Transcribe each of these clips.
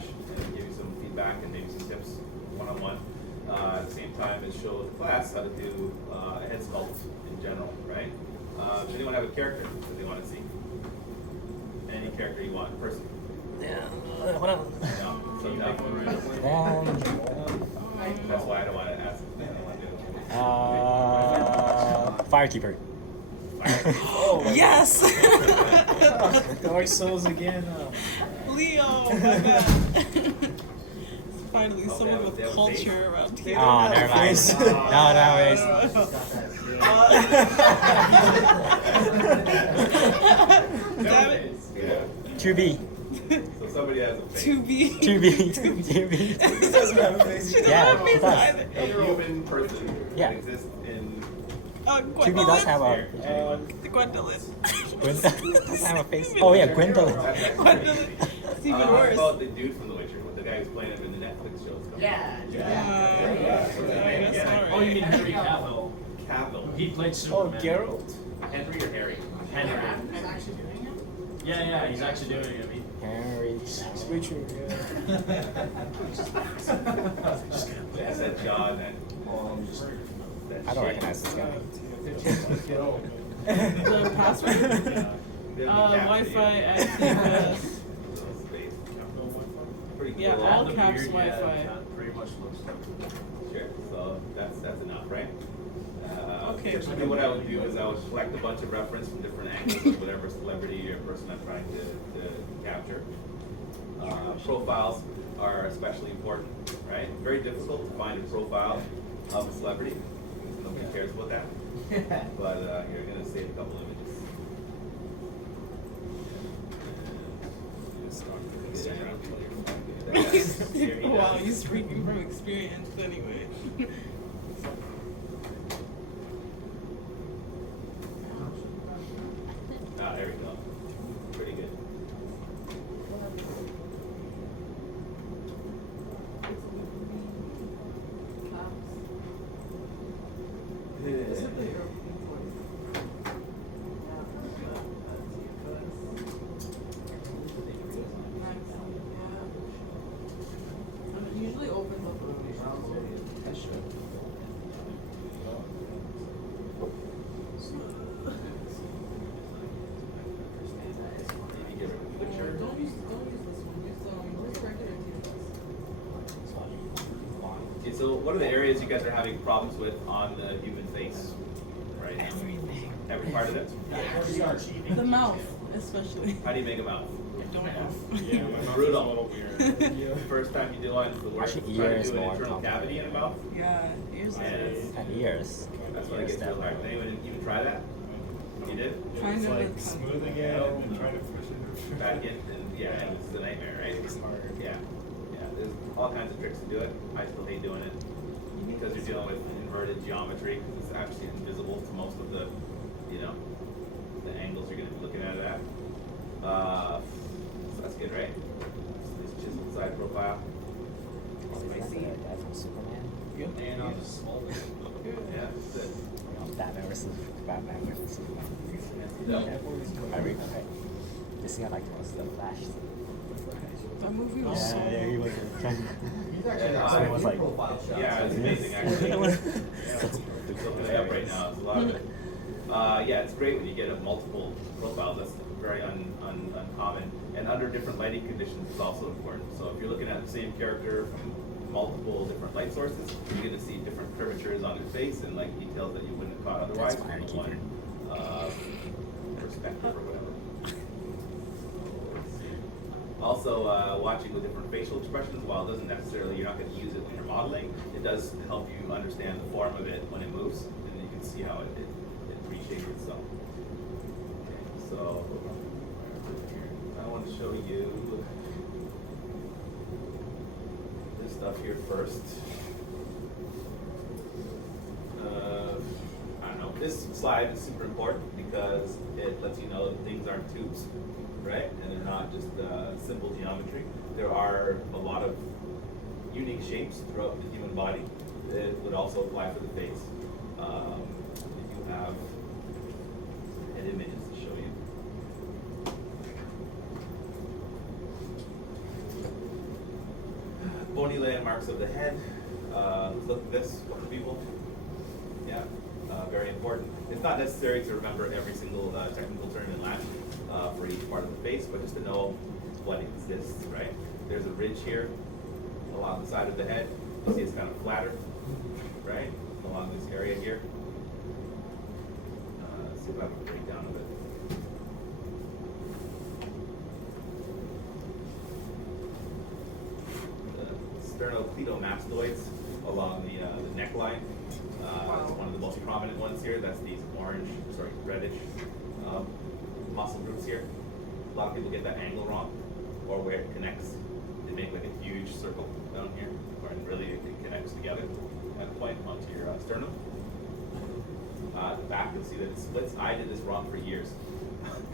Flash and give you some feedback and maybe some tips one-on-one. At the same time as show the class how to do a head sculpt in general, right? Does anyone have a character that they want to see? Any character you want, person? Yeah, hold on. No, so no. That's why I don't want to ask. Firekeeper. Yes! Dark Souls again. Leo! Oh my god. Finally, Oh, someone they with have culture around here. Oh, never mind. No, Damn it. Yeah. 2B. So somebody has a face. 2B. 2B. 2B. She doesn't Yeah, have a it face does. either. A human person Yeah. that exists in 2B does have a. Gwendolyn. Gwendolyn does have a face. Oh, yeah, Gwendolyn. Gwendolyn. It's even How worse. about the dude from The Witcher, with the guy who's playing him in the Netflix shows? Oh, you mean Henry Cavill? Cavill. He played Oh, Superman. Geralt. Henry or Harry? Henry. Yeah, he's actually doing it. I mean, Harry. It's way true. That's that John, that I don't recognize this guy. The password? Wi-Fi at CFS. Pretty cool. Yeah, all the caps beard, Wi-Fi. that pretty much looks like. Sure. So that's enough, right? Okay. Typically what I would do is I would collect a bunch of reference from different angles of whatever celebrity or person I'm trying to capture. Profiles are especially important, right? Very difficult to find a profile of a celebrity because nobody cares about that. But you're going to save a couple images. Wow, you're speaking from experience anyway. There we go. Pretty good. Usually opens up Don't use this one. Use regular Okay, so what are the areas you guys are having problems with on the human face? Right? Everything. Every part of it? The mouth, especially. How do you make a mouth? I don't know. Yeah, my mouth Brutal. is a little weird. The first time you do one, the worst. Actually, Try to ears do an more internal complicated. cavity in a mouth. Yeah, ears Yeah, like it's- And ears. That's what it Ears gets real hard. definitely. Anyone even try that? You did? Kind It's of like a- smoothing it and trying to push it. Try to get, and yeah, and it's a nightmare, right? It's hard. Yeah, there's all kinds of tricks to do it. I still hate doing it because you're dealing with inverted geometry. It's actually invisible to most of the, the angles you're going to be looking at it at. So that's good, right? This chiseled side profile. Spicy. Guy from Superman. And on the small bit. Yeah, that's it. Batman versus Superman. No. This thing I like the most, the Flash. That movie was so. Yeah, he was trying. Yeah, It was like. Yeah, it's amazing actually. Yeah, looking it up right now, it's a lot of it. Yeah, it's great when you get multiple profiles. That's very uncommon. And under different lighting conditions is also important. So if you're looking at the same character from multiple different light sources, you're going to see different curvatures on their face and like details that you wouldn't have caught otherwise That's from fine, one perspective or whatever. Also, watching the different facial expressions, while it doesn't necessarily, you're not going to use it when you're modeling, it does help you understand the form of it when it moves, and you can see how it reshapes itself. Okay, so, I want to show you this stuff here first. I don't know, this slide is super important because it lets you know that things aren't tubes, right? And they're not just simple geometry. There are a lot of unique shapes throughout the human body. It would also apply for the face. If you have head images to show you. bony landmarks of the head. Look at this, for people. Yeah, very important. It's not necessary to remember every single technical term in Latin for each part of the face, but just to know what exists, right? There's a ridge here along the side of the head. You see it's kind of flatter, right? Along this area here. Let's see if I have a breakdown of it. The sternocleidomastoids along the neckline. It's one of the most prominent ones here. That's these reddish muscle groups here. A lot of people get that angle wrong, or where it connects. They make like a huge circle down here, where really it connects together at a point onto your sternum. The back, you'll see that it splits. I did this wrong for years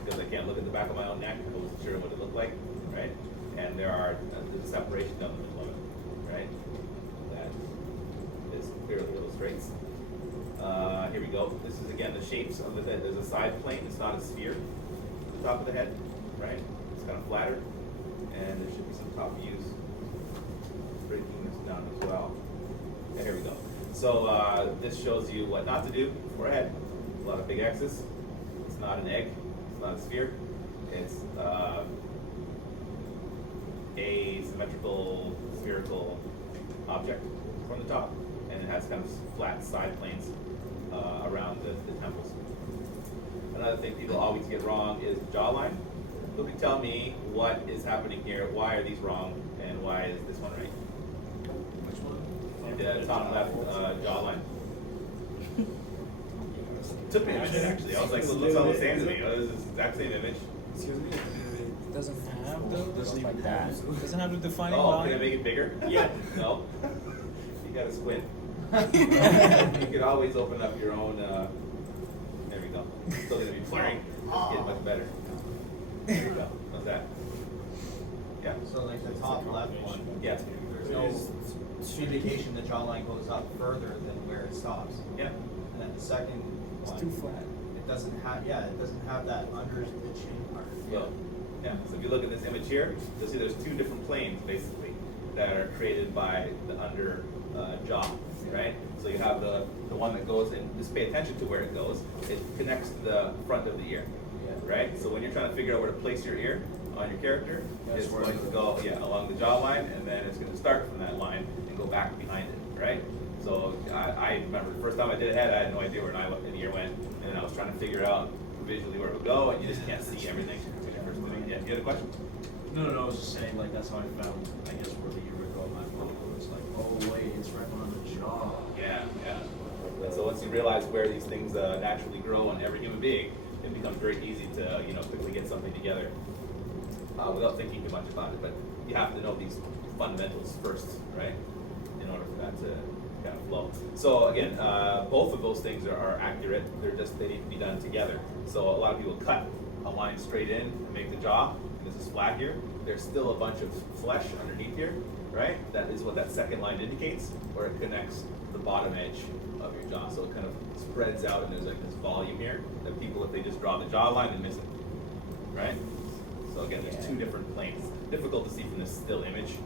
because I can't look at the back of my own neck. I wasn't sure what it looked like, right? And there's a separation down the middle of it, right? That this clearly illustrates. Here we go. This is again the shapes of the head. There's a side plane. It's not a sphere. The top of the head, right? It's kind of flatter, and there should be some top views breaking this down as well. And here we go. So this shows you what not to do for a head. A lot of big X's. It's not an egg. It's not a sphere. It's a symmetrical spherical object from the top, and it has kind of flat side planes around the temples. Another thing people always get wrong is the jawline. Who can tell me what is happening here? Why are these wrong, and why is this one right? Which one? The top left jawline. Took me a minute actually. I was like, it looks all the same to me. It was the exact same image. Excuse me. It doesn't have the Just like that. doesn't have the defining Oh, line. can I make it bigger? Yeah. No. You gotta squint. You could always open up your own. There we go. Still gonna be blurry. It's getting much better. There you go. How's that? Yeah. So like the top left one, Yeah. there's no indication the jawline goes up further than where it stops. Yeah. And then the second It's one, too flat. it doesn't have that under the chin part. Yeah. So if you look at this image here, you'll see there's two different planes basically that are created by the under jaw, right? So you have the one that goes in. Just pay attention to where it goes. It connects to the front of the ear, right? So when you're trying to figure out where to place your ear on your character, it's going to go along the jawline, and then it's going to start from that line and go back behind it, right? So I remember the first time I did a head, I had no idea where the ear went, and then I was trying to figure out visually where it would go, and you just can't see everything when you're first doing it. Yeah, you had a question? No, I was just saying, like, that's how I found, I guess, where the ear would go in my phone. It was like, oh, wait, it's right on the jaw. Yeah. And so once you realize where these things naturally grow on every human being, it becomes very easy to quickly get something together without thinking too much about it. But you have to know these fundamentals first, right, in order for that to kind of flow. So again, both of those things are accurate. They need to be done together. So a lot of people cut a line straight in and make the jaw. This is flat here. There's still a bunch of flesh underneath here, right? That is what that second line indicates, where it connects the bottom edge of your jaw. So it kind of spreads out, and there's like this volume here that people, if they just draw the jawline, they miss it, right? So again, there's two different planes. Difficult to see from this still image.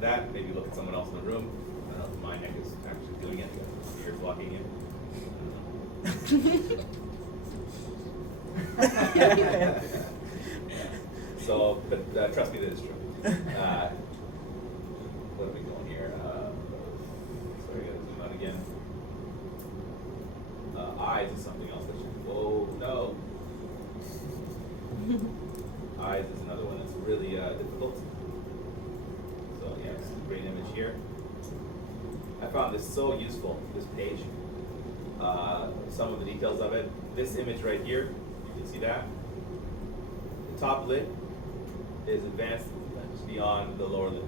That, maybe look at someone else in the room. I don't know if my neck is actually doing it. Ears walking in. So, but trust me, that is true. What are we doing here? Sorry, I gotta zoom out again. Eyes is something else that should. Whoa, no. Eyes is another one that's really difficult. So yeah, it's a great image here. I found this so useful, this page. Some of the details of it. This image right here, you can see that. The top lid is advanced beyond the lower lid.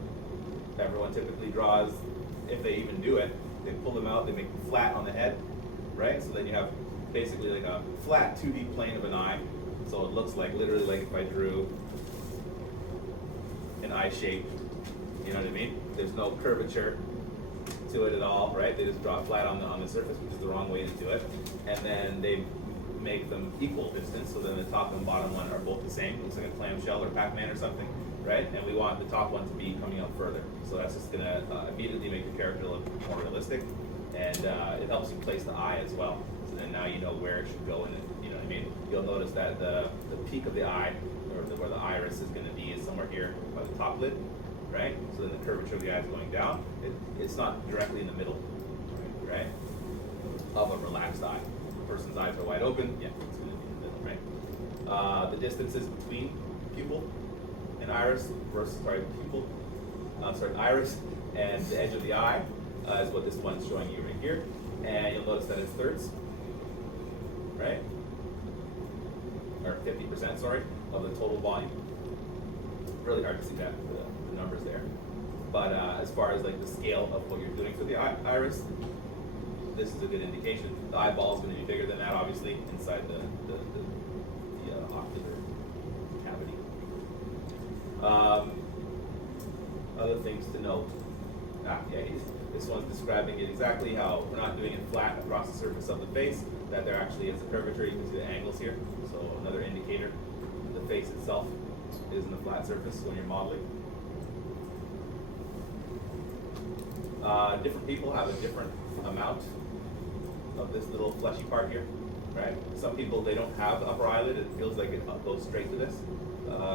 Everyone typically draws, if they even do it, they pull them out, they make them flat on the head, right? So then you have basically like a flat 2D plane of an eye. So it looks like, literally like if I drew an eye shape, you know what I mean? There's no curvature to it at all, right? They just draw it flat on the surface, which is the wrong way to do it. And then they make them equal distance, so then the top and bottom one are both the same. Looks like a clamshell or Pac-Man or something. right? And we want the top one to be coming out further. So that's just gonna immediately make the character look more realistic, and it helps you place the eye as well. So then now you know where it should go in it. You know what I mean? You'll notice that the peak of the eye, or where the iris is gonna be, is somewhere here by the top lid, right? So then the curvature of the eye is going down. It's not directly in the middle, right? Of a relaxed eye. The person's eyes are wide open, yeah, it's gonna be in the middle, right? The distances between pupil and iris iris and the edge of the eye is what this one's showing you right here. And you'll notice that it's thirds, right? Or 50%, sorry, of the total volume. Really hard to see that, the numbers there. But as far as like the scale of what you're doing for the iris, this is a good indication. The eyeball is going to be bigger than that, obviously, inside the ocular cavity. Other things to note. This one's describing it exactly how we're not doing it flat across the surface of the face, that there actually is a curvature. You can see the angles here. So another indicator, the face itself isn't a flat surface when you're modeling. Different people have a different amount of this little fleshy part here, right? Some people, they don't have the upper eyelid. It feels like it goes straight to this.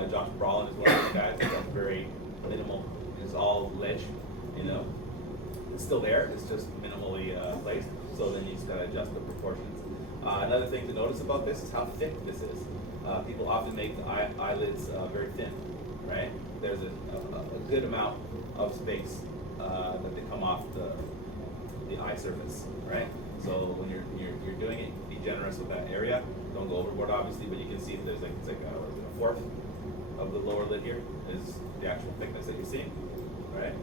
Josh Brolin is one of the guys that's very minimal. It's all ledge, you know. It's still there, it's just minimally placed. So then you just gotta adjust the proportions. Another thing to notice about this is how thick this is. People often make the eyelids very thin, right? There's a good amount of space that they come off the eye surface, right? So when you're doing it, be generous with that area. Don't go overboard, obviously, but you can see that there's like it's like a fourth of the lower lid here is the actual thickness that you're seeing, right?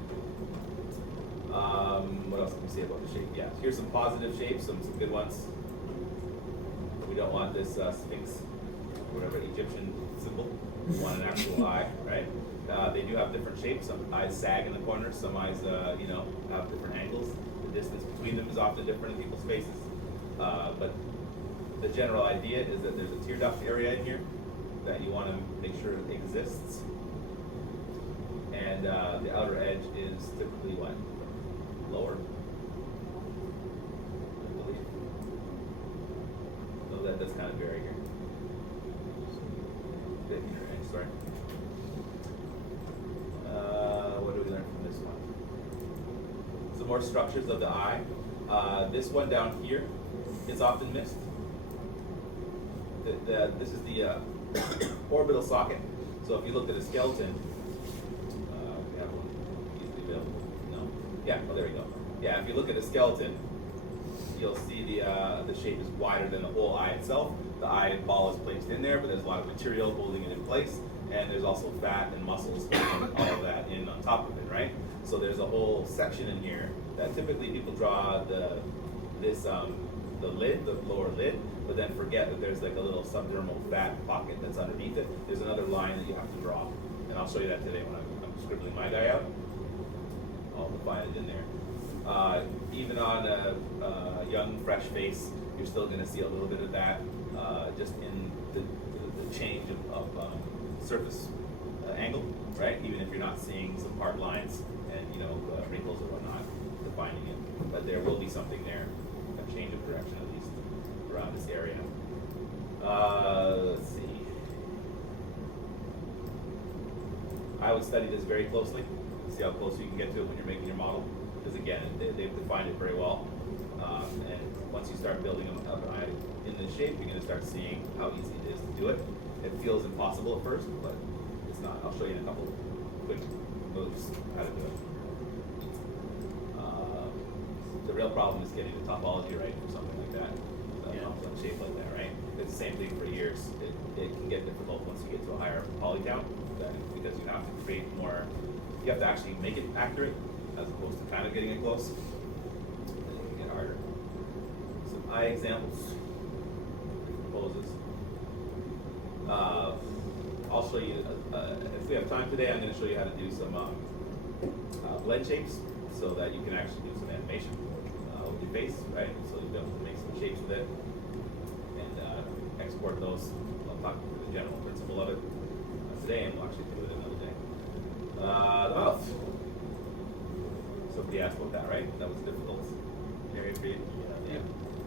What else can we say about the shape? Yeah, here's some positive shapes, some good ones. We don't want this sphinx, whatever Egyptian symbol. We want an actual eye, right? They do have different shapes. Some eyes sag in the corners. Some eyes, have different angles. The distance between them is often different in people's faces. But the general idea is that there's a tear duct area in here that you want to make sure exists. And the outer edge is typically what? Lower, I believe. So that does kind of vary here. Bit inner edge, sorry. What do we learn from this one? Some more structures of the eye. This one down here is often missed. This is the orbital socket. So if you looked at a skeleton, we have one easily available. No. Yeah. Oh, there we go. Yeah. If you look at a skeleton, you'll see the shape is wider than the whole eye itself. The eyeball is placed in there, but there's a lot of material holding it in place, and there's also fat and muscles holding all of that in on top of it, right? So there's a whole section in here that typically people draw the lid, the lower lid, but then forget that there's like a little subdermal fat pocket that's underneath it. There's another line that you have to draw, and I'll show you that today when I'm scribbling my guy out. I'll define it in there. Even on a young, fresh face, you're still going to see a little bit of that just in the change of surface angle, right? Even if you're not seeing some hard lines and wrinkles or whatnot defining it, but there will be something there, a change of direction at least around this area. Let's see. I would study this very closely, see how close you can get to it when you're making your model, because again, they've defined it very well. And once you start building an eye in this shape, you're going to start seeing how easy it is to do it. It feels impossible at first, but it's not. I'll show you in a couple quick moves how to do it. The real problem is getting the topology right for something like that, a shape like that, right? It's the same thing for years. It can get difficult once you get to a higher poly count, because you have to create more. You have to actually make it accurate as opposed to kind of getting it close. Then it can get harder. Some eye examples, poses. I'll show you, if we have time today, I'm going to show you how to do some blend shapes so that you can actually do some animation with your face, right? So you'll be able to make some shapes with it and export those. I'll talk through the general principle of it today, and we'll actually do it another day. The mouth. Somebody asked about that, right? That was a difficult area for you? Yeah.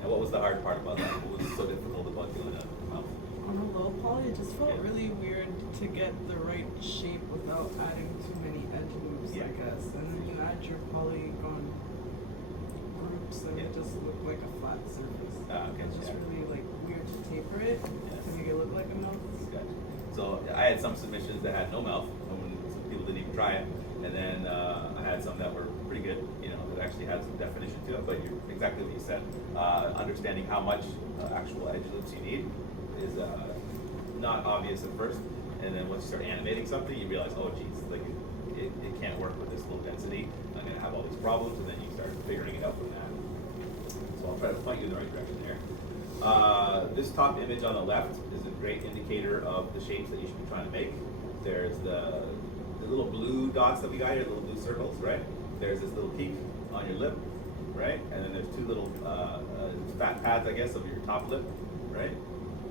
And what was the hard part about that? What was so difficult about doing a mouth? On a low poly, it just felt really weird to get the right shape without adding too many edge loops, Yeah. I guess. And then you add your polygon groups and it just looked like a flat surface. Okay, It's just yeah. really like weird to taper it to make it look like a mouth. Gotcha. So I had some submissions that had no mouth, and some people didn't even try it. And then I had some that were pretty good, you know, that actually had some definition to it. But you're exactly what you said. Understanding how much actual edge loops you need is not obvious at first. And then once you start animating something, you realize, oh geez, like it can't work with this low density. I'm gonna have all these problems, and then you start figuring it out from that. So I'll try to point you in the right direction there. This top image on the left is a great indicator of the shapes that you should be trying to make. There's the little blue dots that we got here, little blue circles, right? There's this little peak on your lip, right? And then there's two little fat pads, I guess, of your top lip, right?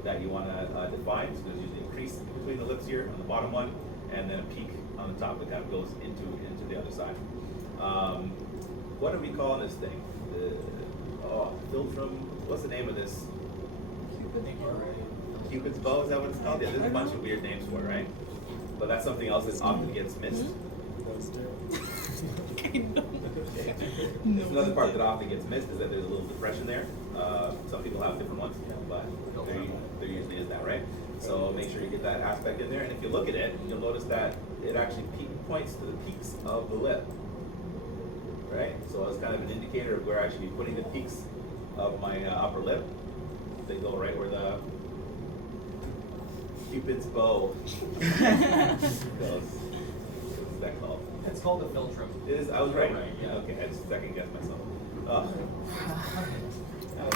That you want to define. So there's usually a crease between the lips here on the bottom one, and then a peak on the top that kind of goes into the other side. What are we calling this thing? Philtrum. What's the name of this? Cupid's bow, is that what it's called? Yeah, there's a bunch of weird names for it, right? But that's something else that often gets missed. Another part that often gets missed is that there's a little depression there. Some people have different ones, but there usually is that, right? So make sure you get that aspect in there. And if you look at it, you'll notice that it actually points to the peaks of the lip, right? So it's kind of an indicator of where I should be putting the peaks of my upper lip. They go right where the Cupid's bow goes. What's that called? It's called a philtrum. It is. I was right. Right, yeah. Okay, I just second guessed myself. Oh,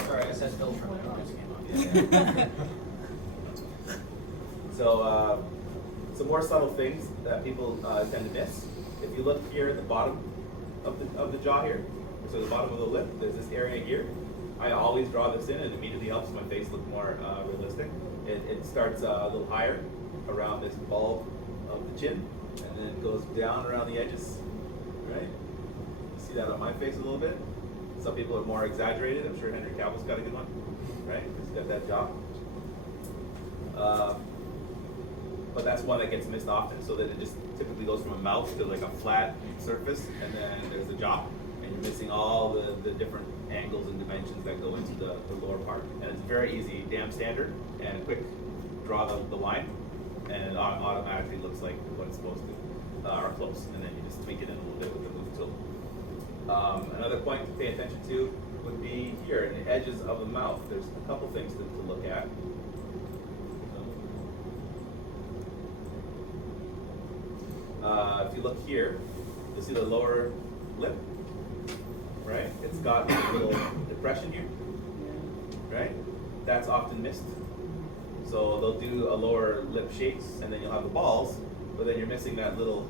sorry, I said philtrum. Yeah. So, some more subtle things that people tend to miss. If you look here at the bottom of the jaw here, so the bottom of the lip, there's this area here. I always draw this in, and it immediately helps my face look more realistic. It starts a little higher around this bulb of the chin, and then it goes down around the edges, right? You see that on my face a little bit. Some people are more exaggerated. I'm sure Henry Cavill's got a good one, right? He's got that jaw. But that's one that gets missed often, so that it just typically goes from a mouth to like a flat surface, and then there's the jaw, and you're missing all the different angles and dimensions that go into the lower part. And it's very easy, damn standard, and quick draw the line, and it automatically looks like what it's supposed to, or close, and then you just tweak it in a little bit with the move tool. Another point to pay attention to would be here in the edges of the mouth. There's a couple things to look at. If you look here, you'll see the lower lip, right? It's got a little depression here, right? That's often missed. So they'll do a lower lip shapes, and then you'll have the balls, but then you're missing that little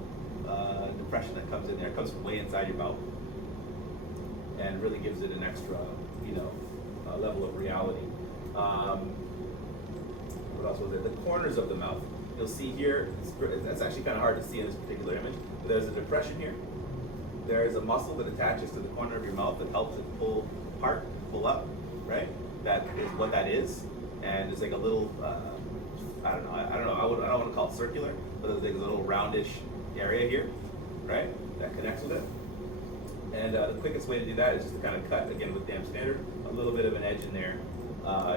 depression that comes in there. It comes from way inside your mouth, and really gives it an extra, level of reality. What else was it? The corners of the mouth. You'll see here, that's actually kind of hard to see in this particular image. There's a depression here. There's a muscle that attaches to the corner of your mouth that helps it pull apart, pull up, right? That is what that is. And it's like a little, I don't know, I don't want to call it circular, but there's like a little roundish area here, right? That connects with it. And the quickest way to do that is just to kind of cut, again with damn standard, a little bit of an edge in there,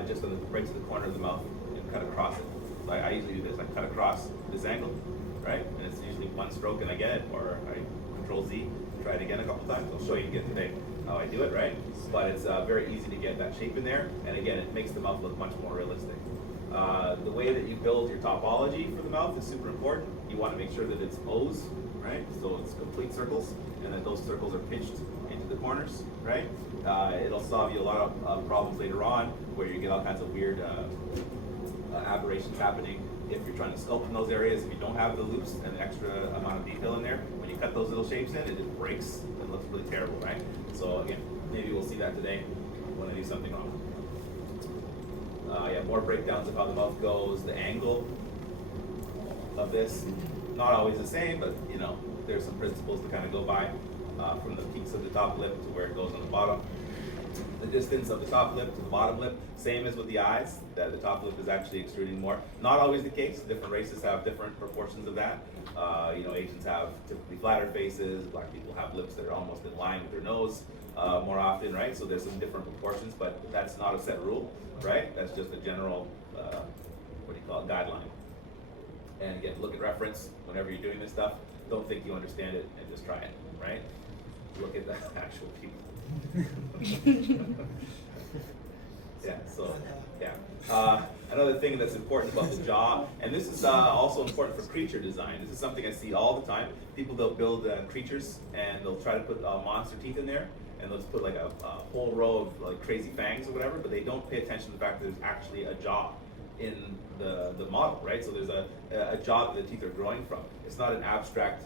just on right to the corner of the mouth, and cut across it. So I usually do this, I cut across this angle, right? And it's usually one stroke and I get it, or I Control Z, try it again a couple times. I'll show you again today how I do it, right? But it's very easy to get that shape in there, and again, it makes the mouth look much more realistic. The way that you build your topology for the mouth is super important. You want to make sure that it's O's, right? So it's complete circles, and that those circles are pitched into the corners, right? It'll solve you a lot of problems later on where you get all kinds of weird aberrations happening if you're trying to sculpt in those areas. If you don't have the loops and the extra amount of detail in there, when you cut those little shapes in, it just breaks and looks really terrible, right? So again, maybe we'll see that today when I do something wrong. More breakdowns of how the mouth goes, the angle of this. not always the same, but you know, there's some principles to kind of go by, from the peaks of the top lip to where it goes on the bottom. The distance of the top lip to the bottom lip, same as with the eyes, that the top lip is actually extruding more. Not always the case, different races have different proportions of that. You know, Asians have typically flatter faces, black people have lips that are almost in line with their nose more often, right? So there's some different proportions, but that's not a set rule, right? That's just a general, what do you call it, guideline. And again, look at reference whenever you're doing this stuff. Don't think you understand it and just try it, right? Look at the actual people. Yeah, so, yeah. Another thing that's important about the jaw, and this is also important for creature design. This is something I see all the time. People, they'll build creatures and they'll try to put monster teeth in there, and they'll just put like a whole row of like crazy fangs or whatever, but they don't pay attention to the fact that there's actually a jaw in the model, right? So there's a jaw that the teeth are growing from. It's not an abstract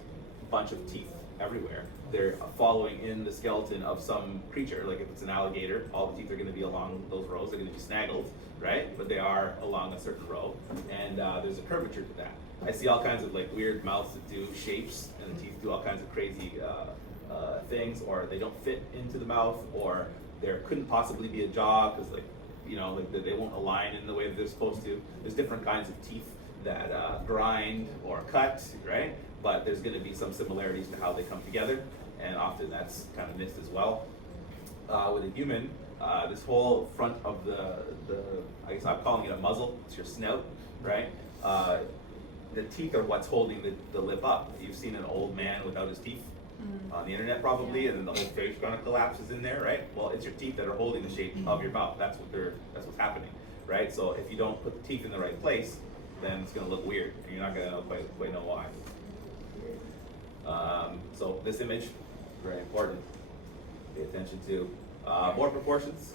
bunch of teeth everywhere. They're following in the skeleton of some creature. Like if it's an alligator, all the teeth are going to be along those rows. They're going to be snaggled, right? But they are along a certain row, and there's a curvature to that. I see all kinds of like weird mouths that do shapes, and the teeth do all kinds of crazy things, or they don't fit into the mouth, or there couldn't possibly be a jaw because like, you know, like they won't align in the way that they're supposed to. There's different kinds of teeth that grind or cut, right? But there's going to be some similarities to how they come together, and often that's kind of missed as well. With a human, this whole front of the I guess I'm calling it a muzzle, it's your snout, right? The teeth are what's holding the lip up. You've seen an old man without his teeth on the internet probably, and then the whole face kind of collapses in there, right? Well, it's your teeth that are holding the shape of your mouth. That's what's happening, right? So if you don't put the teeth in the right place, then it's going to look weird, and you're not going to quite know why. So this image, very important. Pay attention to more proportions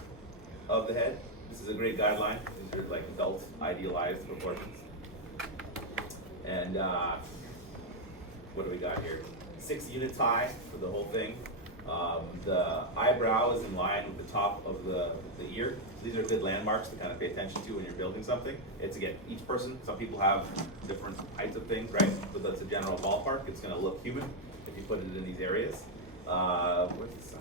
of the head. This is a great guideline. These are like adult idealized proportions. And what do we got here? 6 units high for the whole thing. The eyebrow is in line with the top of the ear. These are good landmarks to kind of pay attention to when you're building something. It's again, each person, some people have different heights of things, right? But that's a general ballpark. It's gonna look human if you put it in these areas. Where's the side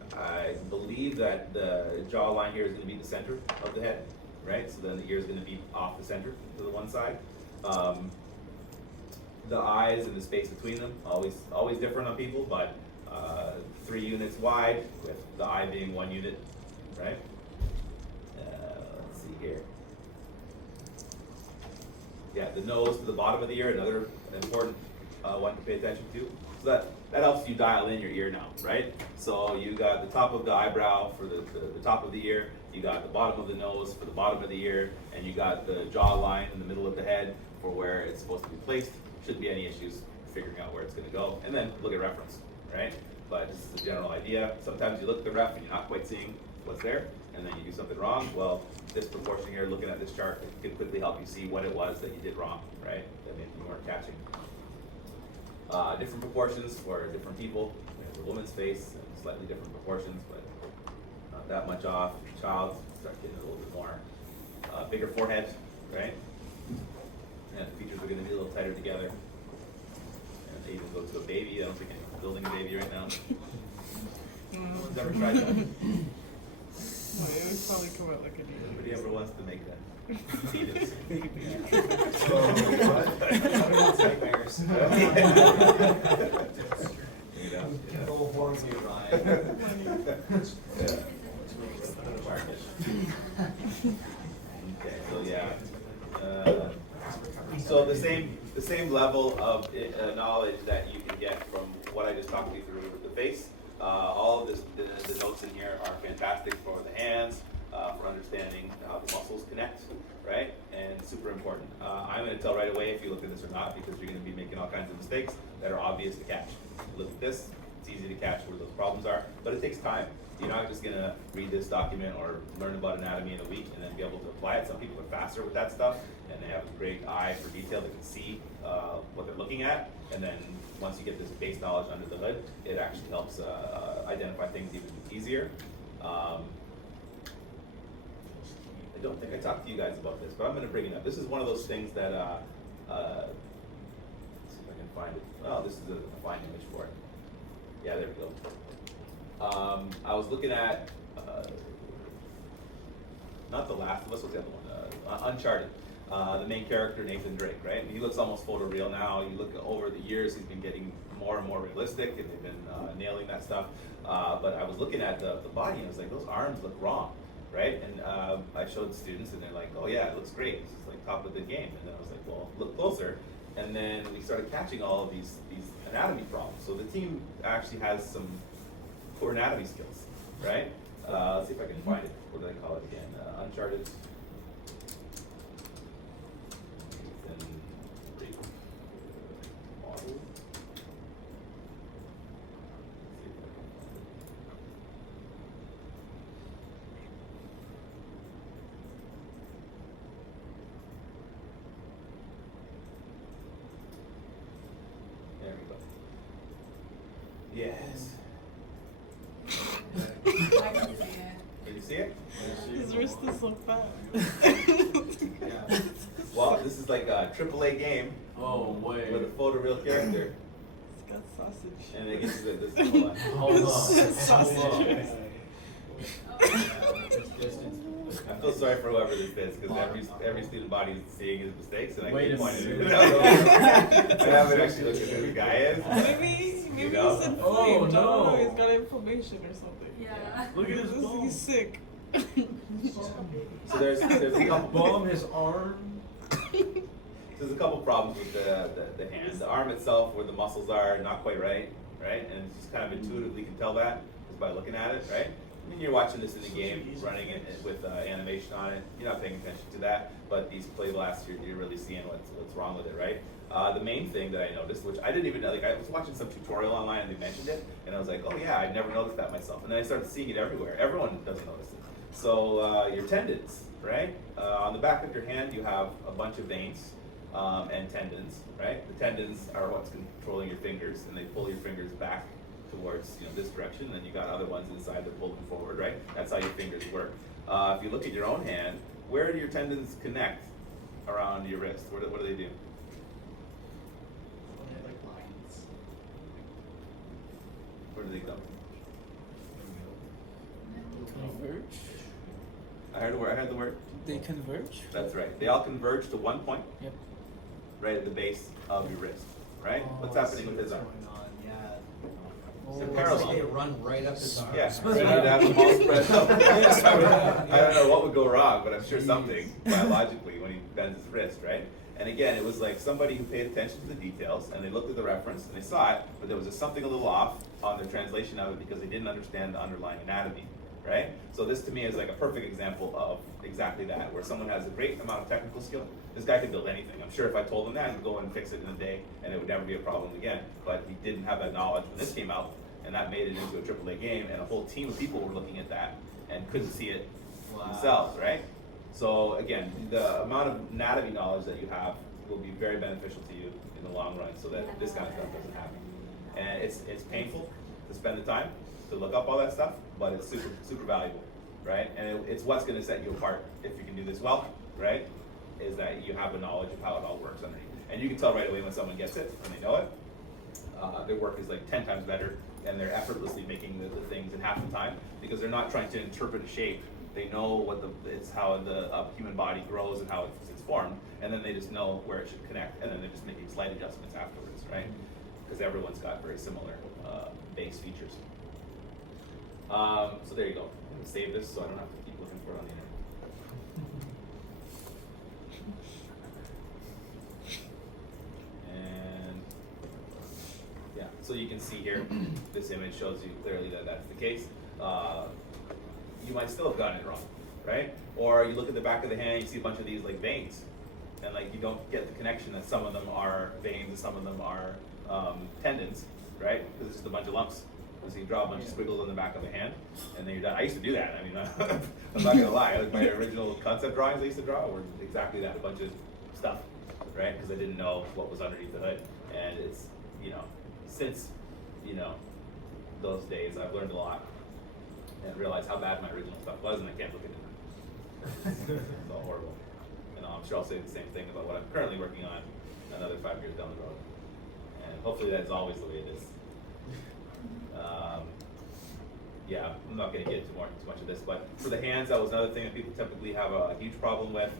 distance? I believe that the jawline here is gonna be the center of the head, right? So then the ear is gonna be off the center to the one side. The eyes and the space between them, always different on people, but 3 units wide with the eye being 1 unit, right? Let's see here. Yeah, the nose to the bottom of the ear, another important one to pay attention to. So that helps you dial in your ear now, right? So you got the top of the eyebrow for the top of the ear, you got the bottom of the nose for the bottom of the ear, and you got the jawline in the middle of the head for where it's supposed to be placed. Shouldn't be any issues figuring out where it's going to go, and then look at reference, right? But this is a general idea. Sometimes you look at the ref and you're not quite seeing what's there, and then you do something wrong. Well, this proportion here, looking at this chart, it can quickly help you see what it was that you did wrong, right? That maybe you weren't catching. Different proportions for different people. We have the woman's face, slightly different proportions, but not that much off. Child, start getting a little bit more. Bigger forehead, right? And the features are going to be a little tighter together. And they even go to a baby. I don't think anyone's building a baby right now. No one's ever tried that. No, it would probably come out like a deer. Nobody ever wants to make that. Fetus. So, what? Everyone's nightmares. You know, yeah. Full horns you ride. Yeah. Okay, so yeah. So the same level of knowledge that you can get from what I just talked you through with the face. All of the notes in here are fantastic for the hands, for understanding how the muscles connect, right? And super important. I'm going to tell right away if you look at this or not, because you're going to be making all kinds of mistakes that are obvious to catch. Look at this. It's easy to catch where those problems are, but it takes time. You're not just going to read this document or learn about anatomy in a week and then be able to apply it. Some people are faster with that stuff, and they have a great eye for detail. They can see what they're looking at, and then once you get this base knowledge under the hood, it actually helps identify things even easier. don't think I talked to you guys about this, but I'm gonna bring it up. This is one of those things that, let's see if I can find it. Oh, this is a fine image for it. Yeah, there we go. I was looking at, not The Last of Us, what's the other one? Uncharted. The main character, Nathan Drake, right? He looks almost photoreal now. You look over the years, he's been getting more and more realistic, and they've been nailing that stuff. But I was looking at the body, and I was like, those arms look wrong, right? And I showed the students, and they're like, oh yeah, it looks great. This is like top of the game. And then I was like, well, look closer. And then we started catching all of these anatomy problems. So the team actually has some poor anatomy skills, right? Let's see if I can find it. What did I call it again? Uncharted. Model. There we go. Yes. Did you see it? His wrist is so fat. Yeah. Well, this is like a AAA game Oh, wait. with a photoreal character, It's got sausage. and it gets to this. Hold on. Hold on. Sausage. Hold on. I feel sorry for whoever this is, because every student body is seeing his mistakes, and I Wait keep a pointing minute. it out. I haven't actually looked at who the guy is. Maybe know? he's inflamed. Oh, I don't know. no. He's got inflammation or something. Yeah. Look at his He's bone. sick. So there's a couple Bomb his arm. There's a couple problems with the hand. The arm itself, where the muscles are, not quite right, and it's just kind of intuitively you can tell that just by looking at it, right? I mean, you're watching this in the game, running it with animation on it. You're not paying attention to that, but these play blasts, you're really seeing what's wrong with it, right? The main thing that I noticed, which I didn't even know, like I was watching some tutorial online and they mentioned it, and I was like, oh yeah, I'd never noticed that myself. And then I started seeing it everywhere. Everyone doesn't notice it. So your tendons, right? On the back of your hand, you have a bunch of veins and tendons, right? The tendons are what's controlling your fingers, and they pull your fingers back towards this direction. And then you got other ones inside that pull them forward, right? That's how your fingers work. If you look at your own hand, where do your tendons connect around your wrist? What do they do? Where do they go? Converge? I heard the word. They converge? That's right. They all converge to one point, Yep. right at the base of your wrist, right? Oh, What's I happening see with his what's arm? going on, yeah. They're It's parallel. like they run right up his arm. Yeah, so you need to have them all spread out. I don't know what would go wrong, but I'm sure something biologically when he bends his wrist, right? And again, it was like somebody who paid attention to the details and they looked at the reference and they saw it, but there was just something a little off on their translation of it because they didn't understand the underlying anatomy, right? So this to me is like a perfect example of exactly that, where someone has a great amount of technical skill. This guy could build anything. I'm sure if I told him that, he'd go and fix it in a day and it would never be a problem again. But he didn't have that knowledge when this came out, and that made it into a AAA game, and a whole team of people were looking at that and couldn't see it themselves, right? So again, the amount of anatomy knowledge that you have will be very beneficial to you in the long run, so that this kind of stuff doesn't happen. And it's painful to spend the time to look up all that stuff, but it's super valuable, right? And it's what's going to set you apart if you can do this well, right? Is that you have a knowledge of how it all works underneath, and you can tell right away when someone gets it, when they know it. Their work is like 10 times better, and they're effortlessly making the things in half the time because they're not trying to interpret a shape. They know it's how the human body grows and how it's formed, and then they just know where it should connect, and then they're just making slight adjustments afterwards, right? Because everyone's got very similar base features. So there you go. I'm gonna save this so I don't have to keep looking for it on the internet. And yeah, so you can see here, this image shows you clearly that that's the case. You might still have gotten it wrong, right? Or you look at the back of the hand, you see a bunch of these like veins, and like you don't get the connection that some of them are veins and some of them are tendons, right? Because it's just a bunch of lumps. So you draw a bunch of squiggles on the back of the hand, and then you're done. I used to do that. I mean, I'm not gonna lie. Like my original concept drawings I used to draw were exactly that, a bunch of stuff, right? Because I didn't know what was underneath the hood, and it's since those days I've learned a lot and realized how bad my original stuff was, and I can't look at it It's all horrible. And I'm sure I'll say the same thing about what I'm currently working on another 5 years down the road. And hopefully that's always the way it is. Yeah, I'm not gonna get into too much of this, but for the hands, that was another thing that people typically have a huge problem with.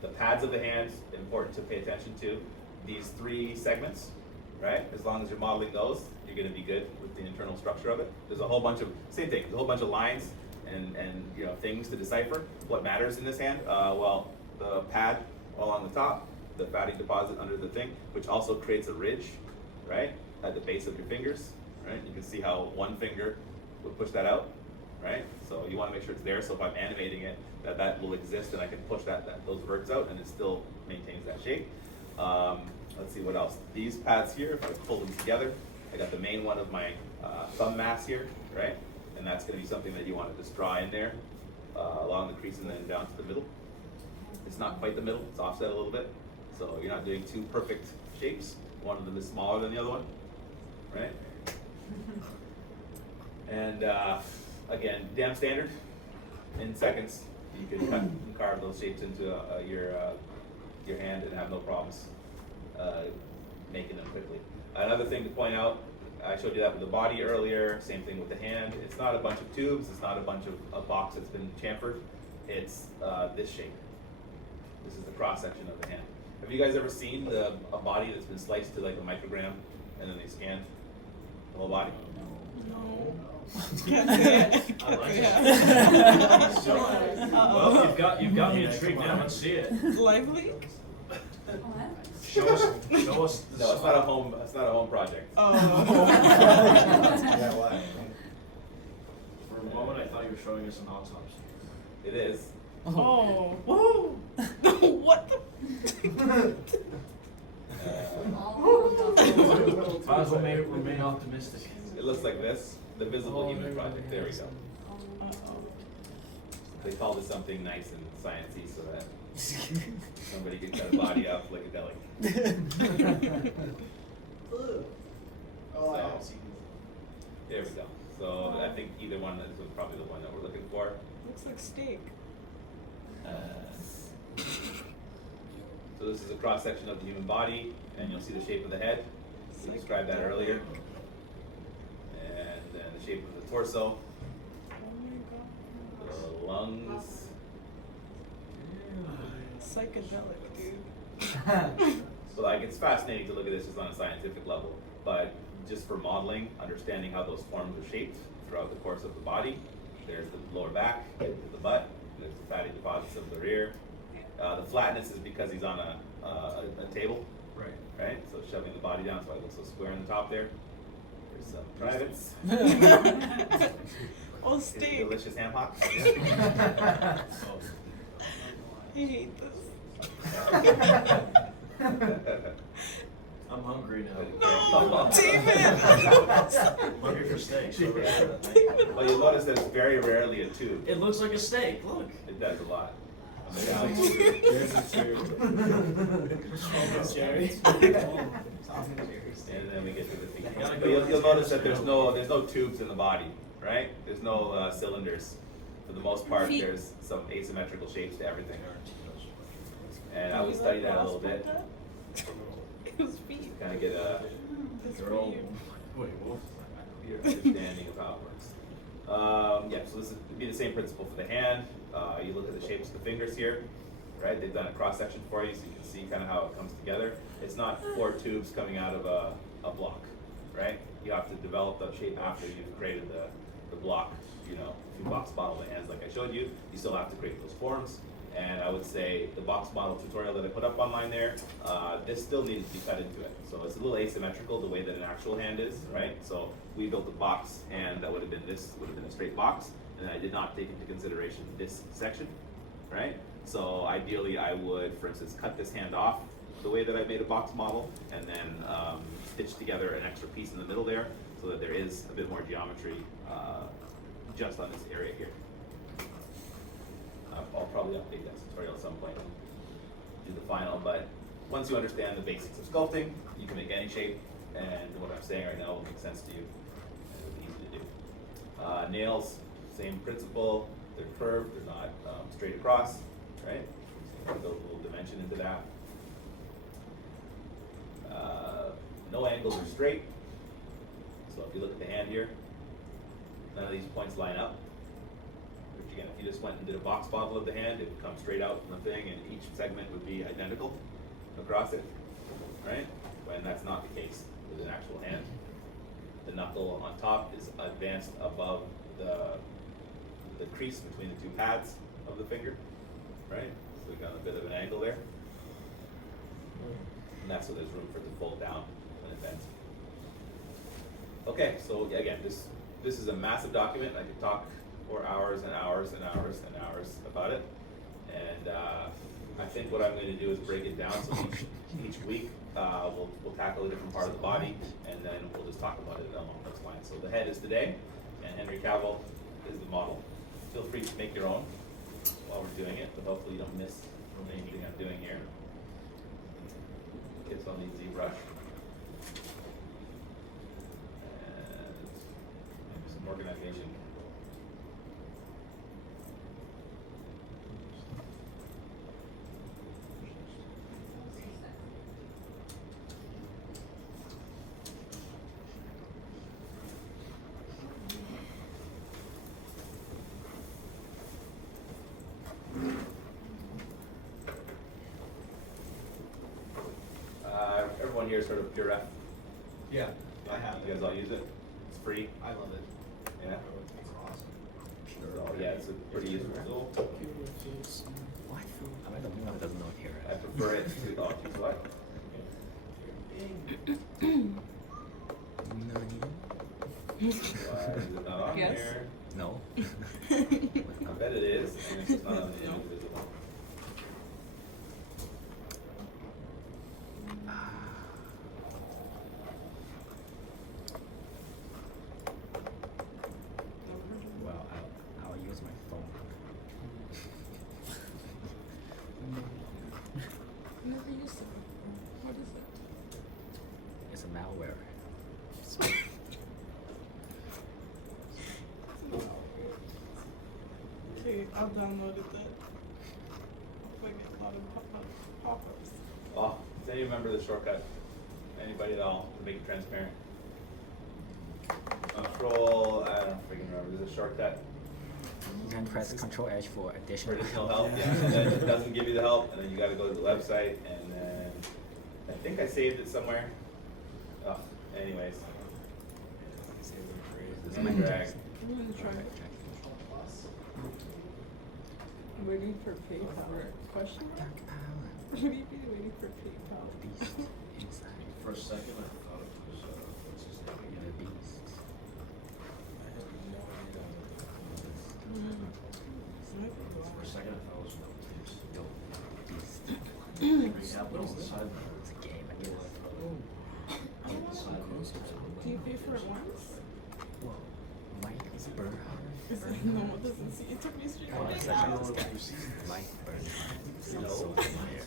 The pads of the hands, important to pay attention to. These 3 segments, right? As long as you're modeling those, you're gonna be good with the internal structure of it. There's a whole bunch of, same thing, there's a whole bunch of lines and you know, things to decipher. What matters in this hand? Well, the pad along the top, the fatty deposit under the thing, which also creates a ridge, right? At the base of your fingers, right? You can see how one finger would push that out, right? So you wanna make sure it's there, so if I'm animating it, that will exist and I can push those verts out and it still maintains that shape. Let's see what else. These pads here, if I pull them together, I got the main one of my thumb mass here, right? And that's gonna be something that you wanna just draw in there, along the crease and then down to the middle. It's not quite the middle, it's offset a little bit. So you're not doing 2 perfect shapes. One of them is smaller than the other one, right? And again, damn standard. In seconds, you can cut and carve those shapes into your hand and have no problems making them quickly. Another thing to point out, I showed you that with the body earlier, same thing with the hand. It's not a bunch of tubes, it's not a bunch of a box that's been chamfered. It's this shape. This is the cross section of the hand. Have you guys ever seen a body that's been sliced to like a microgram and then they scanned the whole body? No. Can't say it. I like Yeah. it. Well, you've got me intrigued now. Let's see it. Lively? Show us the No, it's not a home project. Oh. Yeah, why? For a moment, I thought you were showing us an autopsy. It is. Oh. Whoa. What the? Might as well remain optimistic. It looks like this. The Visible Human Project. There we go. They call this something nice and sciencey so that somebody can cut a body up like a deli. Oh, I haven't seen There we go. So I think either one is probably the one that we're looking for. Looks like steak. So this is a cross section of the human body, and you'll see the shape of the head. We described that earlier. And then the shape of the torso, Oh my god. the lungs. Psychedelic, dude. So like it's fascinating to look at this just on a scientific level, but just for modeling, understanding how those forms are shaped throughout the course of the body. There's the lower back, there's the butt, there's the fatty deposits of the rear. The flatness is because he's on a table, Right. right? So shoving the body down, so it looks so square in the top there. There's some privates. Oh, Here's a steak. delicious ham hock. I hate this. I'm hungry now. No, David. Hungry for steak. So Well, you'll notice that it's very rarely a tube. it looks like a steak. Look. It does a lot. There's a chair. Jerry. And then we get to the feet. You gotta But go you'll with notice the that there's no tubes in the body, right? There's no cylinders. For the most part, Feet. there's some asymmetrical shapes to everything. And I would study that a little bit, It was feet. kind of get It's Girl. weird. Wait, what? your understanding of how it works. Yeah, so this would be the same principle for the hand. You look at the shapes of the fingers here, right? They've done a cross section for you, so you can see kind of how it comes together. It's not 4 tubes coming out of a block, right? You have to develop the shape after you've created the block. You know, if you box model the hands like I showed you, you still have to create those forms. And I would say the box model tutorial that I put up online there, this still needed to be cut into it. So it's a little asymmetrical the way that an actual hand is, right? So we built a box hand that would have been a straight box, and I did not take into consideration this section, right? So ideally I would, for instance, cut this hand off the way that I made a box model, and then stitch together an extra piece in the middle there, so that there is a bit more geometry just on this area here. I'll probably update that tutorial at some point and do the final, but once you understand the basics of sculpting, you can make any shape, and what I'm saying right now will make sense to you, and it'll be easy to do. Nails, same principle. they're curved, they're not straight across, right? So build a little dimension into that. No angles are straight. So if you look at the hand here, none of these points line up. Which again, if you just went and did a box model of the hand, it would come straight out from the thing and each segment would be identical across it, right? When that's not the case with an actual hand. The knuckle on top is advanced above the crease between the two pads of the finger, right? So we've got a bit of an angle there. And that's so there's room for it to fold down when it bends. Okay, so again, this is a massive document. I could talk for hours and hours and hours and hours about it. And I think what I'm going to do is break it down. So each week we'll tackle a different part of the body, and then we'll just talk about it along those lines. So the head is today, and Henry Cavill is the model. Feel free to make your own while we're doing it, but hopefully you don't miss anything I'm doing here. Kids will need ZBrush. And maybe some organization. Everyone here is sort of Pure F. Yeah, I have You guys all use it? It's free. I love it. Yeah. It's awesome. So, yeah, it's a pretty useful tool. What? Am I the only one that doesn't know here? I prefer it to Object Select. Why is it not on Yes. here? No. I bet it is, and it's just not on the No. invisible. Well, I'll use my phone. Never used it before. What is it? It's a malware. Okay, I'll download it then. Hopefully I get a lot of pop-ups. Oh, does anyone remember the shortcut? Anybody at all to make it transparent? Control, I don't freaking remember. There's a shortcut You can press Control H for for additional additional help. Yeah, and then it doesn't give you the help, and then you got to go to the website, and then I think I saved it somewhere. Oh, anyways. This And might drag. I'm gonna try it. I'm waiting for PayPal. Question mark? Dark power. What do you mean waiting for PayPal? Beast inside. For a second, I thought it was, what's his name The again? beast. For a second, I thought it was no beast. No beast. We have it on the side. It's a game, I guess. On the side. Do you pay for it once? Whoa. Mike Bernhardt. Is it, no one doesn't see. It took me straight Oh, away. it's such a this guy. Mike Bernhardt. Sounds so familiar.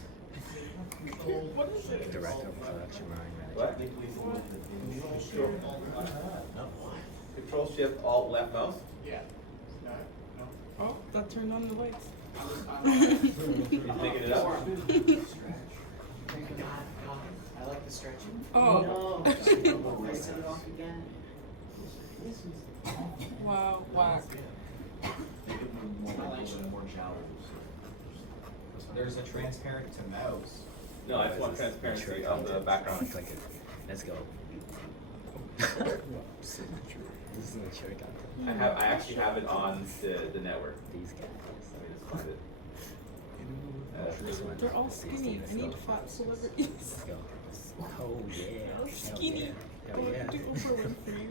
What is it? Director of Production Marine Manager. What? Control Shift Alt Left Mouse. Oh, that turned on the lights. You picking it up? I like the stretching. Oh. I set it off again. Wow, whack. Make it more jowls. There's a transparent to mouse. No, I just want transparency of the background. Click it. Let's go. This is mature content. I actually have it on the network. These guys. Let me just find it. This one. They're all skinny. I need fat celebrities. Let's go. Oh yeah. All Hell skinny. yeah. I Hell want yeah. to do Oprah Winfrey.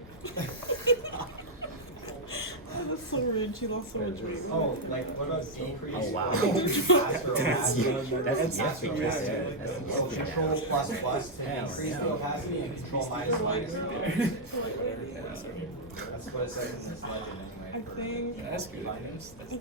Oh, that's so rude. She lost so much weight. Oh, like what about decrease? Oh, wow. Faster That's opacity? that's That's yippee, yeah. guys. That's So yippee, control guys. plus plus to Hell increase yeah. the opacity and control minus minus. That's what it says in this legend I anyway. think That's good. I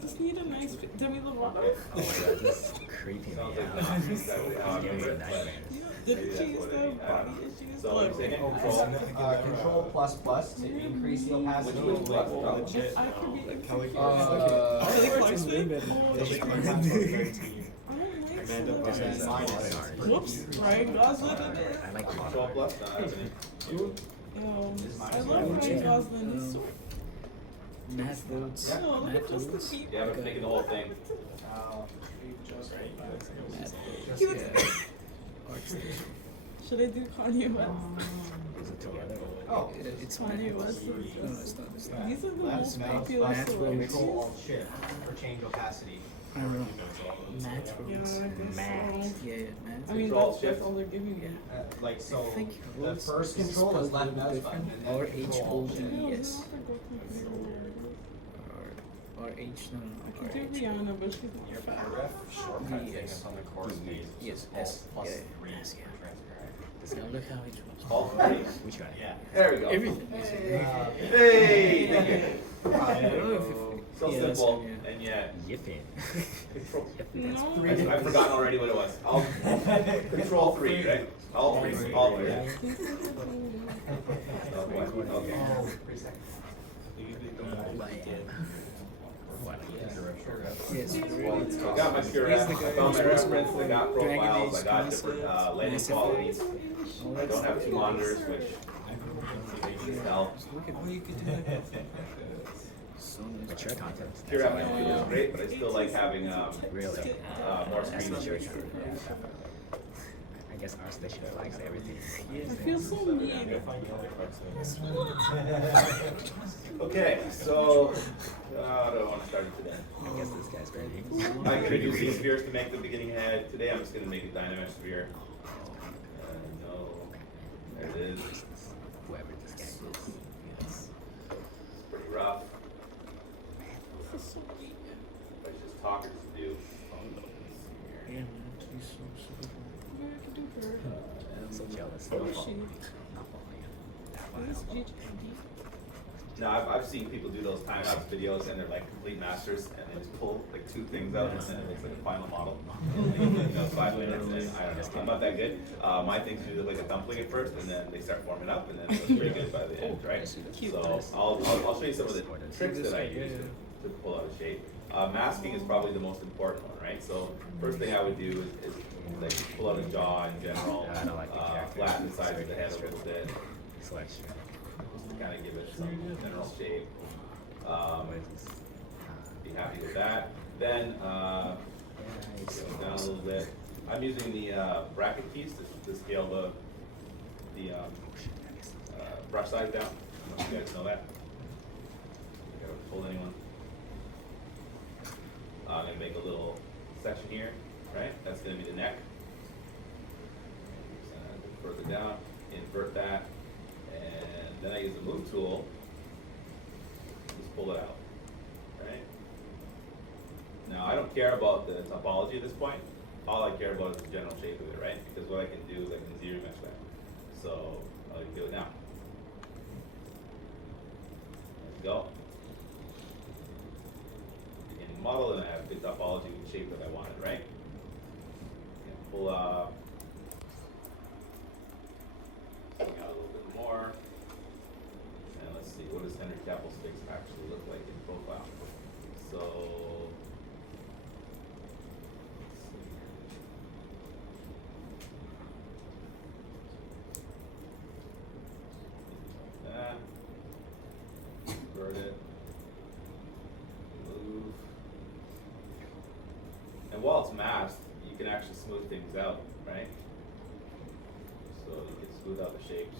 just need a nice Demi Lovato. Oh my god, this is creeping me Sounds like out. that's exactly how I It's giving remember me it. nightmares. Yeah. Didn't that's she used what to I have mean. I don't body know. issues? So what are you saying? Oh, Control? control plus plus to increase the opacity. Which plus? Oh, Legit. I could be Like Kelly insecure. Clarkson. Kelly Clarkson's way better. Clarkson? Kelly Oh, Clarkson's from 13. I don't like Amanda that. Bynes. And minus. Whoops, Ryan Gosling in it. I like Control plus? No, that's an I love Ryan Gosling. He's so. Math votes. Yeah. No, look Math at Justin votes. Bieber. Yeah, but making the whole thing. Math votes. He looks- Yeah. Should I do Kanye West? Is it together? Oh. It's Kanye math. West. No, it's not. It's not. These are the That's most math popular plus Math celebrities. control alt shift for change opacity. I don't know. Math Yeah, I votes. guess Math. so. Yeah, math. I mean, Control that's shift. all they're giving you. Like so, I think the votes first is control is spelled left a little mouse different. button and then Or control alt shift. No, Yes. it's not the go computer word. Or H. No, I or could do H. Rihanna, but she's Your not fat. paragraph shortcut Yes. thing is on the course page. Yes, Alt yes, plus yeah, 3 yes, yeah. transparent. Now look how it was. All three? Which guy? Yeah. There we go. Everything. Hey! Thank you. I don't know if it- So yeah, that's simple, it, yeah. and yet Yipping. control. No. I've forgotten already what it was. I'll control three, right? All three. All three. Okay. Yes. I got my pure He's ref, the I guy found my who's reference, I got Dragon profiles, I Age got different concept, lighting Mass qualities. Effect. I don't have two monitors, which needs help. Look at you could do that. So nice. Mature content. Pure ref is great, but I still like having Really? more That's screen mature. space. I guess our station likes everything. I feel so mean. Okay, so how do I want to start it today? I guess this guy's ready. I could use these spheres to make the beginning head. Today I'm just going to make a dynamic sphere. No, there it is. Whoever this guy is. Yes. Pretty rough. This is so mean. But it's just talkers to do. Yeah, man. He's so super. Maybe I could do her. I'm so jealous. Who is she? Not following Is it. this GGPD? No, I've seen people do those time-lapse videos and they're like complete masters and they just pull like two things out and then it looks like a final model. You know, 5 minutes and I don't know, I'm not that good. My things usually look like a dumpling at first and then they start forming up and then it looks pretty good by the end, right? So I'll show you some of the tricks that I use to pull out a shape. Masking is probably the most important one, right? So first thing I would do is like pull out a jaw in general, I don't like the character. flatten the sides of the head a little bit. Selection. Just to kind of give it some general shape. What is this? Be happy with that. Then scale it down a little bit. I'm using the bracket keys to scale the brush size down. I don't know if you guys know that. You gotta pull anyone. I'm gonna make a little section here, right? That's gonna be the neck. Further down, invert that, and then I use the move tool. Just pull it out, right? Now I don't care about the topology at this point. All I care about is the general shape of it, right? Because what I can do is I can zero mesh that. So I'll do it now. There we go. Beginning model, and I have good topology with the shape that I wanted, right? And pull out a little bit more. And let's see, what does Henry Cavill Sticks actually look like in profile? So that. Invert it. Move. And while it's masked, you can actually smooth things out, right? So you can smooth out the shapes.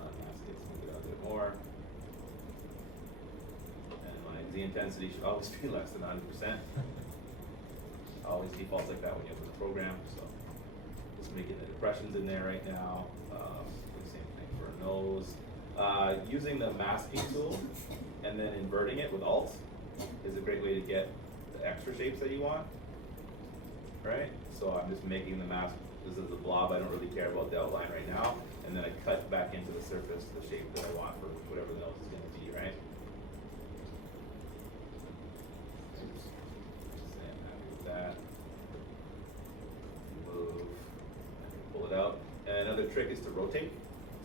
Unmask it, smooth it out a bit more. And my Z intensity should always be less than 100%. Always defaults like that when you open the program, so just making the depressions in there right now. Same thing for a nose. Using the masking tool and then inverting it with Alt is a great way to get the extra shapes that you want. Right? So I'm just making the mask, this is the blob, I don't really care about the outline right now, and then I cut back into the surface the shape that I want for whatever the nose is going to be, right? Oops. Say I'm happy with that. another trick is to rotate.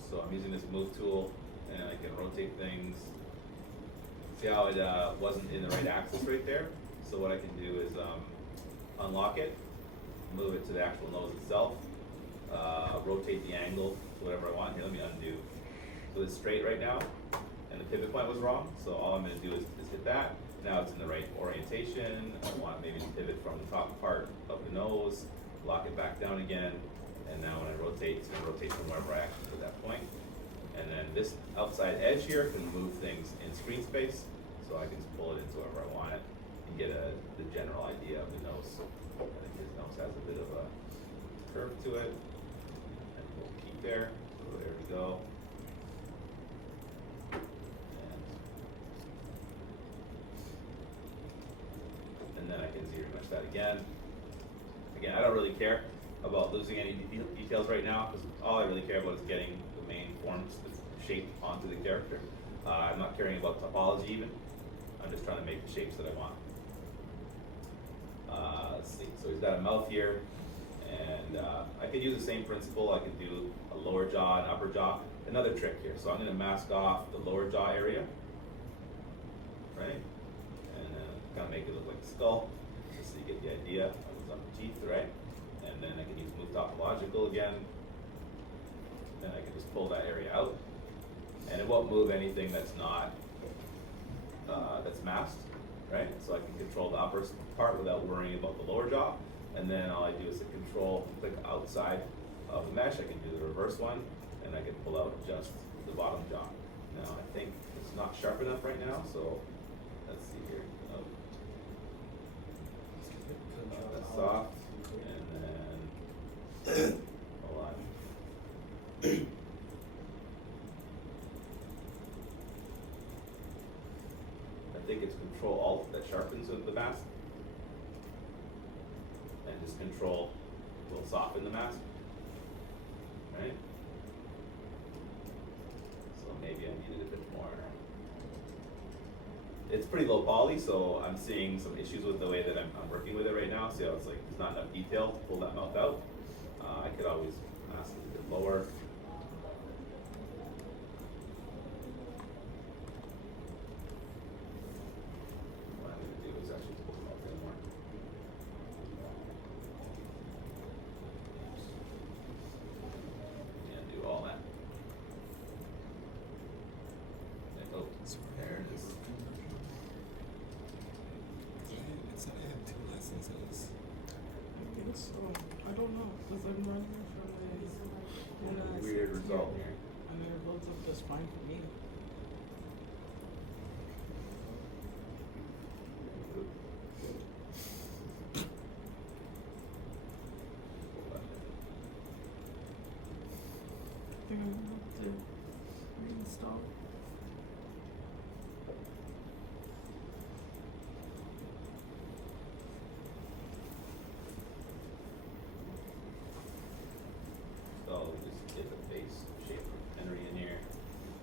So I'm using this move tool and I can rotate things. See how it wasn't in the right axis right there? So what I can do is unlock it, move it to the actual nose itself, rotate the angle to whatever I want. Here, let me undo. So it's straight right now, and the pivot point was wrong. So all I'm going to do is hit that. Now it's in the right orientation. I want maybe to pivot from the top part of the nose, lock it back down again, and now when I rotate, it's going to rotate from wherever I actually put that point. And then this outside edge here can move things in screen space, so I can just pull it into wherever I want it and get the general idea of the nose. I think his nose has a bit of a curve to it, and we'll keep there. So there we go. And then I can zero mesh that again. Again, I don't really care about losing any details right now, because all I really care about is getting the main forms, the shape onto the character. I'm not caring about topology even. I'm just trying to make the shapes that I want. Let's see, so he's got a mouth here, and I could use the same principle. I could do a lower jaw and upper jaw. Another trick here, so I'm gonna mask off the lower jaw area, right? And kind of make it look like a skull, just so you get the idea of what's on the teeth, right? And then I can use move topological again. Then I can just pull that area out. And it won't move anything that's not, that's masked, right? So I can control the upper part without worrying about the lower jaw. And then all I do is to control, click outside of the mesh. I can do the reverse one, and I can pull out just the bottom jaw. Now I think it's not sharp enough right now, so let's see here. That's soft, and then hold on. I think it's Control Alt that sharpens the mask, and just Control will soften the mask, right? So maybe I needed a bit more. It's pretty low poly, so I'm seeing some issues with the way that I'm working with it right now. See how it's like there's not enough detail to pull that mouth out. I could always mask it a bit lower. What I'm going to do is actually pull the mouth in more. And do all that. And, oh, there it is. It said I had 2 licenses. I think so. I don't know, because I'm running it from a Weird result here. and it loads up just fine for me. I think I'm gonna have to reinstall. So I'll just get the face shape of Henry in here.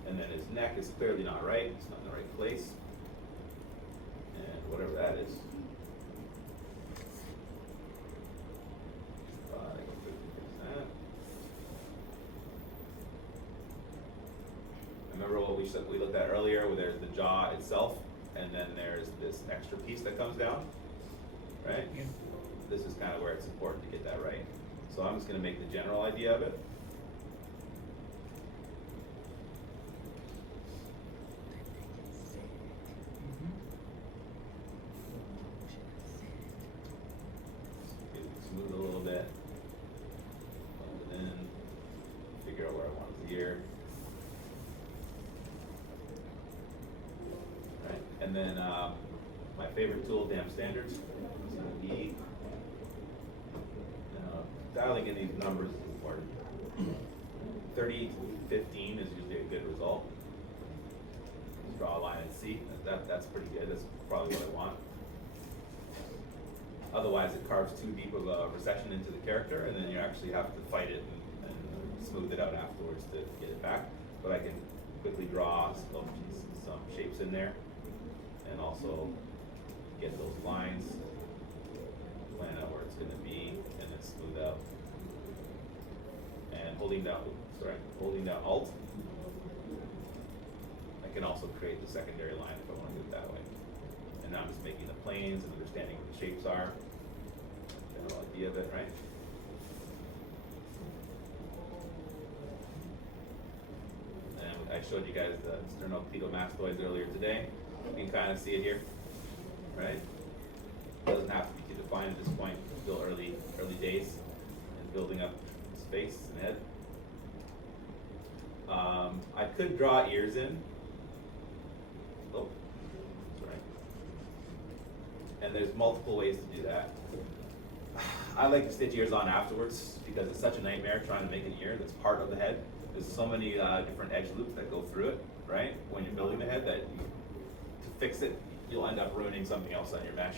And then his neck is clearly not right. It's not in the right place. And whatever that is. I can quickly fix that. Remember what we looked at earlier, where there's the jaw itself, and then there's this extra piece that comes down, right? This is kind of where it's important to get that right. So I'm just going to make the general idea of it. Get it smooth a little bit. Fold it in. Figure out where I want his ear. Right. And then my favorite tool, Damn Standards. So E. Dialing in these numbers is important. 30 to 15 is usually a good result. Just draw a line and see. That's pretty good. That's probably what I want. Otherwise, it carves too deep of a recession into the character, and then you actually have to fight it and smooth it out afterwards to get it back. But I can quickly draw some shapes in there, and also get those lines, plan out where it's going to be, and then smooth out. And hold holding down Alt, I can also create the secondary line if I want to do it that way. And now I'm just making the planes and understanding what the shapes are. General idea of it, right? And I showed you guys the sternocleidomastoids earlier today. You can kind of see it here, right? Doesn't have to be too defined at this point. Still early days and building up space and head. I could draw ears in. Oh, sorry. And there's multiple ways to do that. I like to stitch ears on afterwards because it's such a nightmare trying to make an ear that's part of the head. There's so many different edge loops that go through it, right? When you're building the head, to fix it, you'll end up ruining something else on your mesh,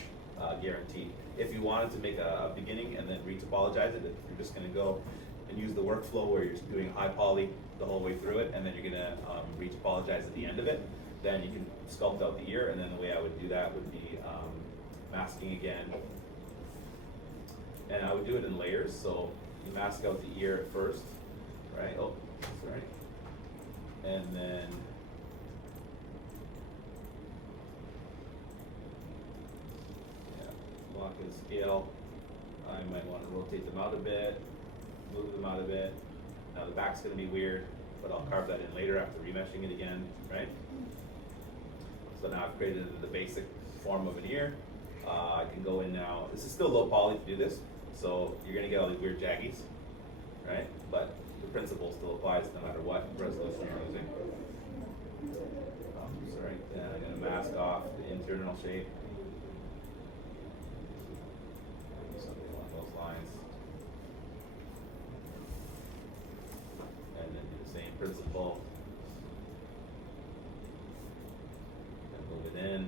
guaranteed. If you wanted to make a beginning and then retopologize it, if you're just gonna go and use the workflow where you're just doing high poly the whole way through it, and then you're gonna retopologize at the end of it, then you can sculpt out the ear, and then the way I would do that would be masking again. And I would do it in layers, so you mask out the ear at first, right? Oh, sorry. And then lock and scale. I might want to rotate them out a bit, move them out a bit. Now the back's going to be weird, but I'll carve that in later after remeshing it again, right? So now I've created the basic form of an ear. I can go in now. This is still low poly to do this, so you're going to get all these weird jaggies, right? But the principle still applies no matter what resolution you're using. Sorry, then I'm going to mask off the internal shape. Something along those lines. And then do the same principle. And move it in.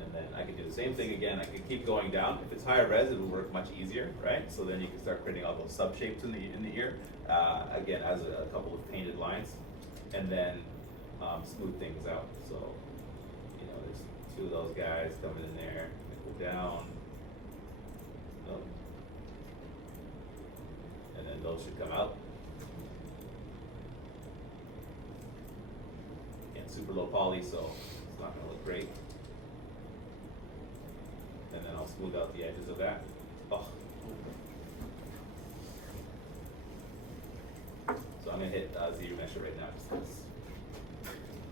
And then I can do the same thing again. I can keep going down. If it's higher res, it will work much easier, right? So then you can start creating all those sub shapes in the ear. Again, as a couple of painted lines, and then smooth things out. So you know, there's two of those guys coming in there. Go down. Up. And then those should come out. Again, super low poly, so it's not going to look great. And then I'll smooth out the edges of that. Oh. So I'm going to hit Z Mesher right now. Just this.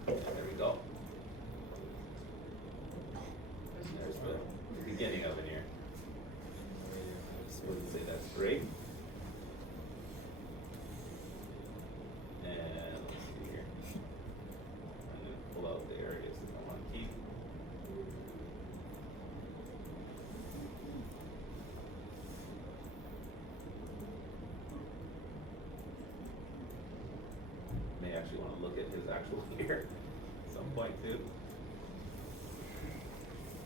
There we go. There's the beginning of it here. So we'll say that's great. And let's see here. I'm going to pull out the areas that I want to keep. May actually want to look at his actual ear at some point too.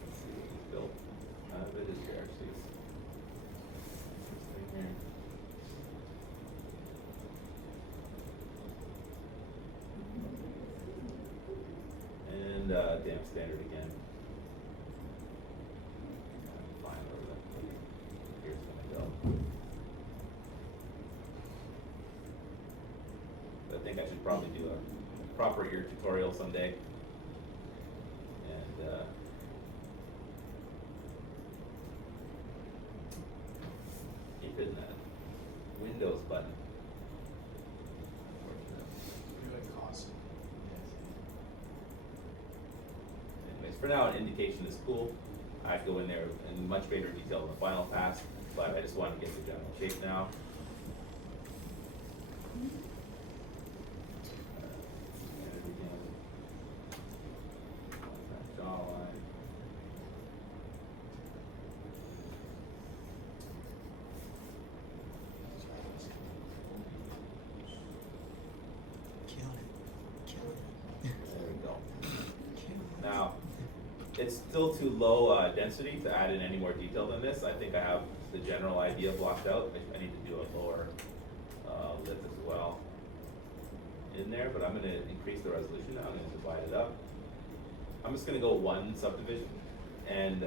Let's see what he's built. But his ear actually is this thing here. And damn standard again. Find where the ear's gonna go. I think I should probably do a proper ear tutorial someday. And keep hitting that Windows button. Really costly. Anyways, for now, an indication is cool. I have to go in there in much greater detail in the final pass, but I just want to get the general shape now. Jawline. There we go. Now, it's still too low density to add in any more detail than this. I think I have the general idea blocked out. I need to do a lower lip as well in there, but I'm going to increase the resolution now. I'm going to divide it up. I'm just going to go one subdivision And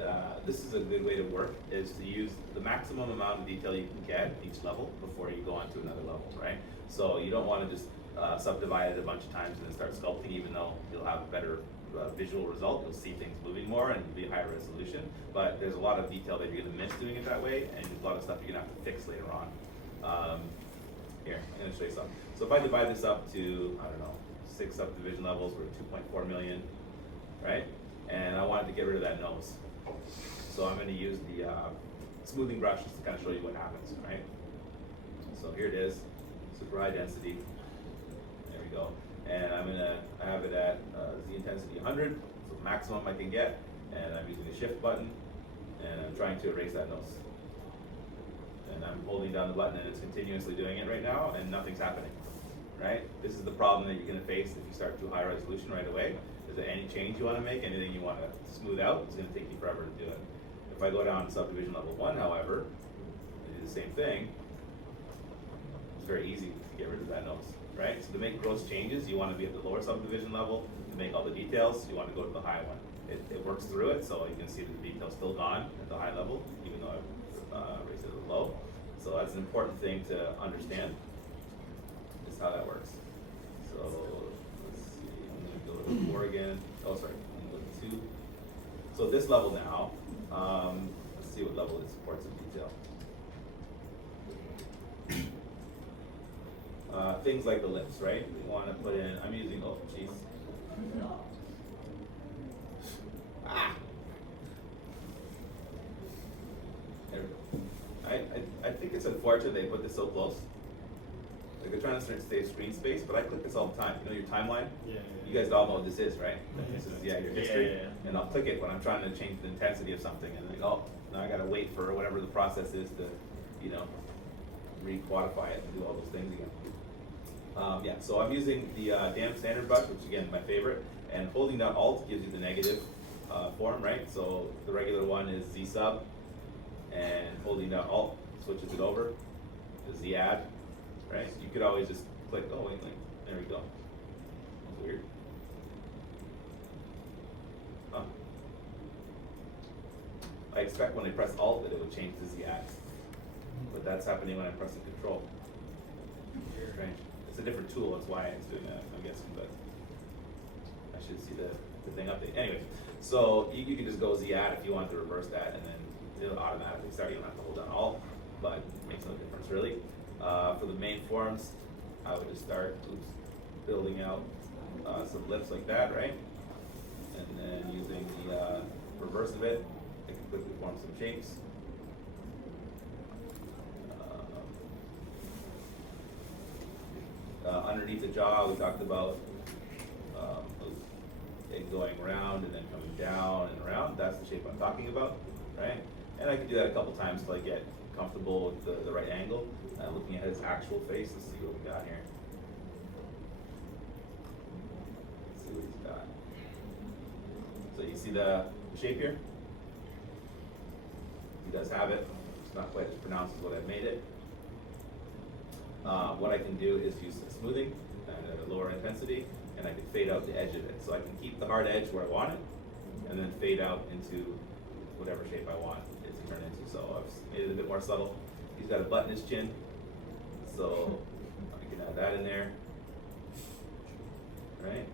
this is a good way to work, is to use the maximum amount of detail you can get at each level before you go on to another level, right? So you don't want to just subdivide it a bunch of times and then start sculpting, even though you'll have a better visual result. You'll see things moving more and it'll be higher resolution. But there's a lot of detail that you're going to miss doing it that way, and a lot of stuff you're going to have to fix later on. Here, I'm going to show you something. So if I divide this up to, I don't know, 6 subdivision levels, we're at 2.4 million, right? And I wanted to get rid of that nose. So I'm going to use the smoothing brush just to kind of show you what happens, right? So here it is, super high density. There we go. And I'm going to have it at Z intensity 100, so maximum I can get. And I'm using the shift button, and I'm trying to erase that nose. And I'm holding down the button and it's continuously doing it right now, and nothing's happening, right? This is the problem that you're going to face if you start too high resolution right away. Is that any change you want to make, anything you want to smooth out, it's going to take you forever to do it. If I go down to subdivision level 1, however, and do the same thing, it's very easy to get rid of that nose, right? So to make gross changes, you want to be at the lower subdivision level. To make all the details, you want to go to the high one. It works through it, so you can see that the detail's still gone at the high level, even though I've raised it at the low. So that's an important thing to understand, is how that works. So let's see, I'm going to go to 4 again. Oh, sorry, I'm going to go to 2. So this level now, let's see what level it supports in detail. Things like the lips, right? We want to put in, I'm using, oh, jeez. Ah! There we go. I think it's unfortunate they put this so close. Like they're trying to save screen space, but I click this all the time. You know your timeline? Yeah. You guys all know what this is, right? This is, your history. Yeah. And I'll click it when I'm trying to change the intensity of something, and like, oh, now I gotta wait for whatever the process is to, re-quantify it and do all those things again. Yeah, so I'm using the damp standard brush, which again, my favorite, and holding down Alt gives you the negative form, right? So the regular one is Z sub, and holding down Alt switches it over to Z add, right? You could always just click, oh wait, there we go. That's weird. Huh. I expect when I press Alt that it would change to Z add, but that's happening when I'm pressing Control. Strange. It's a different tool, that's why it's doing that, I'm guessing, but I should see the thing update. Anyway, so you can just go Z add if you want to reverse that, and then it'll automatically start. You don't have to hold down Alt, but it makes no difference really. For the main forms, I would just start building out some lips like that, right? And then using the reverse of it, I can quickly form some shapes. Underneath the jaw, we talked about it going around and then coming down and around. That's the shape I'm talking about, right? And I can do that a couple times till I get comfortable with the right angle. Looking at his actual face, let's see what we got here. Let's see what he's got. So you see the shape here? He does have it. It's not quite as pronounced as what I've made it. What I can do is use smoothing at a lower intensity, and I can fade out the edge of it. So I can keep the hard edge where I want it, and then fade out into whatever shape I want it to turn into. So I've made it a bit more subtle. He's got a butt in his chin, so I can add that in there, right?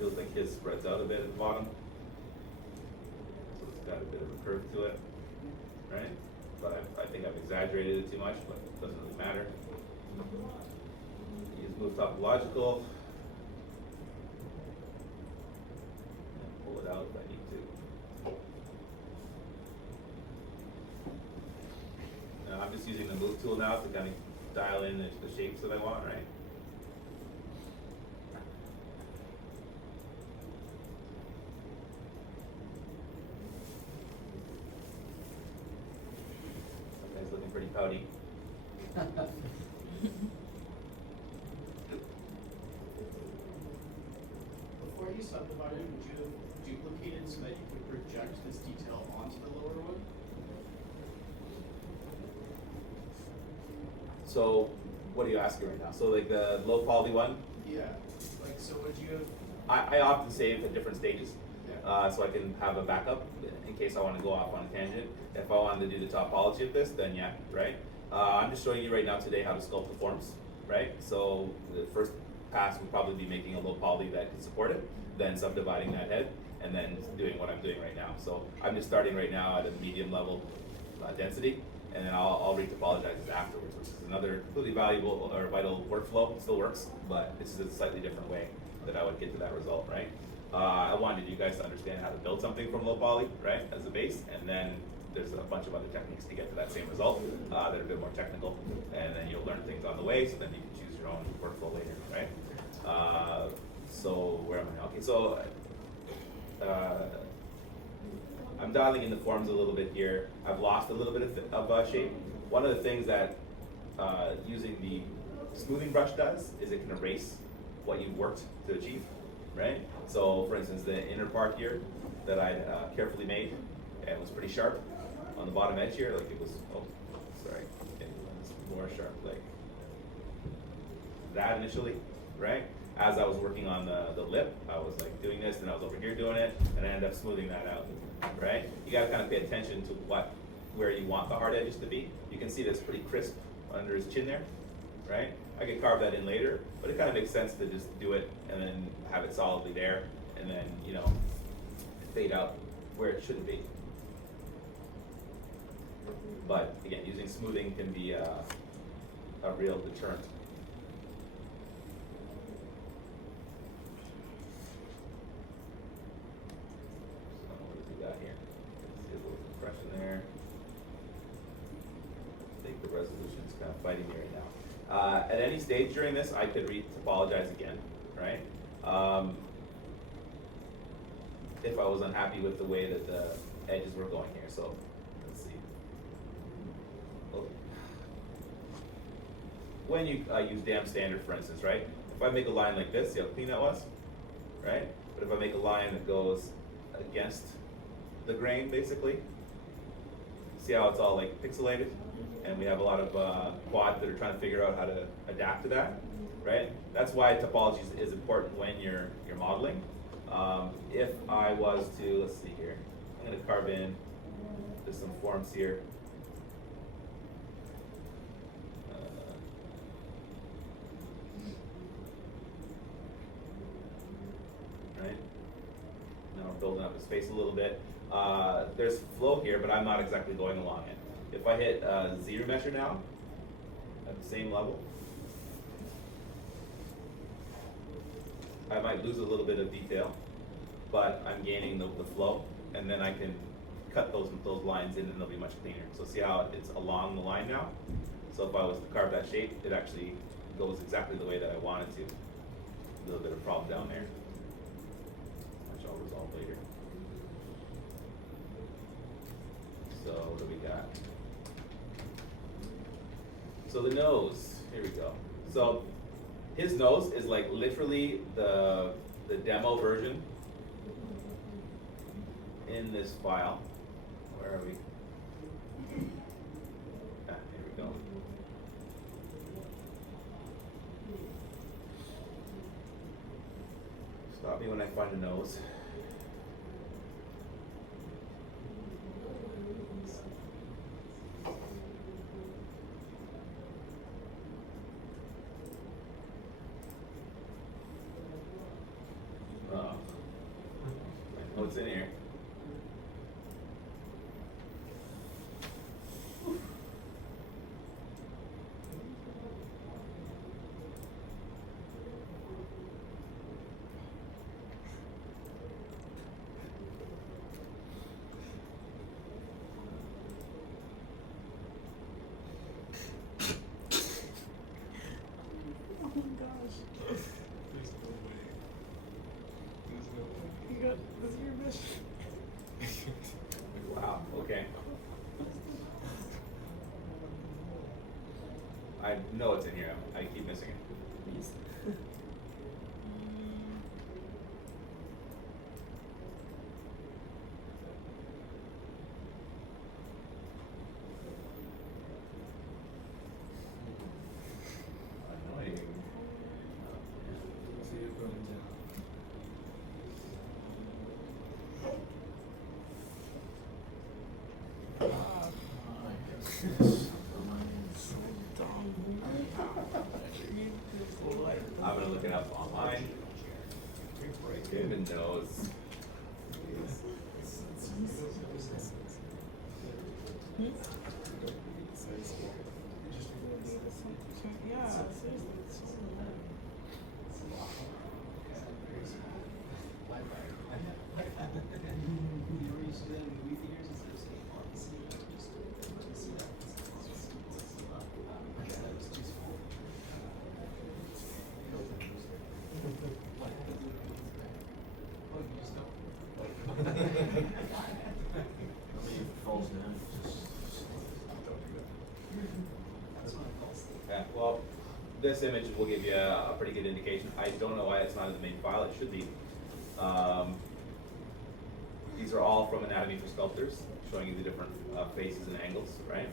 Feels like his spreads out a bit at the bottom, so it's got a bit of a curve to it, right? But I think I've exaggerated it too much, but it doesn't really matter. Use move topological. And pull it out if I need to. Now I'm just using the move tool now to kind of dial in the shapes that I want, right? Looking pretty pouty. Before you subdivided, would you have duplicated so that you could project this detail onto the lower one? So, what are you asking right now? So like the low quality one, Yeah. Like, so would you have? I often save at different stages. Yeah. so I can have a backup in case I want to go off on a tangent. If I wanted to do the topology of this, then yeah, right? I'm just showing you right now today how to sculpt the forms, right? So the first pass would probably be making a low poly that can support it, then subdividing that head, and then doing what I'm doing right now. So I'm just starting right now at a medium level density, and then I'll retopologize this afterwards, which is another completely valuable or vital workflow. It still works, but it's just a slightly different way that I would get to that result, right? I wanted you guys to understand how to build something from low poly, right, as a base, and then there's a bunch of other techniques to get to that same result that are a bit more technical, and then you'll learn things on the way, so then you can choose your own workflow later, right? So where am I? Okay, so I'm dialing in the forms a little bit here. I've lost a little bit of shape. One of the things that using the smoothing brush does is it can erase what you've worked to achieve, right? So for instance, the inner part here that I carefully made and was pretty sharp on the bottom edge here, like it was, oh, sorry, it was more sharp, like that initially, right? As I was working on the lip, I was like doing this, and I was over here doing it, and I ended up smoothing that out, right? You gotta kind of pay attention to where you want the hard edges to be. You can see that's pretty crisp under his chin there, right? I could carve that in later, but it kind of makes sense to just do it and then have it solidly there, and then, you know, fade out where it shouldn't be. But again, using smoothing can be a real deterrent. So what have we got here? Let's see a little compression there. I think the resolution's kind of fighting me right now. At any stage during this, I could retopologize again, right? If I was unhappy with the way that the edges were going here. So let's see. Oh. When you use dam standard, for instance, right? If I make a line like this, see how clean that was, right? But if I make a line that goes against the grain, basically, see how it's all like pixelated? And we have a lot of quads that are trying to figure out how to adapt to that, right? That's why topology is important when you're modeling. If I was to, let's see here, I'm gonna carve in, there's some forms here. Right? Now we're building up the space a little bit. There's flow here, but I'm not exactly going along it. If I hit Z remesher now, at the same level, I might lose a little bit of detail, but I'm gaining the flow, and then I can cut those lines in and they'll be much cleaner. So see how it's along the line now? So if I was to carve that shape, it actually goes exactly the way that I want it to. A little bit of problem down there, which I'll resolve later. So what do we got? So the nose, here we go. So his nose is like literally the demo version in this file. Where are we? Ah, here we go. Stop me when I find a nose. What's in here? Oh my gosh. You got this is your mission. Wow, okay. I know it's in here. I keep missing it. Annoying. I'm gonna look it up online. Right, David knows. Yeah, seriously. Nobody falls down, it's just. Yeah, well, this image will give you a pretty good indication. I don't know why it's not in the main file, it should be. These are all from Anatomy for Sculptors, showing you the different faces and angles, right?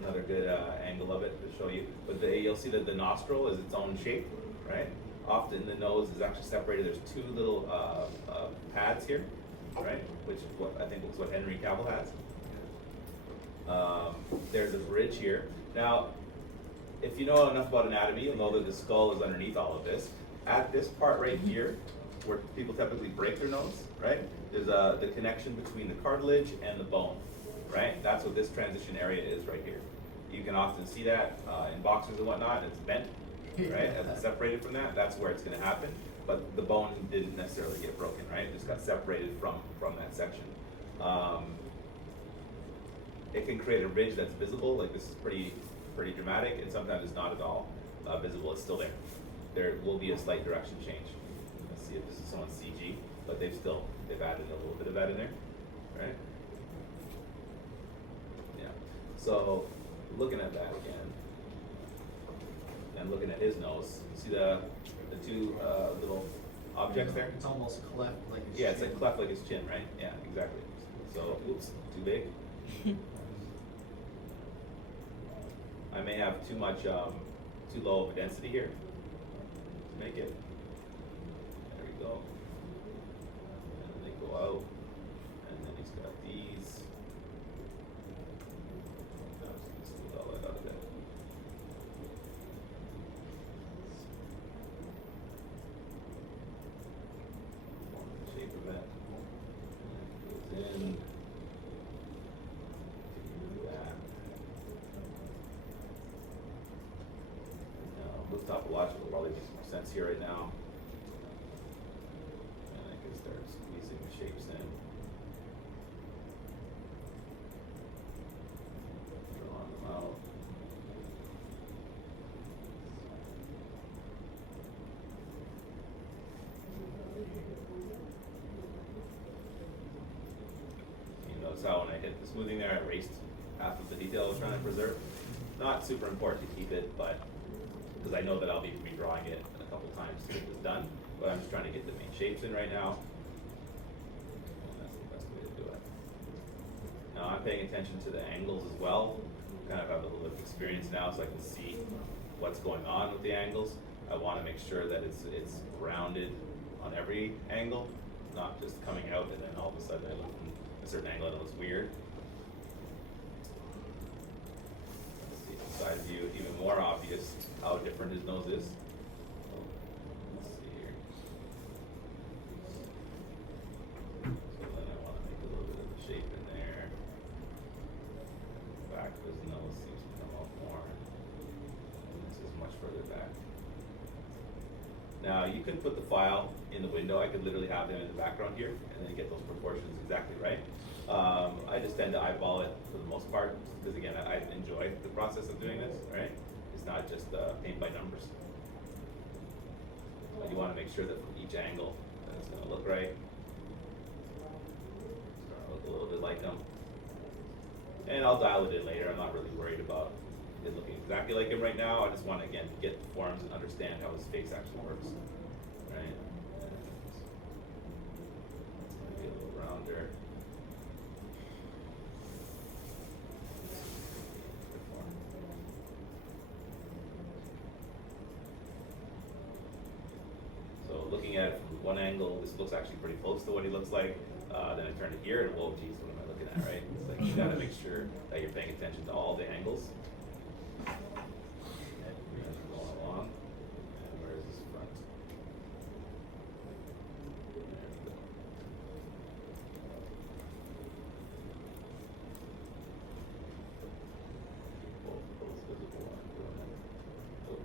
Another good angle of it to show you. But you'll see that the nostril is its own shape, right? Often the nose is actually separated. There's two little pads here, right? Which is what I think was what Henry Cavill has. There's a bridge here. Now, if you know enough about anatomy, you'll know that the skull is underneath all of this. At this part right here, where people typically break their nose, right? There's the connection between the cartilage and the bone, right? That's what this transition area is right here. You can often see that in boxers and whatnot. It's bent, right? As it's separated from that, that's where it's going to happen. But the bone didn't necessarily get broken, right? It just got separated from that section. It can create a ridge that's visible. Like this is pretty dramatic, and sometimes it's not at all visible. It's still there. There will be a slight direction change. Let's see if this is someone's CG, but they've added a little bit of that in there, right? Yeah. So looking at that again, and looking at his nose, you see the two little objects there? It's almost cleft like his Yeah, it's chin. like cleft like his chin, right? Yeah, exactly. So, oops, too big. I may have too low of a density here to make it. There we go. And then they go out, and then he's got these. Let's move all that out of there. The shape of that. And it goes in. That. With topological probably makes more sense here right now. And I can start squeezing the shapes in. Drawing them out. You notice how when I hit the smoothing there, I erased half of the detail I was trying to preserve. Not super important to keep it, but because I know that I'll be redrawing it a couple times to get this done, but I'm just trying to get the main shapes in right now. And that's the best way to do it. Now I'm paying attention to the angles as well. Kind of have a little bit of experience now so I can see what's going on with the angles. I want to make sure that it's grounded on every angle, not just coming out and then all of a sudden I look from a certain angle and it looks weird. Side view, even more obvious how different his nose is. Let's see here. So then I want to make a little bit of the shape in there. Back of his nose seems to come off more. And this is much further back. Now you could put the file in the window. I could literally have him in the background here and then get those proportions exactly right. I just tend to eyeball it for the most part because again, I enjoy the process of doing this, right? It's not just paint by numbers. But you want to make sure that from each angle that it's going to look right. It's going to look a little bit like them. And I'll dial it in later. I'm not really worried about it looking exactly like him right now. I just want to, again, get the forms and understand how his face actually works, right? Maybe a little rounder. So looking at it from one angle, this looks actually pretty close to what he looks like. Then I turn it here and whoa, geez, what am I looking at, right? It's like you gotta make sure that you're paying attention to all the angles. And going along. And where is this front? There we go. Both visible on doing that. Oh.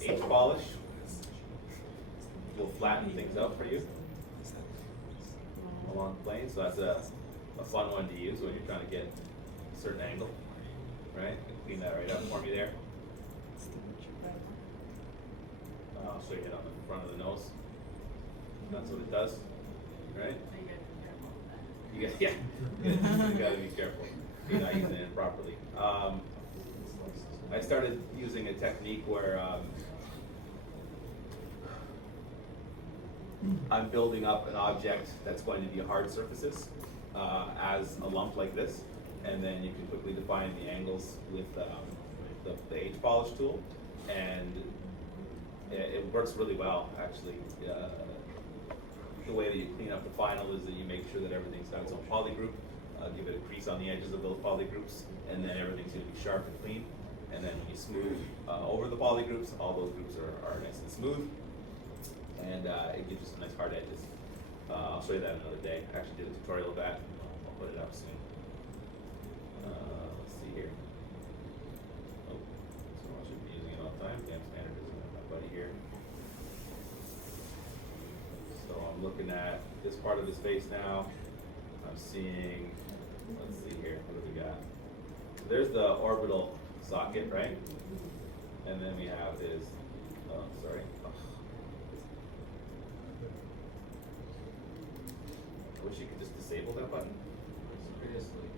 H polish will flatten things out for you along the plane, so that's a fun one to use when you're trying to get a certain angle, right? Clean that right up for me there. I'll show you it on the front of the nose. That's what it does, right? You got, yeah, you gotta be careful. You're not using it improperly. I started using a technique where I'm building up an object that's going to be hard surfaces as a lump like this, and then you can quickly define the angles with the H polish tool, and it works really well actually. The way that you clean up the final is that you make sure that everything's got its own poly group, give it a crease on the edges of those poly groups, and then everything's going to be sharp and clean. And then when you smooth over the poly groups, all those groups are nice and smooth, and it gives you some nice hard edges. I'll show you that another day. I actually did a tutorial of that. I'll put it up soon. Let's see here. Oh, so I should be using it all the time. Damn standard isn't my buddy here. So I'm looking at this part of his face now. I'm seeing, let's see here, what do we got? So there's the orbital socket, right? And then we have his, oh, sorry. Oh. I wish you could just disable that button. Seriously.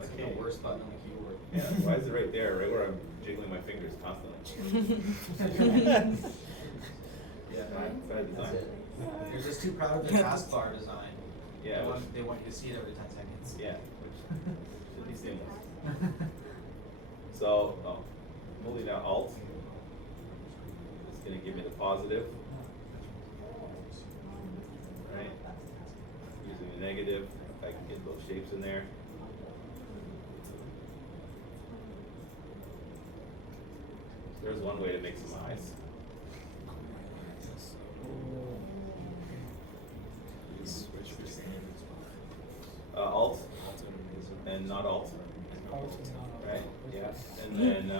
I It's can't. the worst button on the keyboard. Yeah, why is it right there, right where I'm jiggling my fingers constantly? Yeah, Bad design. You're just too proud of the taskbar design. Yeah, They want you to see it every 10 seconds. yeah, which should be seamless. So, holding down Alt, it's gonna give me the positive. Right? Using the negative, I can get those shapes in there. So there's one way to make some eyes. Alt, and not Alt. Right? Yeah. And then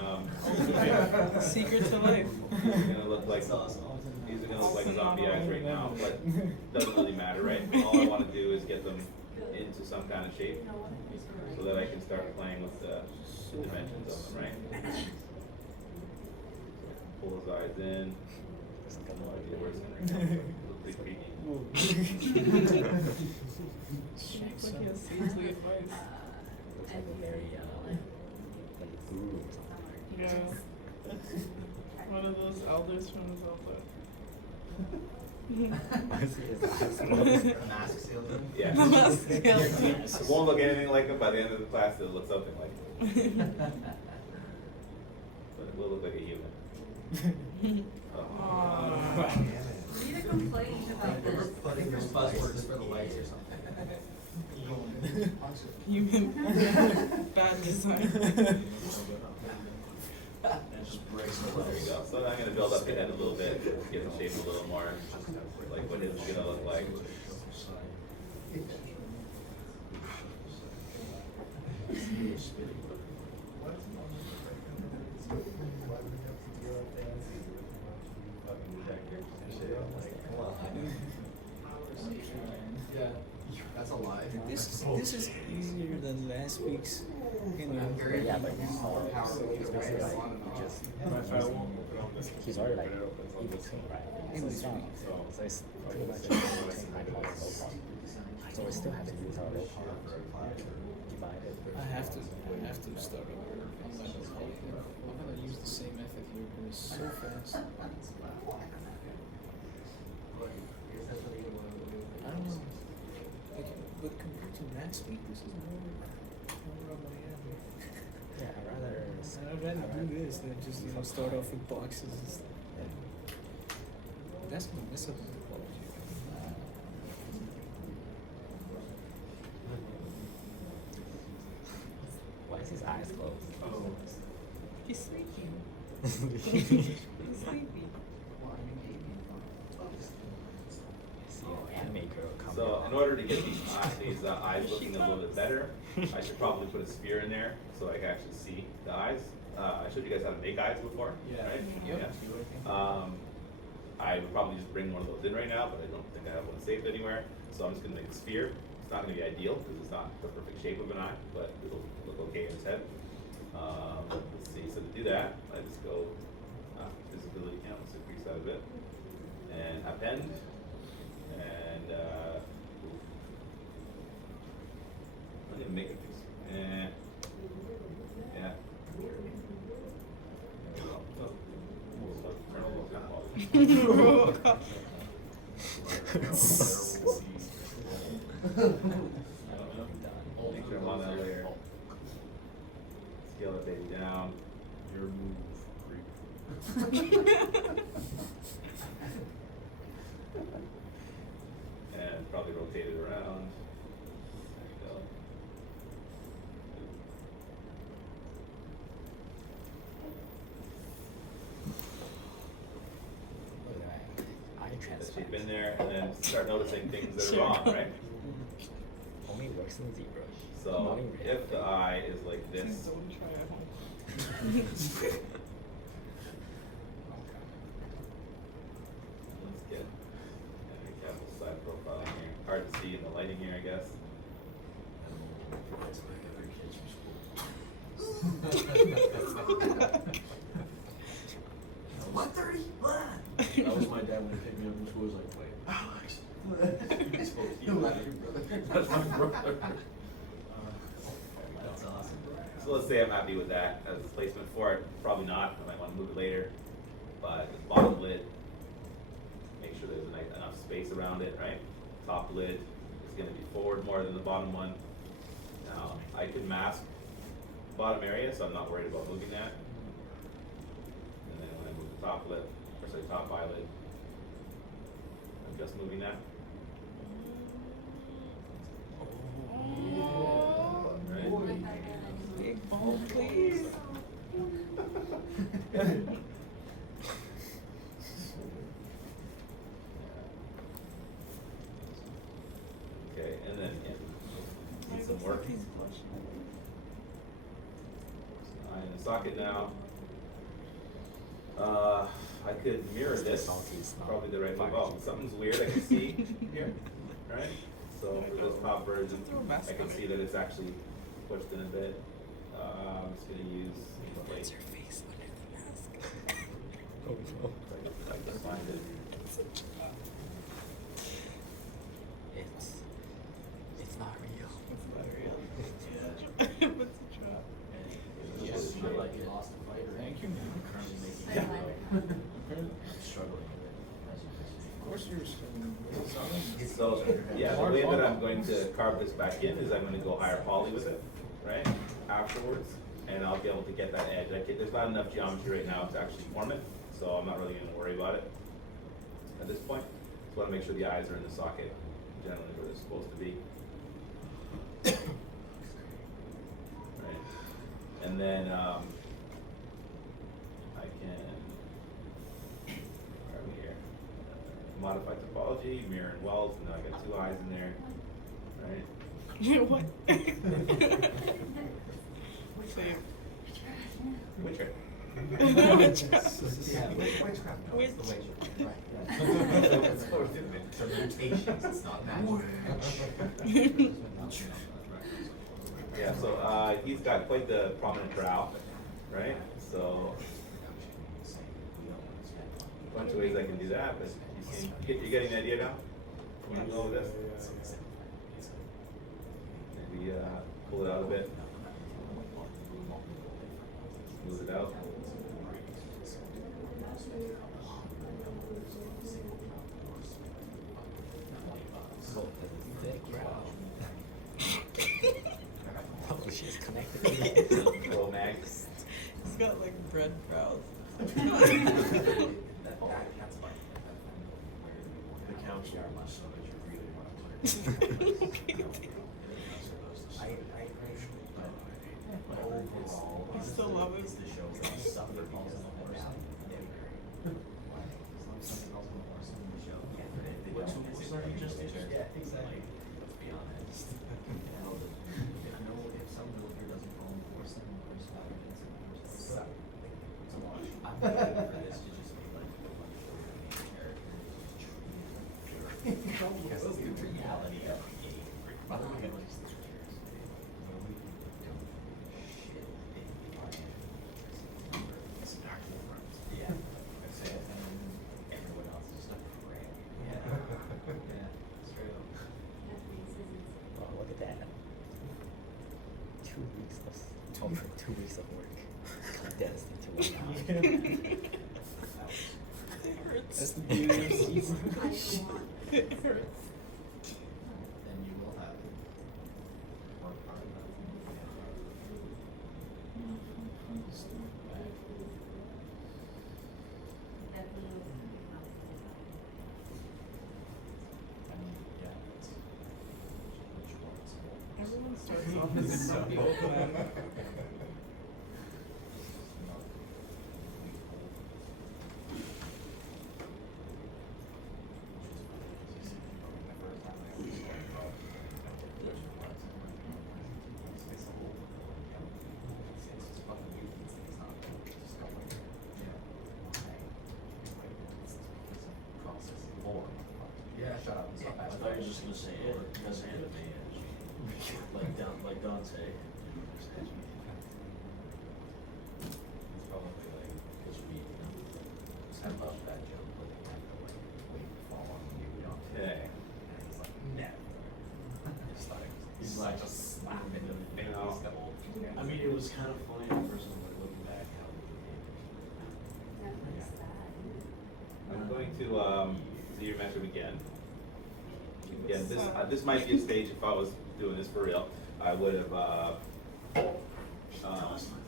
Secret to life. he's gonna look like these are gonna look like zombie eyes right now, but doesn't really matter, right? All I want to do is get them into some kind of shape so that I can start playing with the dimensions of them, right? Pull his eyes in. No idea where it's gonna go. Looks pretty creepy. Looks like he has Ainsley advice. Looks like a very like guru. Yeah. One of those elders from Zelda. Mask salesman. Yeah. The mask salesman. It won't look anything like him. By the end of the class, it'll look something like him. But it will look like a human. Aww. Need a complaint about this. Putting those buzzwords for the lights or something. Human. Bad design. And just breaks the There you go. So I'm going to build up the head a little bit, get the shape a little more, like what it's going to look like. Yeah, that's a lie. This is easier than last week's. I'm very Yeah, but more powerful. it's basically like you just he's already like evil king, right? So it's not so it's pretty much using high power low power. So we still have to use our low power divided. I have to start over. I'm gonna use the same method here, but it's so fast. Mac speak? This is more of my Yeah, I'd rather. I'd rather do this than just start off with boxes. And stuff. That's gonna mess up the quality. Why is his eyes closed? Oh. He's sleeping. He's sleepy. See an anime girl come. So in order to get these eyes looking a little bit better, I should probably put a sphere in there so I can actually see the eyes. I showed you guys how to make eyes before, Yeah. right? Yep. Yeah. I would probably just bring one of those in right now, but I don't think I have one saved anywhere. So I'm just gonna make a sphere. It's not gonna be ideal because it's not the perfect shape of an eye, but it'll look okay in his head. Let's see, so to do that, I just go visibility count, let's increase that a bit. And append, and I'm gonna make it fix. Yeah. There we go. So, turn a little down. Make sure I'm on that layer. Scale that baby down. Your move, creep. And probably rotate it around. There you go. Look at that. Eye Get the transplant. shape in there, and then start noticing things that are wrong, right? Only works in ZBrush. So Not in if the eye is like Please this, don't try at home. let's get a careful side profile in here. Hard to see in the lighting here, I guess. It's like other kids from school. 1:30? That was my dad when he picked me up from school. He was like, wait, Alex. That's my brother. That's awesome. So let's say I'm happy with that as a placement for it. Probably not. I might want to move it later. But the bottom lid, make sure there's enough space around it, right? Top lid is going to be forward more than the bottom one. Now I can mask bottom area, so I'm not worried about moving that. And then when I move the top lid, or sorry, top eyelid, I'm just moving that. Right? Big ball, please. Okay, and then yeah, need some Looks work. like he's blushing. Eye in the socket now. I could mirror this. Probably the right move. Oh, something's weird. I can see here, right? So for this top version, Throw a mask I can on it. see that it's actually pushed in a bit. I'm just gonna use plate. Your face under the mask. Oh no. If I can find it. It's not real. It's not real. It's a trap. Yes, I like it. Lost the fight. Thank you. I'm currently making it. I'm struggling with it. Of course, you're So, yeah, the way that I'm going to carve this back in is I'm gonna go higher poly with it, right, afterwards, and I'll be able to get that edge. There's not enough geometry right now to actually form it, so I'm not really gonna worry about it at this point. Just wanna make sure the eyes are in the socket, generally where they're supposed to be. Right, and then, I can, where are we here? Modify topology, mirror and weld, so now I got two eyes in there, right? What? Same. Witcher. It's not magic. Yeah, so he's got quite the prominent brow, right? So a bunch of ways I can do that, but you're getting the idea now? Where I'm going with this? Maybe pull it out a bit. Move it out. Thick brow. That's fine. The council was so that you really want to. I overall. I still love it. It's the show that suffer falls on the horse. Something else on the horse in the show. What two movies are you just in? Yeah, exactly. Let's be honest. If some villager doesn't fall on the horse, then the horse dies. It's a wash. I'm waiting for this to just be like the one character. Because it's the reality of the game. By the way, like, yeah. Everyone else is just a prick. Yeah. Yeah, it's true. Wow, look at that. 2 weeks of over 2 weeks of work condensed into 1 hour. It hurts. That's the beauty of season. It hurts. Then you will have work hard enough. I mean, yeah, it's what you want. Everyone starts off as so Yeah, shut up. It's not I fast. thought you were just gonna say it because anime like Dante. It's probably like, because we set up that joke where they kind of like, wait, fall on you, we don't. Okay. And he's like, never. It's like, He's he's like, like, just slap in the face, No. the whole. I mean, it was kind of funny at first, I'm like looking back how they did I'm going to see your matchup again. Again, this might be a stage if I was doing this for real. I would have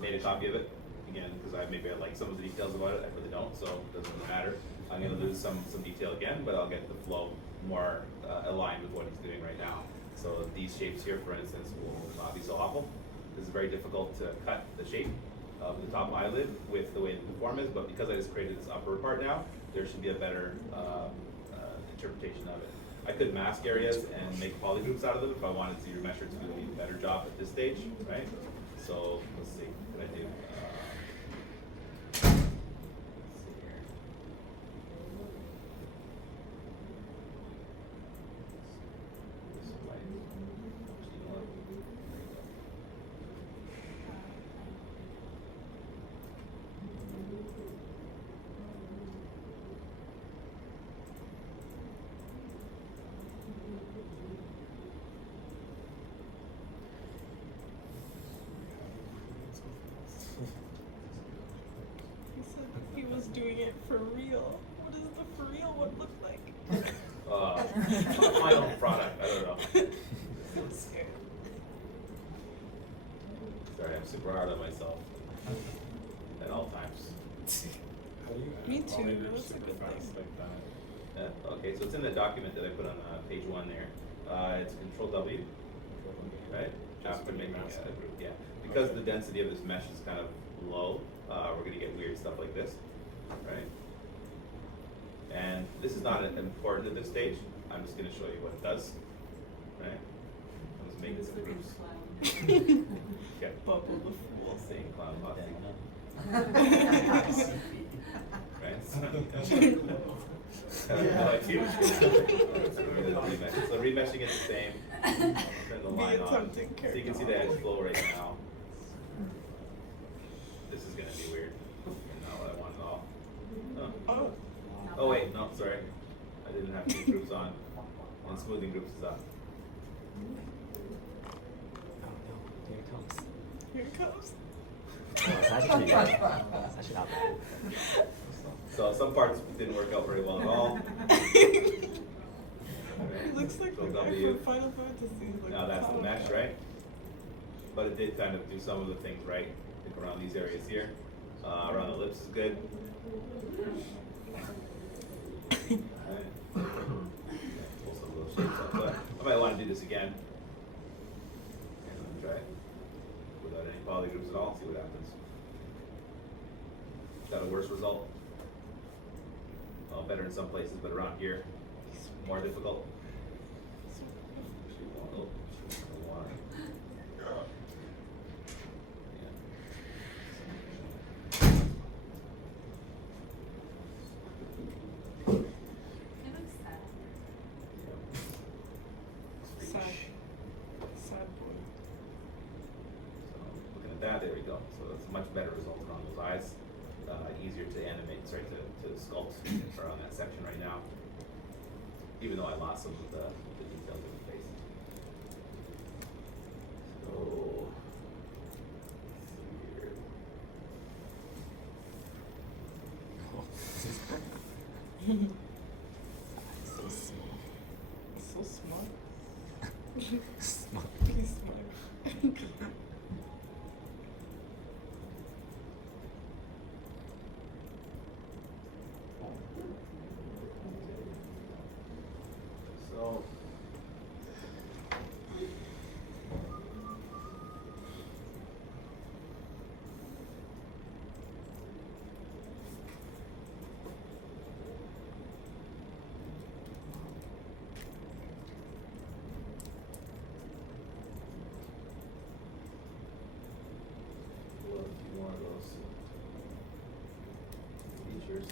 made a copy of it again because I like some of the details about it. I really don't, so it doesn't really matter. I'm going to lose some detail again, but I'll get the flow more aligned with what he's doing right now. So these shapes here, for instance, will not be so awful. This is very difficult to cut the shape of the top eyelid with the way the form is, but because I just created this upper part now, there should be a better interpretation of it. I could mask areas and make polygroups out of them if I wanted to remesher to do an even better job at this stage, right? So let's see, what I do. Let's see here. This is light. Actually, you know what? There you go. He said he was doing it for real. What does the for real one look like? Final product, I don't know. I'm scared. Sorry, I'm super hard on myself at all times. Me too, that's a good thing. Yeah, okay, so it's in the document that I put on page 1 there. It's Control W, right? After making a group, yeah. Because the density of this mesh is kind of low, we're gonna get weird stuff like this, right? And this is not important at this stage. I'm just gonna show you what it does, right? I'm just making some groups. Okay. Bubble the fool. Same clown posse. So remeshing it the same. Turn the line on. attempting So you can see the edge flow right now. This is gonna be weird. Not what I want at all. Oh, Oh wait, no, sorry. I didn't have any groups on. And smoothing groups is up. Oh no, here it comes. here it comes. Oh, it's actually pretty good. It's actually not bad. So some parts didn't work out very well at all. It looks like the Control guy W. from Final Fantasy. Like Now that's the top mesh, guy. right? But it did kind of do some of the things right. Like around these areas here. Around the lips is good. Pull some of those shapes up, but I might want to do this again. And try it without any polygroups at all, see what happens. Got a worse result? Oh, better in some places, but around here, more difficult. It looks sad. Sad boy. So looking at that, there we go. So that's a much better result around those eyes. Easier to animate, sorry, to sculpt around that section right now. Even though I lost some of the details in the face. So, let's see here. So small. So smart. Smart. He's smart. So, pull up a few more of those features.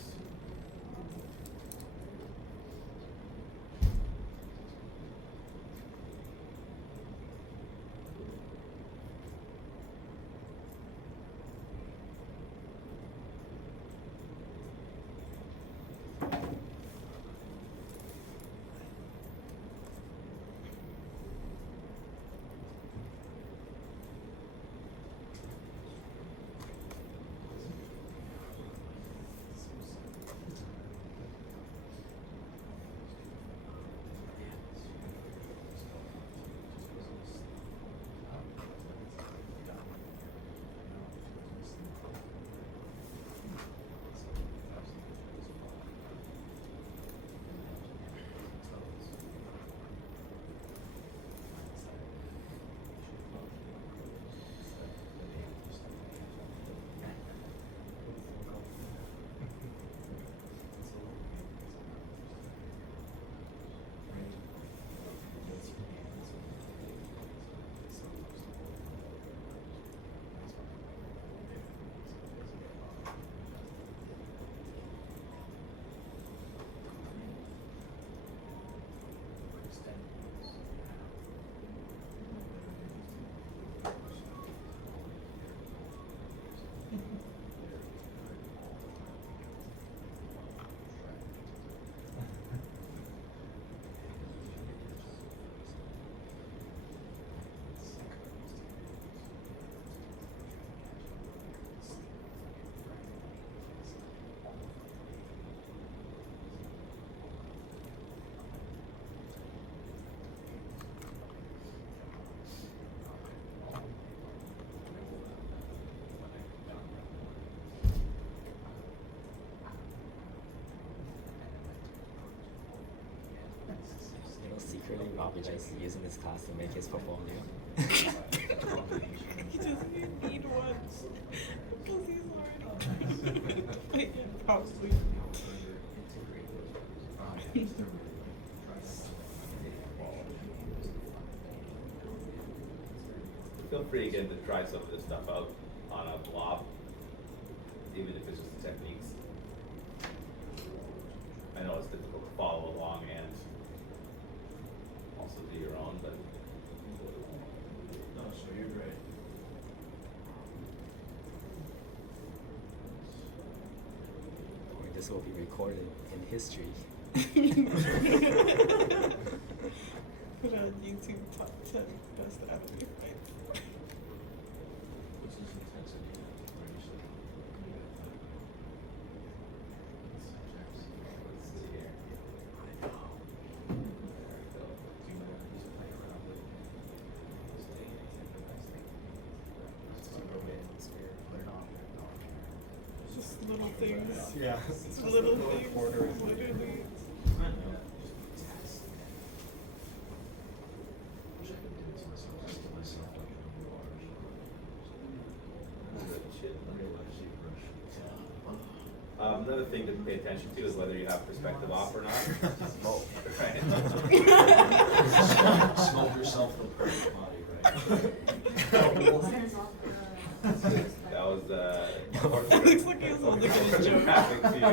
You know, secretly, Robbie just using this class to make his portfolio. He doesn't even need one because he's already like, yeah, probably. Feel free again to try some of this stuff out on a blob, even if it's just the techniques. I know it's difficult to follow along and also do your own, but No, so you're great. Or this will be recorded in history. Put on YouTube top 10 best After Effects. What's this intensity? Where you said- let's see here. Do you know what he's playing around with? Just little things. Yeah. It's little things, literally. Another thing to pay attention to is whether you have perspective off or not. Oh. Right? Smoke yourself the perfect body, right? That was It looks like he was holding it in joke. orthographic view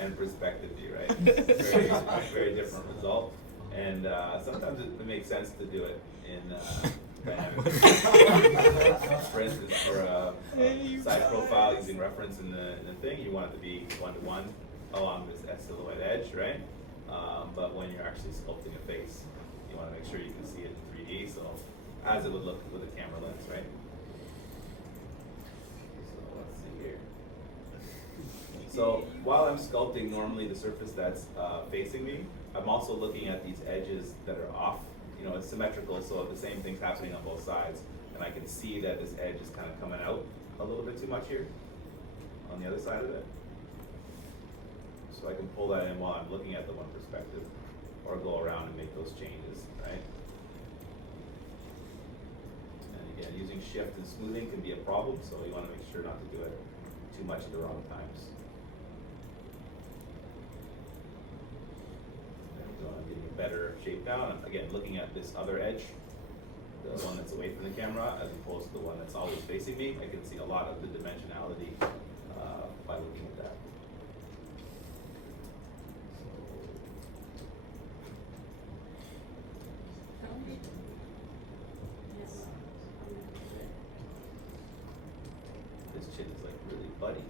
and perspective view, right? Very, very different result. And sometimes it makes sense to do it in dynamic. For instance, for a side profile using reference in the thing, you want it to be 1-to-1 along this silhouette edge, right? But when you're actually sculpting a face, you want to make sure you can see it in 3D, so as it would look with a camera lens, right? So let's see here. So while I'm sculpting normally the surface that's facing me, I'm also looking at these edges that are off. You know, it's symmetrical, so the same thing's happening on both sides. And I can see that this edge is kind of coming out a little bit too much here on the other side of it. So I can pull that in while I'm looking at the one perspective, or go around and make those changes, right? And again, using shift and smoothing can be a problem, so you want to make sure not to do it too much at the wrong times. So I'm getting a better shape now, and again, looking at this other edge, the one that's away from the camera, as opposed to the one that's always facing me, I can see a lot of the dimensionality by looking at that. This chin is like really buddy.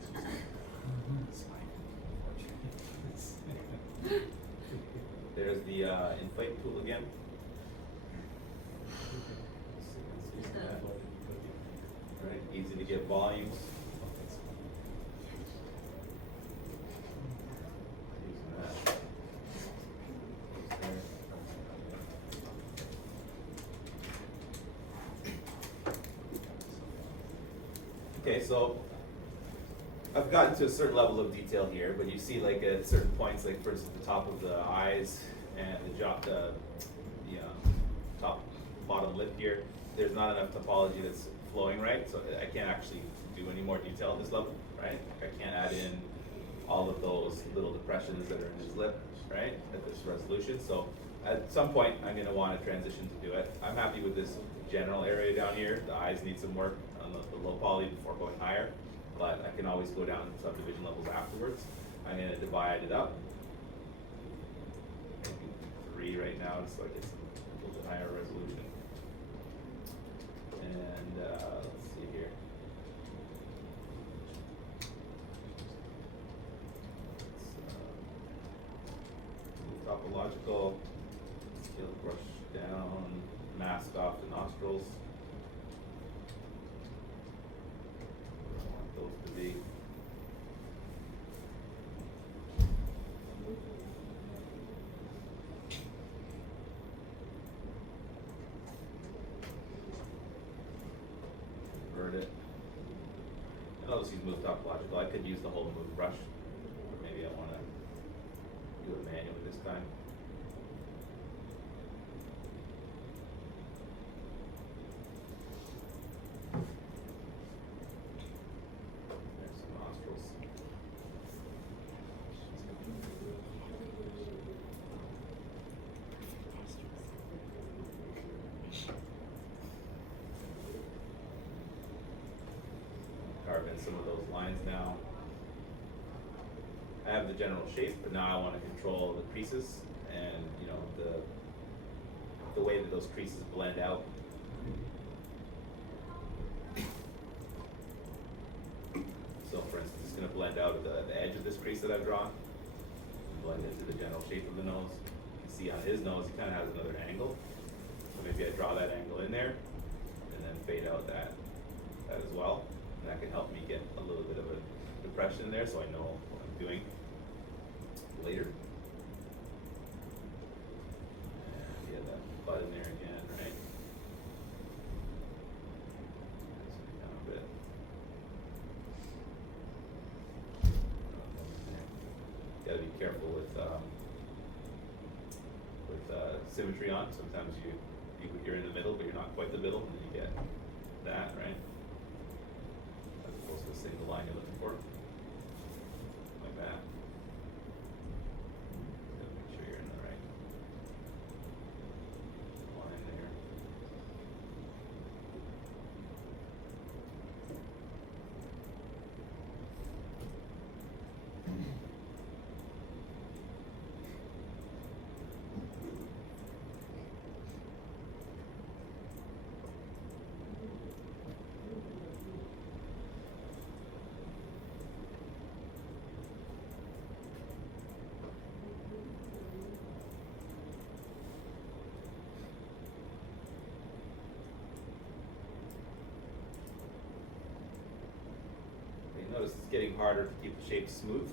There's the inflate tool again. Right, easy to get volumes. Using that. There. Okay, so I've gotten to a certain level of detail here, but you see like at certain points, like for instance the top of the eyes and the jaw, the top bottom lip here, there's not enough topology that's flowing right, so I can't actually do any more detail at this level, right? I can't add in all of those little depressions that are in his lip, right, at this resolution. So at some point, I'm going to want to transition to do it. I'm happy with this general area down here. The eyes need some work on the low poly before going higher, but I can always go down to subdivision levels afterwards. I'm going to divide it up. Maybe 3 right now, so I get some a little bit higher resolution. And let's see here. Topological, scale brush down, mask off the nostrils. I want those to be. Invert it. And I'll just use move topological. I could use the whole move brush, or maybe I want to do it manually this time. There's some nostrils. Carve in some of those lines now. I have the general shape, but now I want to control the creases and the way that those creases blend out. So for instance, it's going to blend out the edge of this crease that I've drawn, blend into the general shape of the nose. You can see on his nose, he kind of has another angle. So maybe I draw that angle in there, and then fade out that as well. And that can help me get a little bit of a depression in there, so I know what I'm doing later. And get that butt in there again, right? Down a bit. careful with symmetry on. Sometimes you're in the middle, but you're not quite the middle, and then you get that, right? As opposed to a single line you're looking for, like that. Gotta make sure you're in the right line there. You notice it's getting harder to keep the shape smooth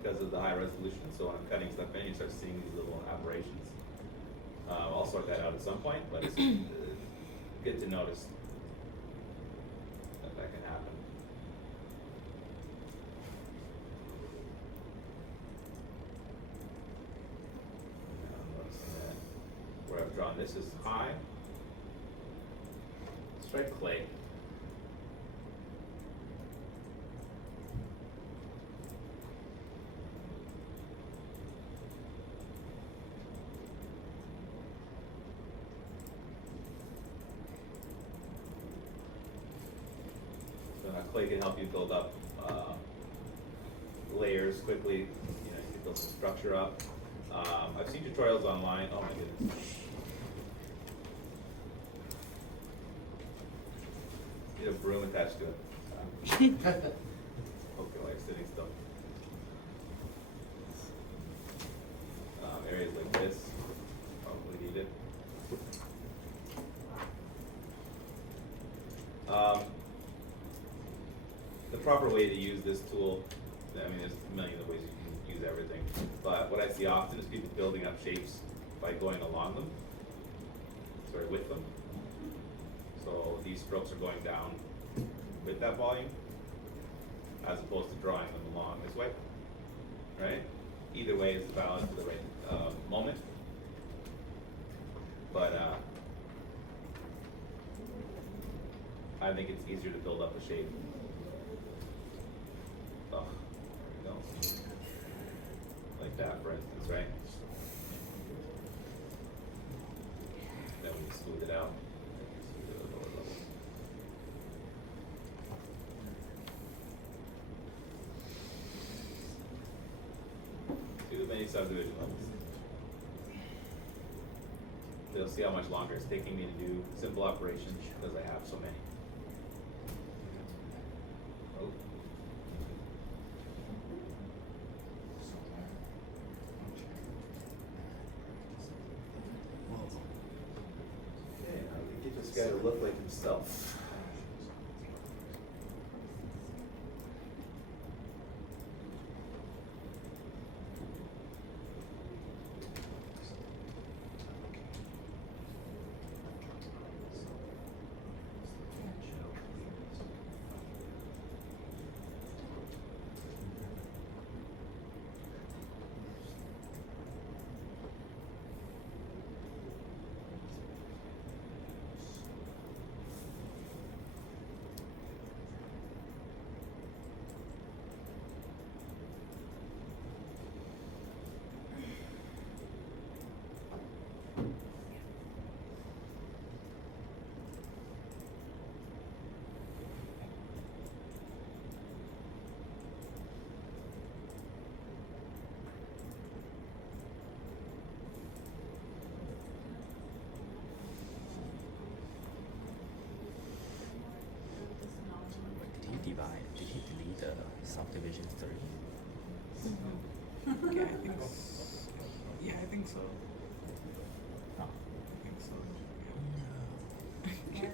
because of the high resolution. So when I'm cutting stuff in, you start seeing these little aberrations. I'll sort that out at some point, but it's good to notice that can happen. Now I'm noticing that where I've drawn this is high. Let's try clay. Clay can help you build up layers quickly. You know, you can build some structure up. I've seen tutorials online. Oh my goodness. Need a broom attached to it. Okay, like sitting still. Areas like this probably need it. The proper way to use this tool, I mean, there's a million of ways you can use everything, but what I see often is people building up shapes by going along them, with them. So these strokes are going down with that volume, as opposed to drawing them along this way, right? Either way is valid for the right moment, but I think it's easier to build up a shape. Oh, there we go. Like that, for instance, right? Then we smooth it out. Smooth it at a lower level. Too many subdivision levels. They'll see how much longer it's taking me to do simple operations because I have so many. Oh. Okay, how do we get this guy to look like himself? Did he divide? Did he delete the subdivision 3? Yeah, I think. Yeah, I think so. Oh. I think so. Yeah.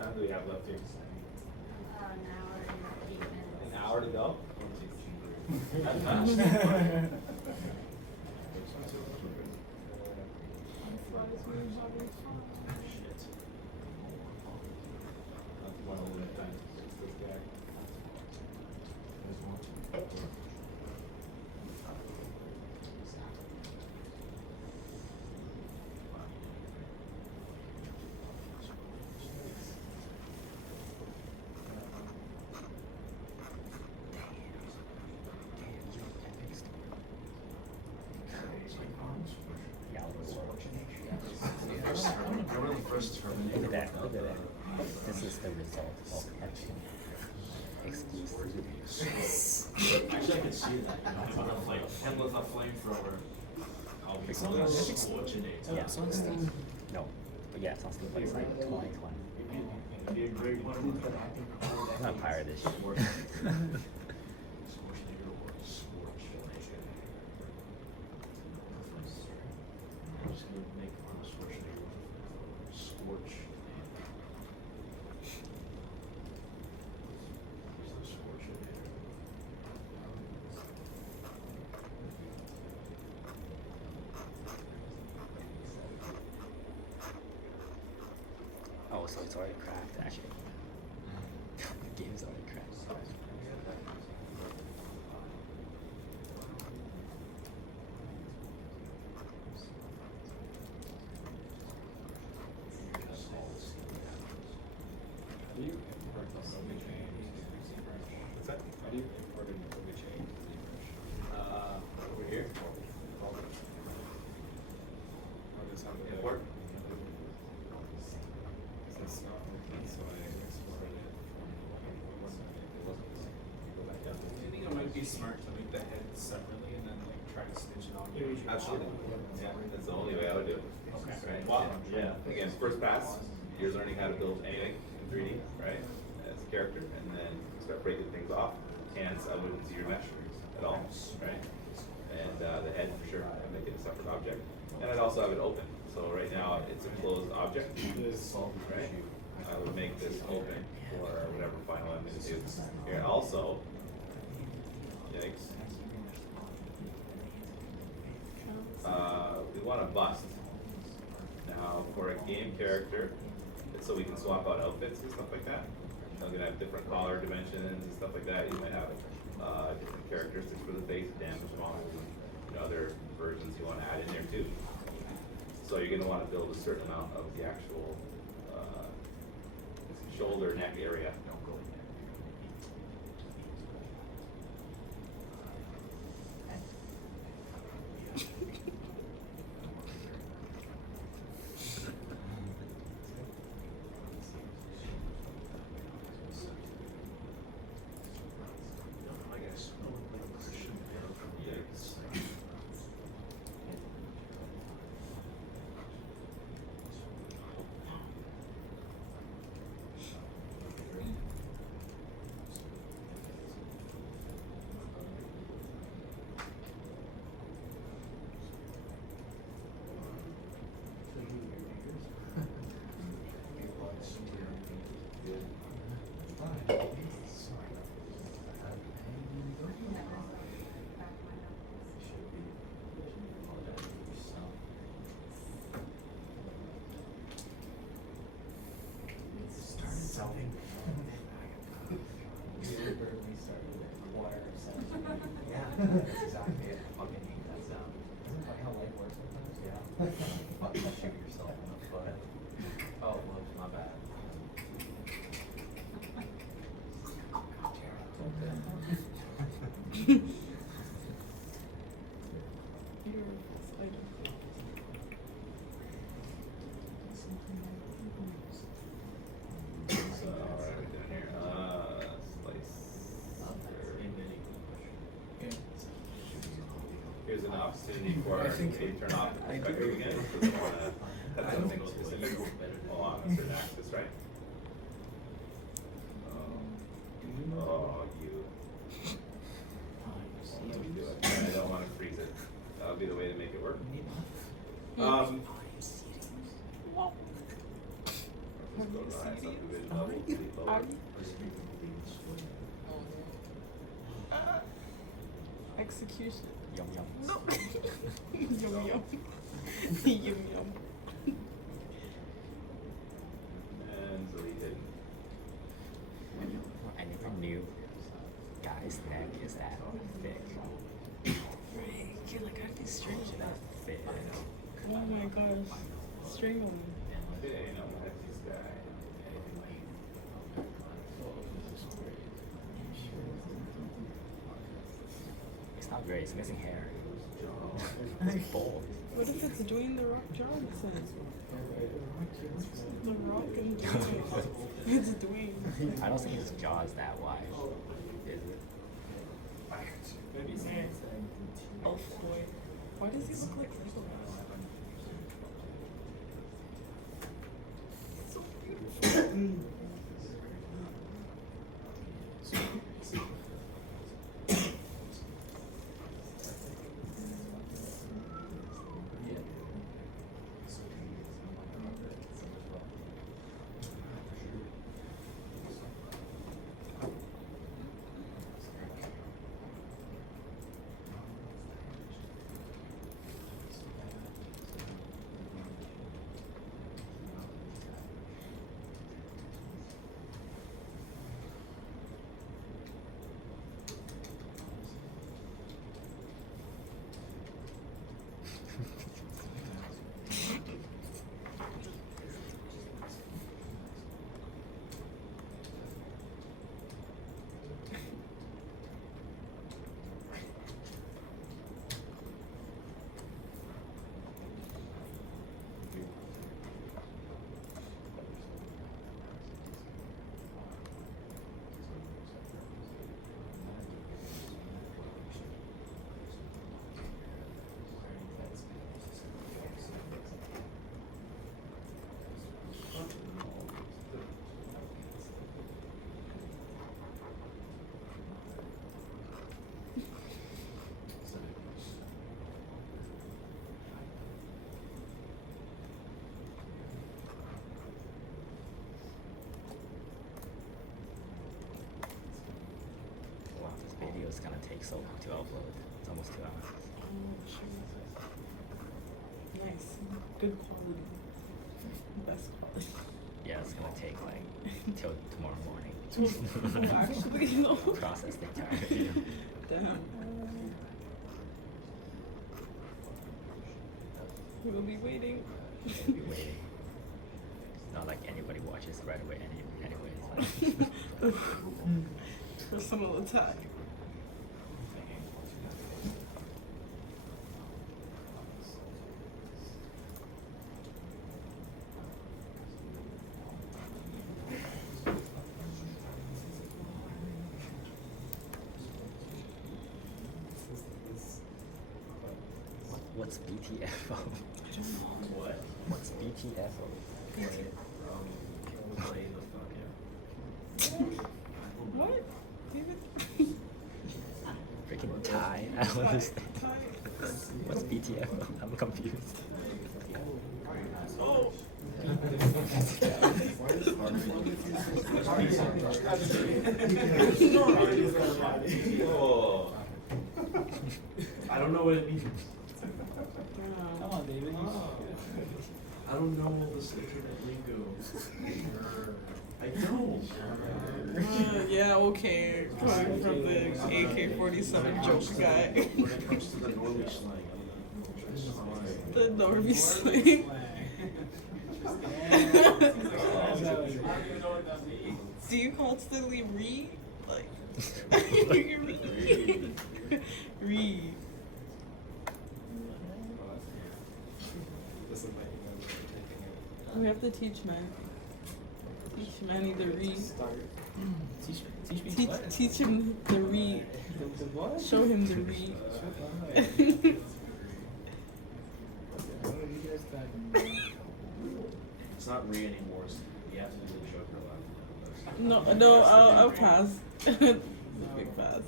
time do we have left here? An hour and 8 minutes. An hour to go? That's On fast. flies when you're having fun. That's one of the times. It's this guy. Yeah, I really first terminated. look at that, look at that. This is the result of action exclusivity. Actually, I could see that, you know, with a flame, him with a flamethrower. I'll be Because- scorching it. Yeah. No, but yeah, sounds good, but it's like 2020. It'd be a great one. I'm not pirate this shit. Schwarzenegger or Scorch. I'm just gonna make Arnold Schwarzenegger Scorch. He's the Schwarzenegger. Oh, so it's already cracked, actually. The game's already cracked. How do you import the Adobe chain into ZBrush? What's that? How do you import an Adobe chain to ZBrush? Over here. How does have the Import. It's not working, so I exported it from one side. It wasn't. You go back down. Do you think it might be smart to make the head separately and then like try to stitch it on? Absolutely. Yeah, that's the only way I would do it. Okay. Right? Wow. Yeah. Again, first pass, you're learning how to build anything in 3D, right? As a character, and then start breaking things off. Hands, I wouldn't see your mesh at all, right? And the head for sure, I'd make it a separate object. And I'd also have it open. So right now, it's a closed object, right? I would make this open for whatever final I'm gonna do. Here, also, yikes. We want a bust. Now, for a game character, it's so we can swap out outfits and stuff like that. You're gonna have different collar dimensions and stuff like that. You might have different characteristics for the face, damage models, and other versions you want to add in there too. So you're gonna want to build a certain amount of the actual shoulder, neck area. I guess, no, like a Christian hero from the Yikes. Yeah, that's exactly it. I fucking hate that sound. Isn't it funny how light works sometimes? Yeah. Fucking shoot yourself in the foot. Oh, whoops, my bad. So, what are we doing here? Slice. Here's an opportunity for me to turn off the perspective again, because I wanna have something specific along a certain axis, right? Oh, you. Let me do it. I don't wanna freeze it. That'll be the way to make it work. Go to our serious? subdivision Are level, you? pretty low. Are you? Execution. Yum yum. No. Yum yum. Yum yum. And so he didn't. I never knew guys' neck is that thick. Right. You're like, I'd be strange That that. thick. Oh my gosh. Strangle me. Yeah, you know, that's this guy. It's not great. It's missing hair. It's bald. What if it's Dwayne The Rock Johnson? The Rock and Dwayne. It's Dwayne. I don't think his jaw is that wide. Is it? Elf boy. Why does he look like Legolas? So beautiful. Wow, this video is gonna take so long to upload. It's almost 2 hours. Oh, Jesus. Nice. Good quality. Best quality. Yeah, it's gonna take like till tomorrow morning. Oh, actually, no. Process the entire video. Damn. We'll be waiting. We'll be waiting. Not like anybody watches right away anyway. Personal attack. What's BTFO? I don't know. What? What's BTFO? Play the fuck What? David? Freaking Thai? I don't understand. What's BTFO? I'm confused. Oh! Oh. I don't know what it means. Come on, David. I don't know all this internet lingo. I don't. Yeah, okay. Coming from the AK-47 joke guy. When it comes to the Normie slang, I don't know. The Normie slang. Do you constantly read? Like, you read? Read. We have to teach man. Teach Manny to read. Teach me what? Teach him to read. The what? Show him to read. It's not re anymore. It's, you have to do the Joker laugh. No, no, I'll pass. Big pass.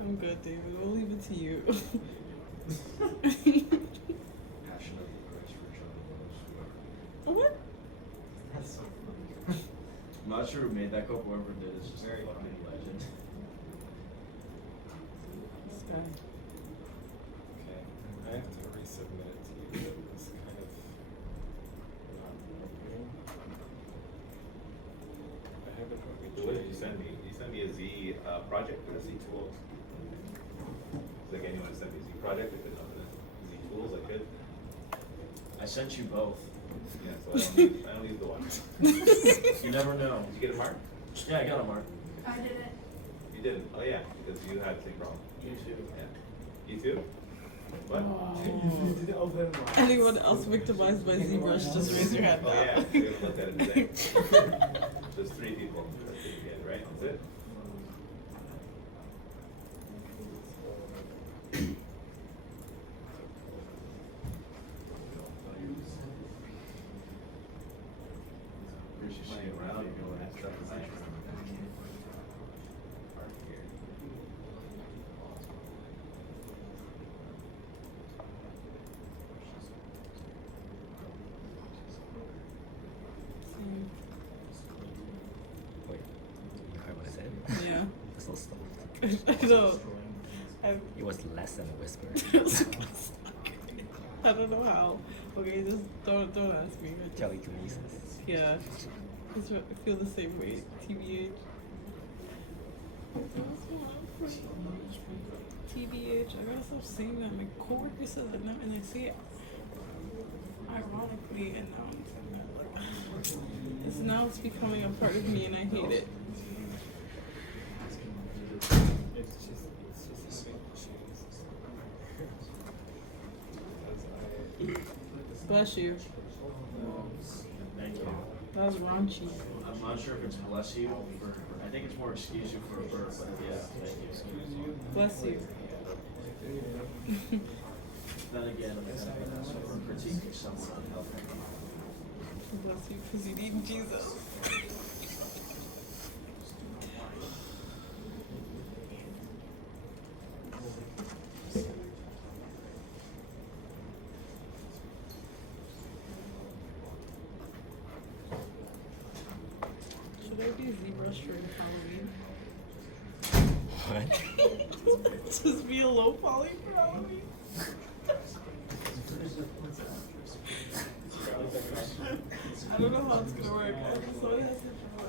I'm good, David. We'll leave it to you. Passion of the Christ for John Lewis. What? That's so I'm not sure who made that quote, whoever did it's just Very a fucking funny. legend. This guy. Okay, I have to resubmit it to you, but it's kind of not working. I haven't opened What did you send me? You sent me a Z project or a Z tools? Like anyone sent me a Z project, I couldn't open it. Z tools, I could. I sent you both. Yeah, so I don't need the one. You never know. Did you get it marked? Yeah, I got it, Mark. I did it. You didn't? Oh yeah, because you had the same problem. You too. Yeah. You too? What? Oh. did open it. Anyone else victimized by ZBrush, just raise your hand Oh now. yeah, we're gonna look at it today. There's 3 people. That's it again, right? That's it? You're just playing around, you're going at stuff. Wait, you heard what I said? Yeah. It's so soft. I know. It was less than a whisper. I don't know how. Okay, just don't ask me. I just- Telekinesis. Yeah. I feel the same way. TBH. TBH. I gotta stop saying that. My coworker says that now, and I say it ironically, and now I'm saying that. Like, it's becoming a part of me, and I hate it. It's just something changed. Bless you. Thank you. That was raunchy. I'm not sure if it's bless you for, I think it's more excuse you for a burp, but yeah, thank you. Bless you. Then again, it's sort of critiquing someone unhealthy. Bless you, because you need Jesus. Should I be ZBrush for Halloween? What? Just be a low poly for Halloween? I don't know how it's gonna work. I just thought it has to be like,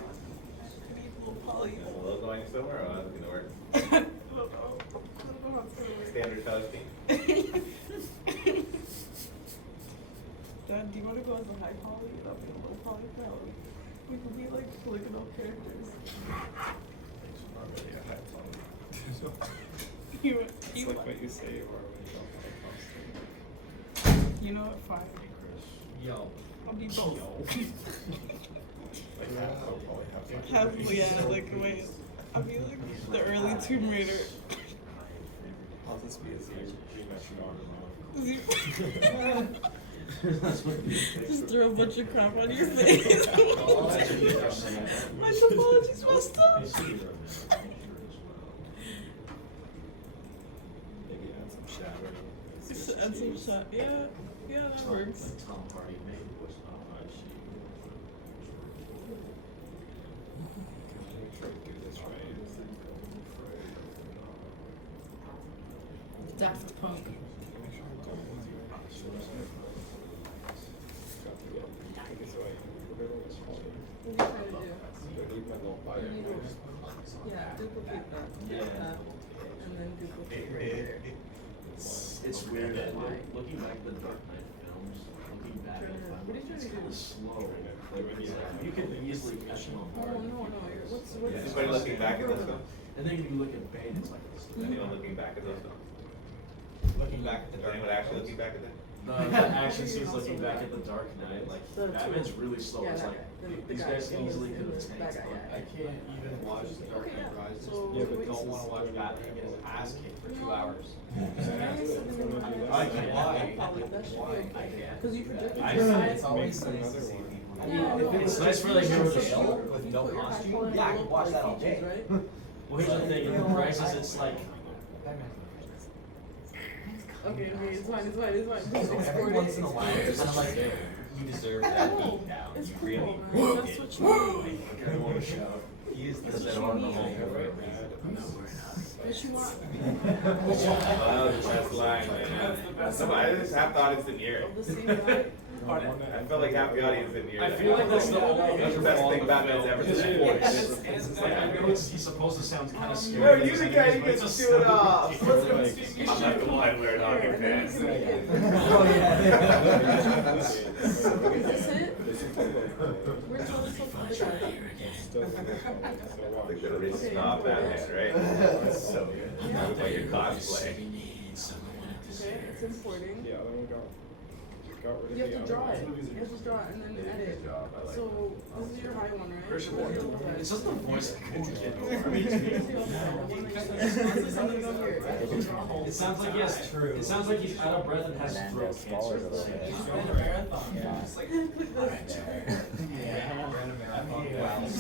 I need low poly. Is the logo going somewhere or how's it gonna work? I don't know. I don't know how it's gonna work. Standard color scheme? Dad, do you want to go as a high poly? I'll be a low poly for Halloween. We could be like polygonal characters. Already a high tone. You It's like what you say or when you don't have a costume. You know what? Fine. Yo. I'll be both. Like half, I'll probably have Have, yeah, like, wait. I'll be like the early Tomb Raider. I'll just be a Z metronome. That's what you Just throw a bunch of crap on your face. My topology's messed up. Maybe add some shadow. Just add some shot. Yeah, that works. Like Tom Hardy made was not my Try to do this right. Daft Punk. What are you trying to do? Yeah, duplicate that. Yeah. And then duplicate right there. It's weird. Looking back at the Dark Knight films, looking back at it, What are you trying it's to kind do? of slow. Like, you can easily catch them off Oh, guard. no. What's Yeah, anybody looking back at those films? And then you look at Bane, it's like this. Anyone looking back at those films? Looking back at the Is Dark anyone Knight actually films. looking back at that? The action scenes looking back at the Dark Knight, like Batman's really slow. Yeah, It's that like guy. The these guy guys in easily the- could have that tanked. guy, Like, yeah. I can't even watch The Dark Okay, Knight yeah. Rises. So, Yeah, but I don't this want to watch Batman get his ass kicked for 2 hours. I can't. Why? Why? I can't. Because you project I your know, side. it's always Make nice to another see one. people. Yeah, I mean, no, if it's it's nice for the like hero to you show with put no your high costume, quality yeah, I low can watch that all quality day. features, right? well, here's the thing. In Crisis, it's like Okay, it's fine. So every once in a while, it's kind of like You deserve that beat down. It's You cool, really, man. really That's did. what you need. Like, I don't want to shout. He is the That's center what of you the whole need. movie. What you want? Oh, the best line, man. Somebody, I just half the audience didn't hear it. The same guy? I felt like half the audience didn't hear it. I feel like that's the only That's the best thing Batman's ever His said. voice. And it's like, I know he's supposed to sound kind of No, scary. you're the guy who gets to shoot it off. I'm not the one wearing hockey And then pants. you can make it. Oh, yeah. That's it? We're told so far. Like the rich snob Batman, right? So good. Yeah. Like your cosplay. Okay, it's importing. Yeah, then we go. Got rid of You have the to other draw it. ones. You have to draw it and then edit. job, I like So this is your high one, right? Where's your Where's boy? your low It's guy? just the voice I couldn't get over. It sounds like he has true. It sounds like he's out of breath and has And then throat the smaller cancer. the little bit. He's ran a marathon. Yeah. It's like, yeah, ran a marathon. Wow. He's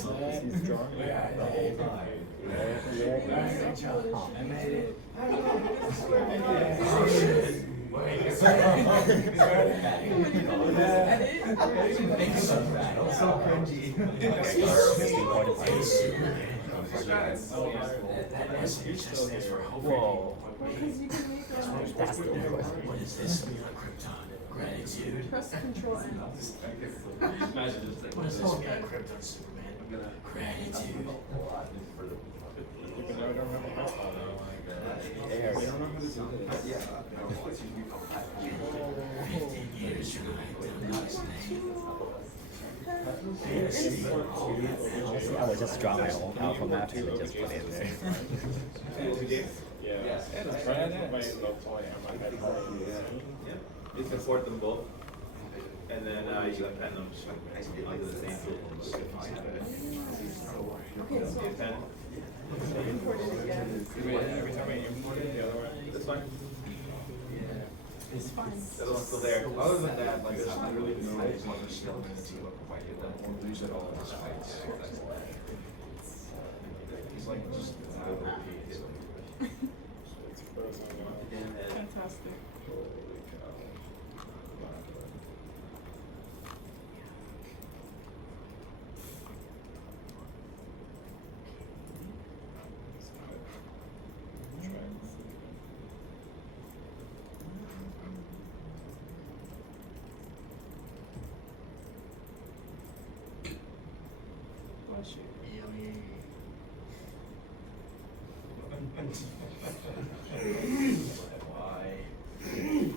drawing the whole time. I made it. So cringy. Whoa. Because you can make That's the important. What is this? Krypton. Gratitude. press Control N. Imagine just like, what is this? Krypton Superman. I'm gonna gratitude. But now we don't have a help on it. There. We don't know how to do this. 15 years you're gonna Honestly, I would just draw my own alphabet and just put it in there. Yeah. And Brad put my low point on my head. Yeah. You can import them both. And then you can pen them onto the same tool. Okay, so You pen? import it again. Every time I import it, the other one. This one? It's fine. The other one's still there. Other than that, like, there's not really no other skill to quite get them or lose it all in his fights. He's like just It's frozen now. Fantastic. Holy cow. Bless you. Why?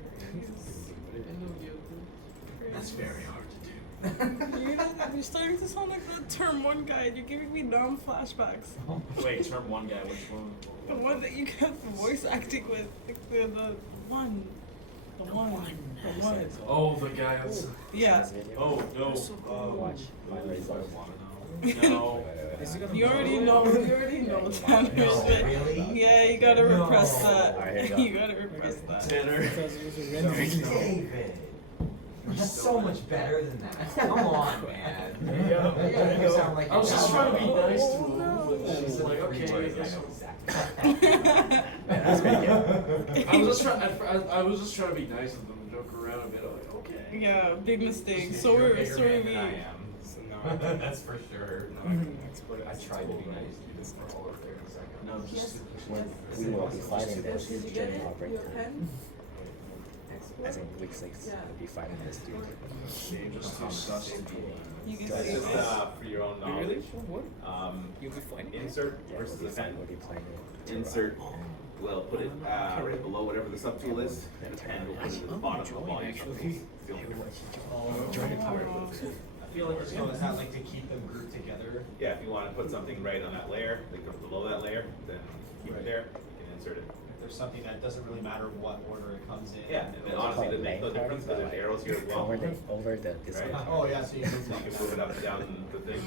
I know you. That's very hard to do. You're starting to sound like that term one guy. You're giving me dumb flashbacks. Wait, term one guy, which one? The one that you got the voice acting with. Like the one. The one. Oh, the guy that's. Yeah. Oh, no. Watch my result. No. You already know. You already know Tanner's bit. Yeah, you gotta repress that. You gotta repress that. Tanner. David, you're so much better than that. Come on, man. Yeah. You sound like I was just trying to be nice to him. Oh, But she's like, okay. I know exactly. That's pretty good. I was just trying to be nice with them and joke around a bit. I'm like, okay. Yeah, big mistake. So You're a we're bigger so man we. than I am. So now That's for sure. I tried to be nice even for all of 30 seconds. No, just. We will be fighting this Did you get during it? outbreak Your time. pen? I think week 6 Yeah. we'll be fighting this dude. You're just too sus to be. You can That's see just it. for your own knowledge. You'll be fighting Insert Yeah, versus we'll the be, pen. we'll be playing it. Insert. We'll put it right below whatever the subtool is. The pen will put it at the bottom of the volume. Feel I feel like it's always had like to keep them grouped together. Yeah, if you want to put something right on that layer, like below that layer, then keep it there and insert it. If there's something that doesn't really matter what order it comes in. Yeah, and then honestly, it doesn't make no difference because there's arrows here as well. Over the display. Right. Oh, yeah, so you can. So you can move it up and down the thing.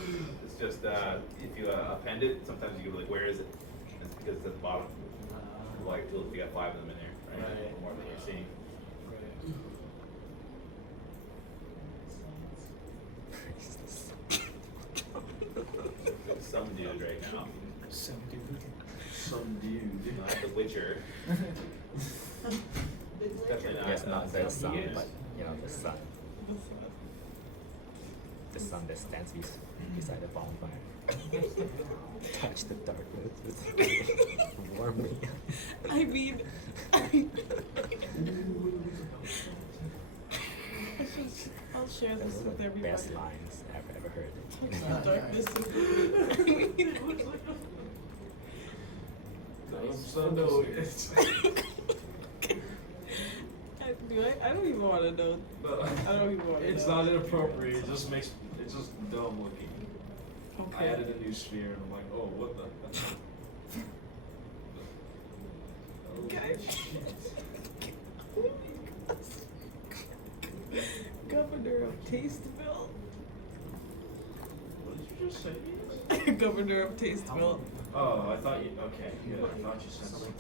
It's just if you append it, sometimes you go like, where is it? It's because it's at the bottom. Like if you got 5 of them in there, right? Right. More than you're seeing. So some dude right now. Some dude. Some dude. Not The Witcher. Definitely not. Yes, not the sun, years. but you know the sun. The sun that stands beside the bonfire. Touch the darkness with warm me. I mean, I'll share this Those are with the everybody. best lines I've ever heard. The darkness with I don't even want to know. I don't even want to It's know. not inappropriate. It just makes it's just dumb looking. I Okay. added a new sphere and I'm like, oh, what the? Okay. Governor of Tasteville. What did you just say? Governor of Tasteville. Oh, I thought you. Okay, good. I thought you said something.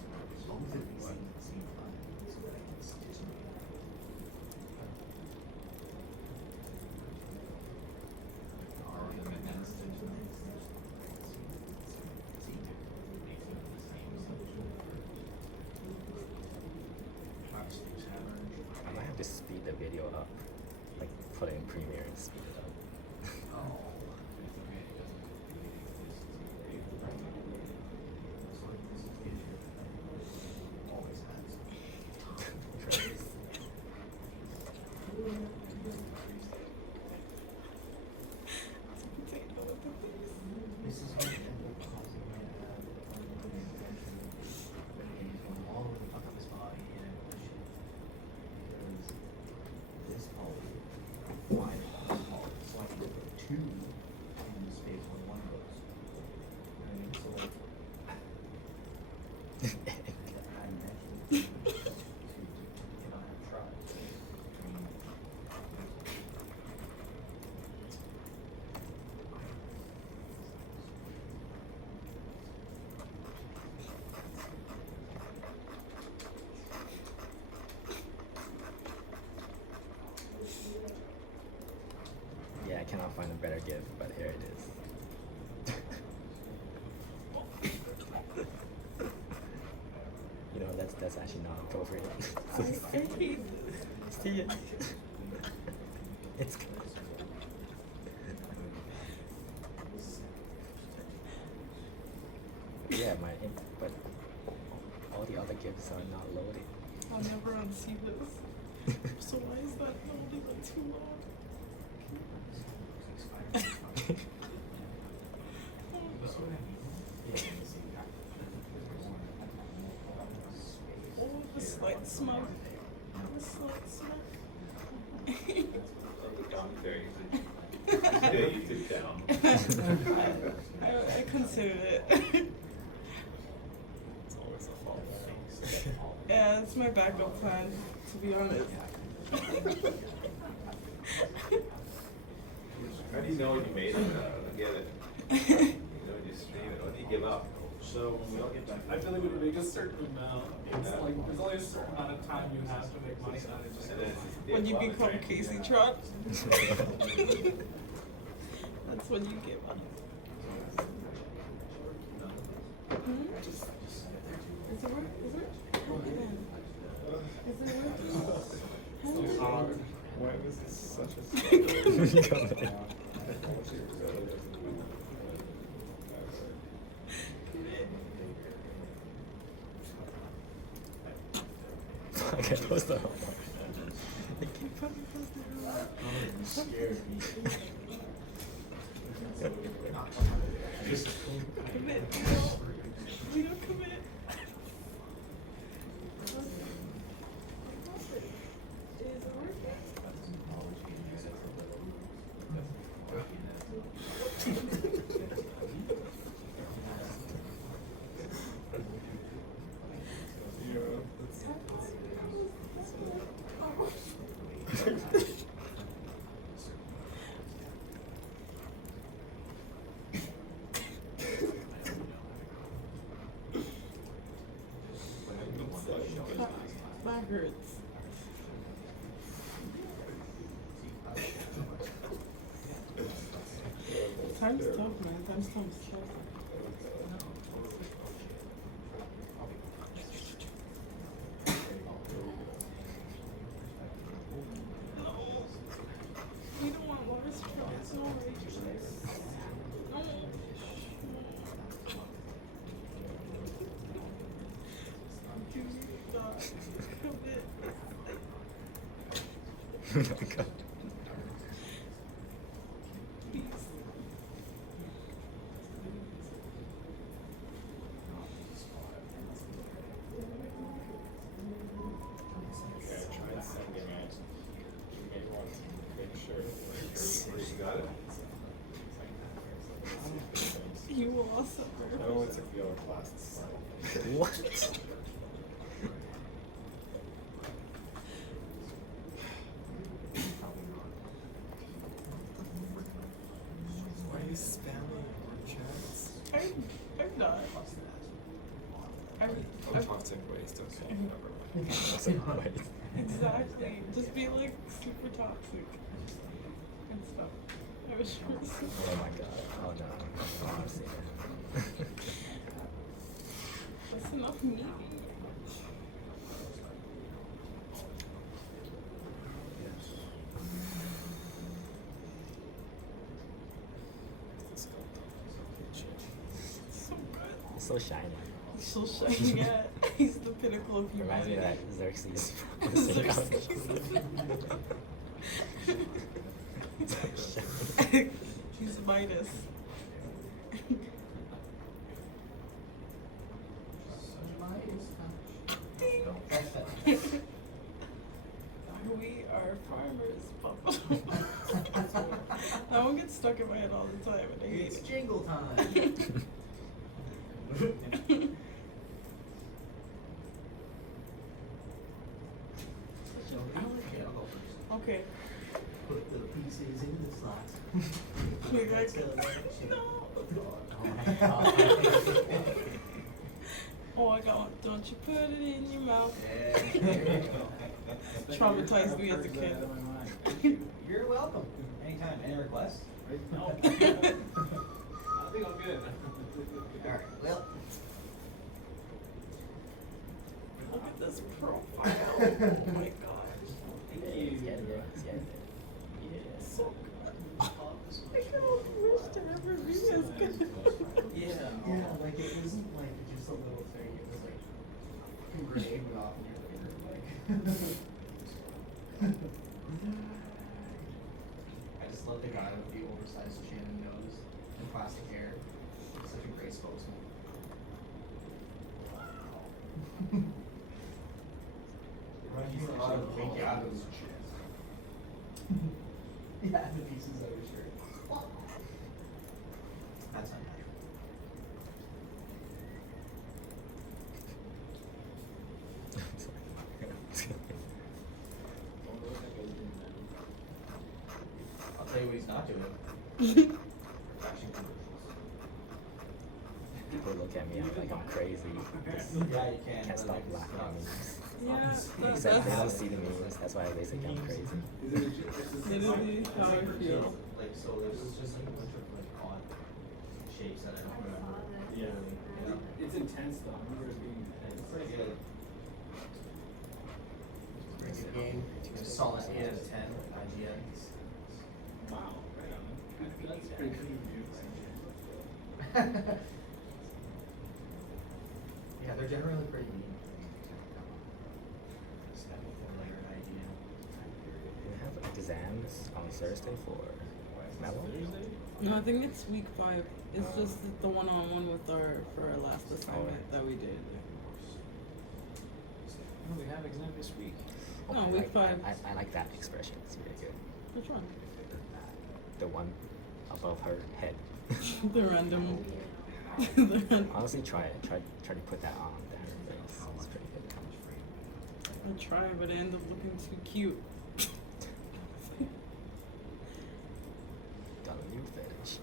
I might have to speed the video up, like put it in Premiere and speed it up. This is what ended up causing my all over the fuck up his body and shit. Because this poly, why the poly? So I can put two in the space when one goes. You know what I mean? So like, I mentioned to have tried. Yeah, I cannot find a better gift, but here it is. You know, that's actually not appropriate. I hate this. See it? It's yeah, but all the other gifts are not loaded. I'll never unsee this. So why is that holding it too long? Oh, the slight smoke. The slight smoke. The commentary. Yeah, you took down. I considered it. It's always a fall. Yeah, it's my backup plan, to be honest. How do you know when you made it? I don't get it. You know when you stream it, when do you give up? So when we all get back, I feel like when you make a certain amount, it's like there's only a certain amount of time you have to make money on it. Just And then When you love it, become right? Casey Trot. That's when you give up. Hmm? Is it work? Is it? Is it work? Why was this such a Okay, that was the wrong one. You probably pressed it wrong. you scared me. Commit, you don't commit. Is it working? That hurts. It's hard Time's tough, man. Time's tough. No. We don't want water straws. No. No. Do not commit. Oh my god. Please. Okay, I tried sending it. You may want to make sure. You got it? You will also. I don't want to feel a class. What? Why are you spamming our chats? I'm not. Oh, toxic waste, okay, never mind. That's a wait. Exactly. Just be like super toxic and stuff. I was Oh my god. Oh no. Oh, I've seen it. That's enough meat. This got the shit. So good. It's so shiny. He's so shiny. Yeah. He's the pinnacle of Reminds me humanity. of that Xerxes from Xerxes. He's Midas. We are farmers. That one gets stuck in my head all the time, and I hate It's it. jingle time. So, okay, I'll go first. Okay. Put the pieces in the slots. We got no. Oh my god. Oh, I got one. Don't you put it in your mouth. Yeah. Traumatized me as a kid. You're welcome. Anytime. Any requests? No. I think I'm good. Alright, well. Look at this profile. Oh my gosh. Thank you. It's getting there. It's getting there. So good. I kind of wish to ever be as good. Yeah, like it wasn't like just a little thing, it was like engraved off your finger, like. I just love the guy with the oversized chin and nose and plastic hair. Such a great spokesman. He's a lot of big gatos. Yeah, the pieces of his shirt. That's unnatural. I'll tell you what he's not doing. Reflection commercials. People look at me like I'm crazy. Yeah, you can. Can't stop laughing at me. Yeah, Except they don't that's see the memes. That's why they think I'm crazy. literally how I feel. Like, so there's just like a bunch of like odd shapes that I don't remember. Yeah. Yeah. It's intense though. I remember it being intense. It's pretty good. Pretty good game. Solid 8 out of 10. IGN. Wow. Right on. That's pretty good review. Yeah, they're generally pretty mean. Just got a layer at IGN. We have exams on Thursday for Mellow. No, I think it's week 5. It's just the one-on-one with for our last assignment that we did. Oh, we have exam this week. No, I week like, 5. I like that expression. It's really good. Which one? The one above her head. The random. The random. Honestly, try it. Try to put that on her face. It's pretty good. I try, but I end up looking too cute. Got a new fetish.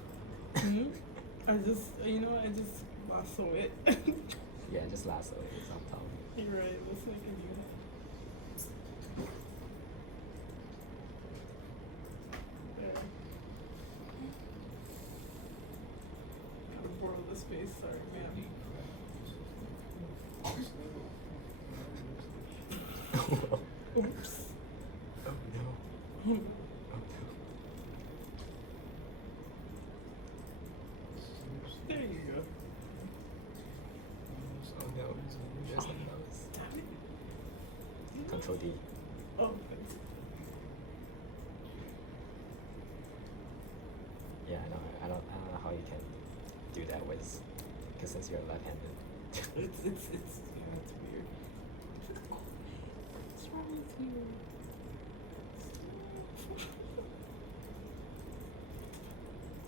I just lasso it. Yeah, just lasso it. I'm telling you. You're right. Let's make a new one. There. Oops. Oh no. Oh no. There you go. Oh no. There's a nose. Damn it. Control D. Oh, thanks. Yeah, I know. I don't know how you can do that with, because since you're left-handed. It's yeah, it's weird. What's wrong with you?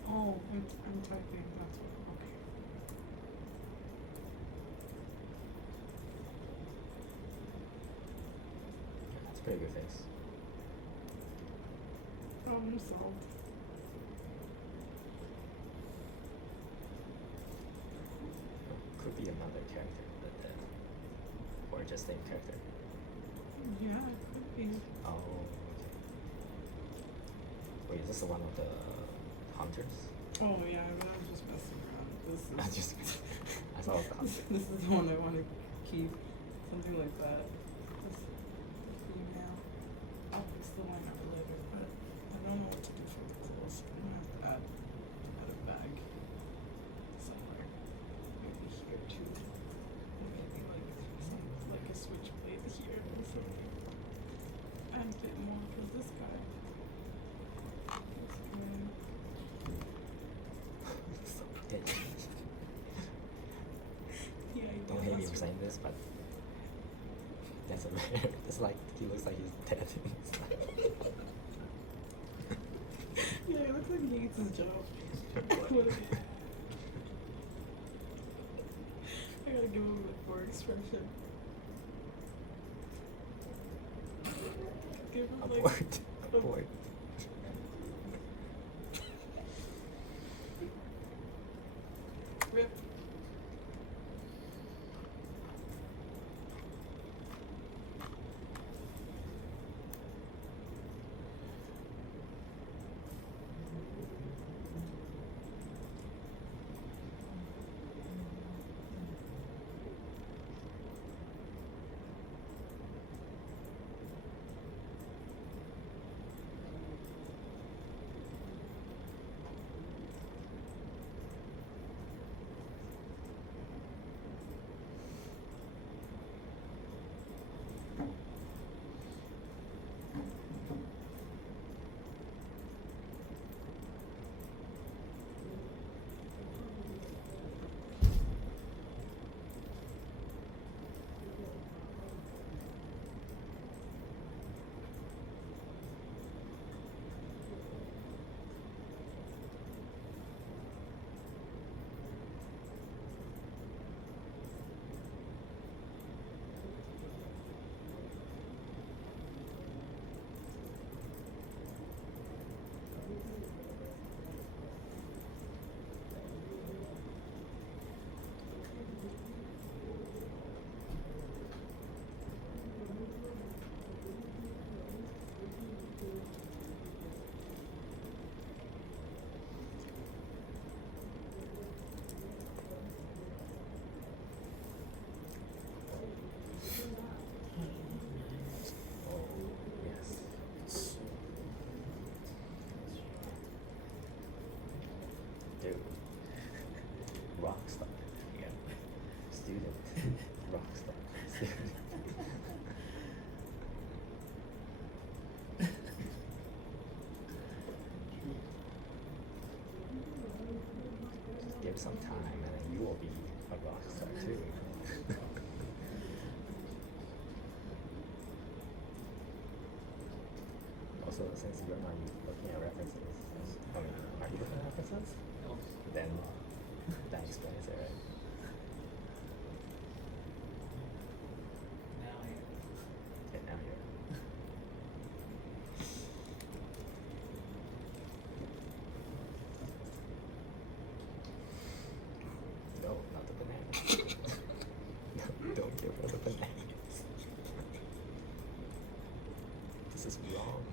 Oh, I'm typing. That's what. Okay. That's a pretty good face. Problem solved. Could be another character, but then, or just same character. Yeah, it could be. Oh, okay. Wait, is this one of the hunters? Oh yeah, I was just messing around. This is. I just, I saw the hunter. This is the one I want to keep. Something like that. This female. I'll fix the one up later, but I don't know what to do for the clothes. I'm gonna have to add a bag somewhere. Maybe here too. Maybe like a switchblade here or something. Add a bit more because this guy. So dead. Yeah, I Don't hate me for saying this, but that's a rare. It's like he looks like he's dead inside. Yeah, it looks like he hates his job. I gotta give him a bit more expression. Give him like Abort. Abort. Rip. Dude. Rockstar. Yeah. Student. Rockstar. Student. Give some time and then you will be a rockstar too. Also, since you're not looking at references, I mean, are you looking at references? Then that explains it, right? Now I Okay, now you're. No, not the banana. No, don't give her the bananas. This is wrong.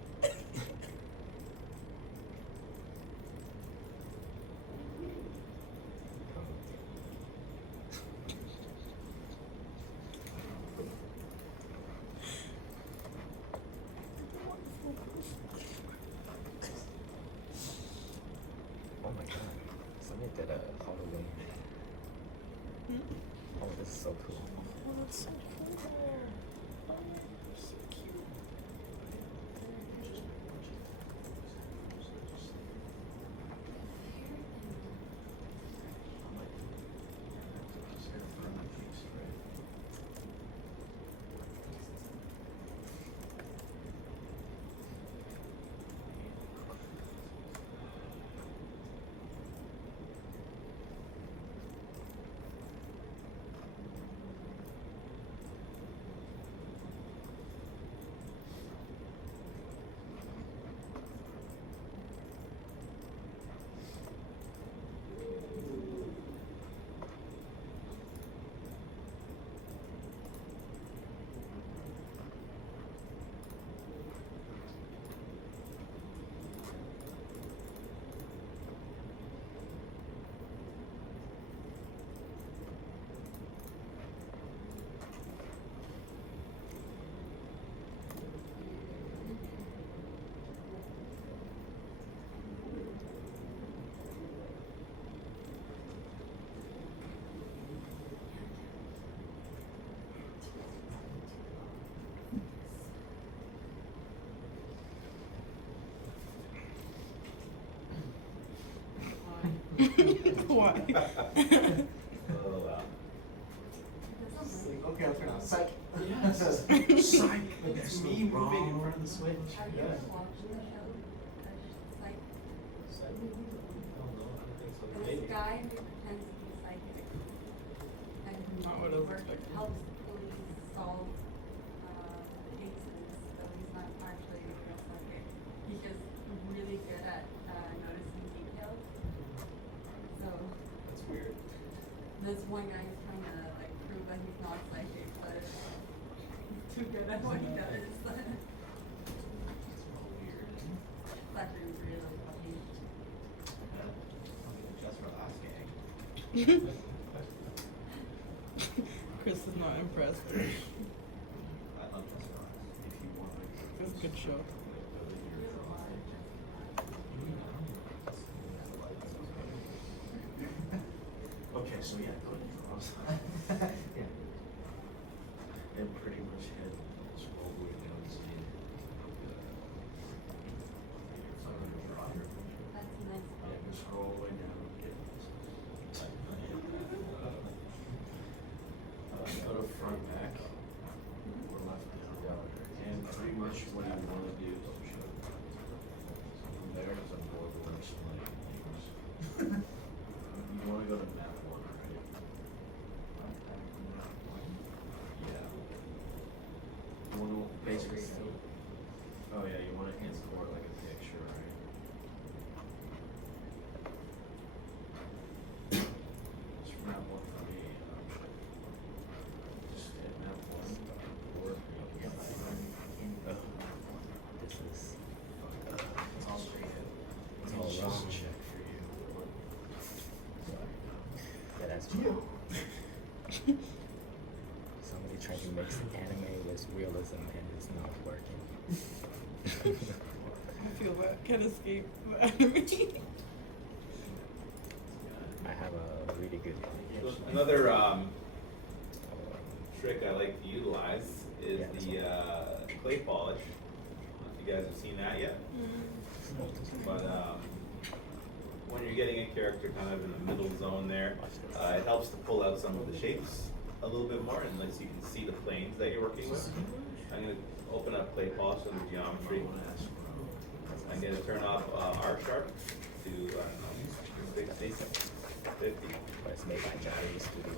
Sign, Like that's it's the me moving in wrong- front of the switch. Have you Yeah. ever watched the show? It's like this guy who pretends to be psychic and Not what I was works, expecting. helps police solve cases, though he's not actually a real psychic. He's just really good at noticing details. So That's weird. this one guy is trying to like prove that he's not psychic, but he's too good at what he does. It's actually really funny. Just for last gang. Chris is not impressed. I love Just for Us. If you want to. It's a good show. Okay, so yeah, go ahead. Yeah. And pretty much head scroll way down to see. That's nice. Yeah, just scroll way down. Get go to front back or left down. And pretty much what you want to do is from there is a board with some like names. You want to go to map 1, right? Yeah. You want to basically. Oh yeah, you want to import like a picture, right? Just map 1 for me. Just hit map 1 or This is It's all straight in. it's all just wrong. check for you. Yeah, that's true. Somebody tried to mix anime with realism and it's not working. I feel that can't escape the enemy. I have a really good one. So another trick I like to utilize is Yeah, this the clay polish. I don't know if you guys have seen that yet. But when you're getting a character kind of in the middle zone there, it helps to pull out some of the shapes a little bit more, and lets you can see the planes that you're working with. I'm going to open up clay polish under geometry. I'm going to turn off R sharp to, I don't know, 60, 50, But it's made by Japanese studio.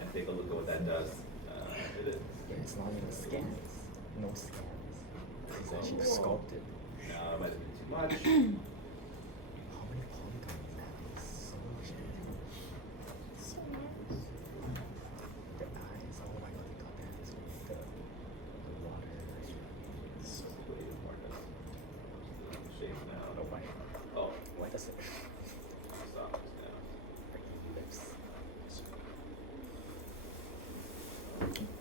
and take a look at what that does. Yeah, it's not even scans. No scans. It's actually sculpted. It might have been too much. How many polygons is that? It's so much. The eyes, oh my god, they got that. It's with the water. So way more shapes now. Oh my. Oh, Why does it? stop this now. Like lips.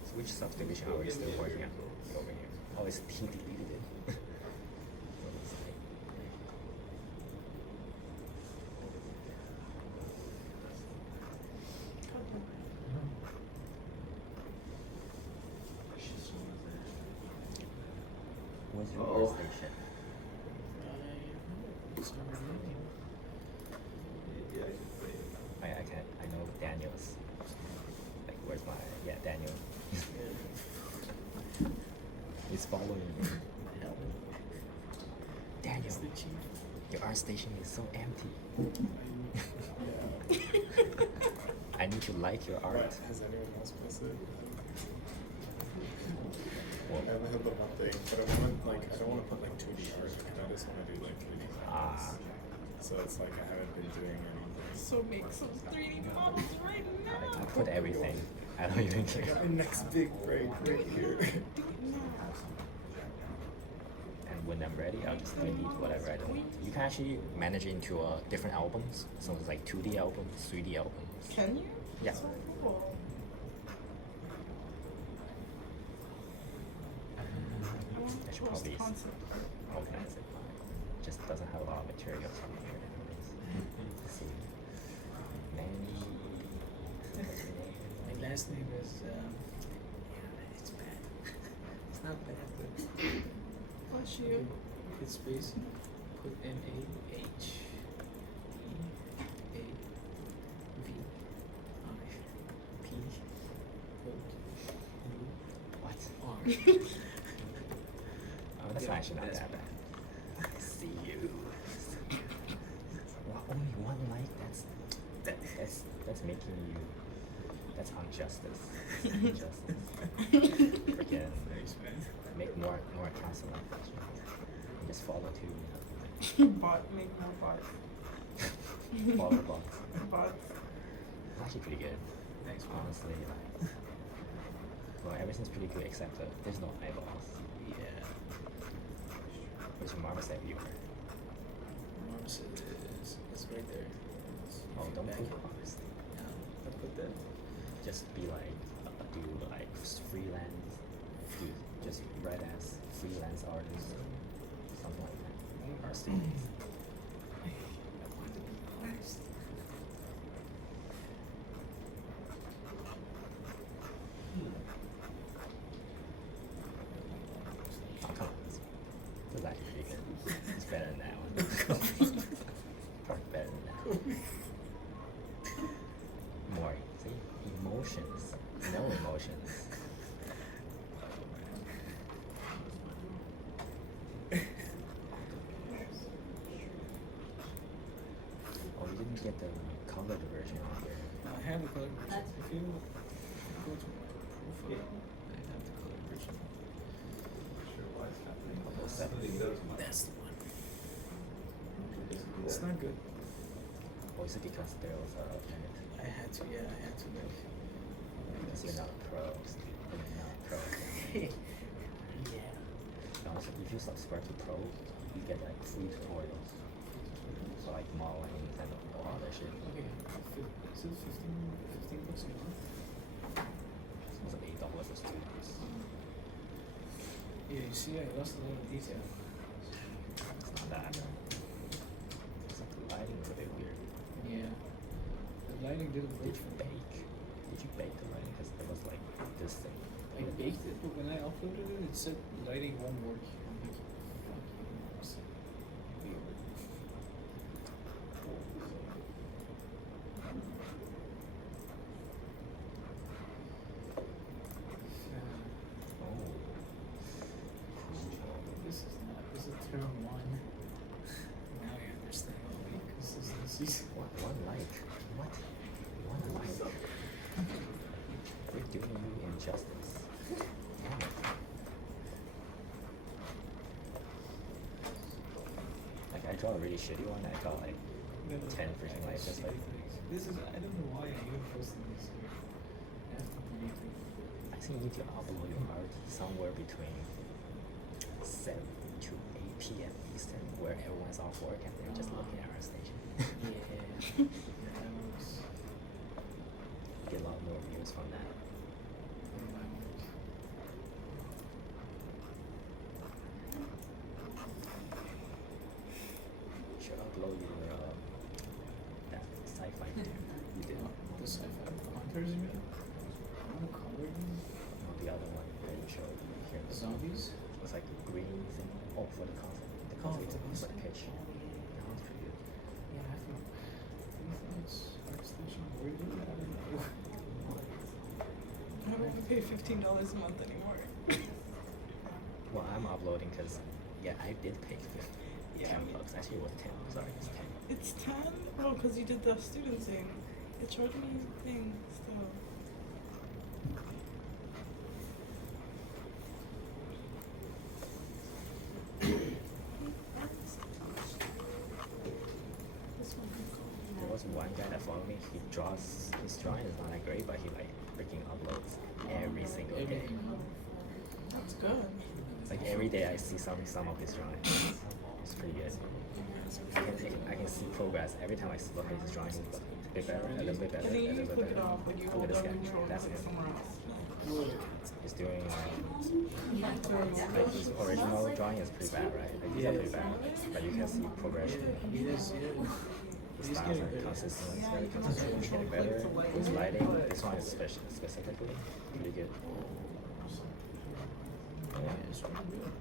So which subdivision are we still working on over here? Oh, it's he deleted it. So it's like, where's your Uh-oh. station? Yeah, I can say it. I can't. I know Daniel's. Like, where's my? Yeah, Daniel. He's following me. Daniel, your art station is so empty. I need to like your art. What? Has anyone else missed it? Well, I only have the one thing, but I don't want to put like 2D art. I just want to do like 3D Ah. designs. So it's like I haven't been doing anything. So make some 3D models right now. I put everything. I don't even I care. got my next big break right here. And when I'm ready, I'll just delete whatever I don't want. You can actually manage it into different albums. So it's like 2D albums, 3D albums. Can you? Yeah. So cool. I should probably Concept art. organize it. Just doesn't have a lot of materials on here. Let's see. Manny. My last name is, it's bad. It's not bad, but Bless you. put space, put M-A-H-E-A-V-I-P, put What? R. Oh, that's actually not that bad. I see you. Wow, only one like that's making you. That's injustice. Injustice. Freaking make more accounts like that. And just follow too. Make more bots. Follow bots. Bots. It's actually pretty good. Thanks, man. Honestly, like, well, everything's pretty good except that there's no eyeballs. Yeah. Which Marvel said you were. Mars is right there. It's Oh, don't back put here. Mars. No, don't put that. Just be like, do like freelance, do just write as freelance artist, something like that. Or students. Oh, come on. This is actually pretty good. It's better than that one. Probably better than that one. More, see? Emotions. No emotions. Oh, we didn't get the colored version on here. I have the color version. If you go to my profile, I have the color version. Although 70. That's the one. It's not good. Or is it because there was a limit? I had to make. Because you're not a pro. You're not a pro. Yeah. Honestly, if you subscribe to pro, you get like free tutorials. So like modeling and all other shit. Okay. Is it 15 bucks a month? It was like $8 for students. Yeah, you see, I lost a lot of detail. It's not that. It's like the lighting is a bit weird. Yeah. The lighting didn't work Did you for me. bake? Did you bake the lighting? Because there was like this thing. I baked it, but when I uploaded it, it said lighting won't work. I'm like, fuck you, Mars. Weird. Oh. This is term one. Now you understand all the inconsistencies. One like. What? One like. We're doing you injustice. Damn it. Like I draw a really shitty one. I got like 10 freaking likes. Just like This is, I don't know why I'm even posting this here. I have to delete it. I think you need to upload your art somewhere between 7 to 8 p.m. Eastern, where everyone's off work and they're just looking at our station. Yeah. That was Get a lot more views from that. my work. Should upload your that sci-fi thing. You did. The sci-fi hunters, you mean? I'm colored No, the other one that you showed here. zombies. It was like a green thing. Oh, for the concept. The Oh, concept for is the like pitch. That one's pretty good. Yeah, I have to. It's ArtStation. Where do I don't know. I don't want to pay $15 a month anymore. Well, I'm uploading because, yeah, I did pay 10 bucks. Actually, it was 10. Sorry, it's 10. It's 10? Oh, because you did the student thing. It charged me a thing still. This one can go. There was one guy that followed me. He draws, his drawing is not that great, but he like freaking uploads every single day. That's good. It's like every day I see some of his drawings. It's pretty good. I can see progress every time I look at his drawings. It's a bit better, a little bit better, And then a you little bit click it better. off when you Look hold at this down guy. control That's and it. it's somewhere else. He's doing like his original drawing is pretty bad, right? Like these are pretty bad, but you can see progression. Yes, yeah. The He's styles getting are better. consistent, it's very consistent, it's getting better. His lighting, this one is specifically pretty good. Yeah, it's really good.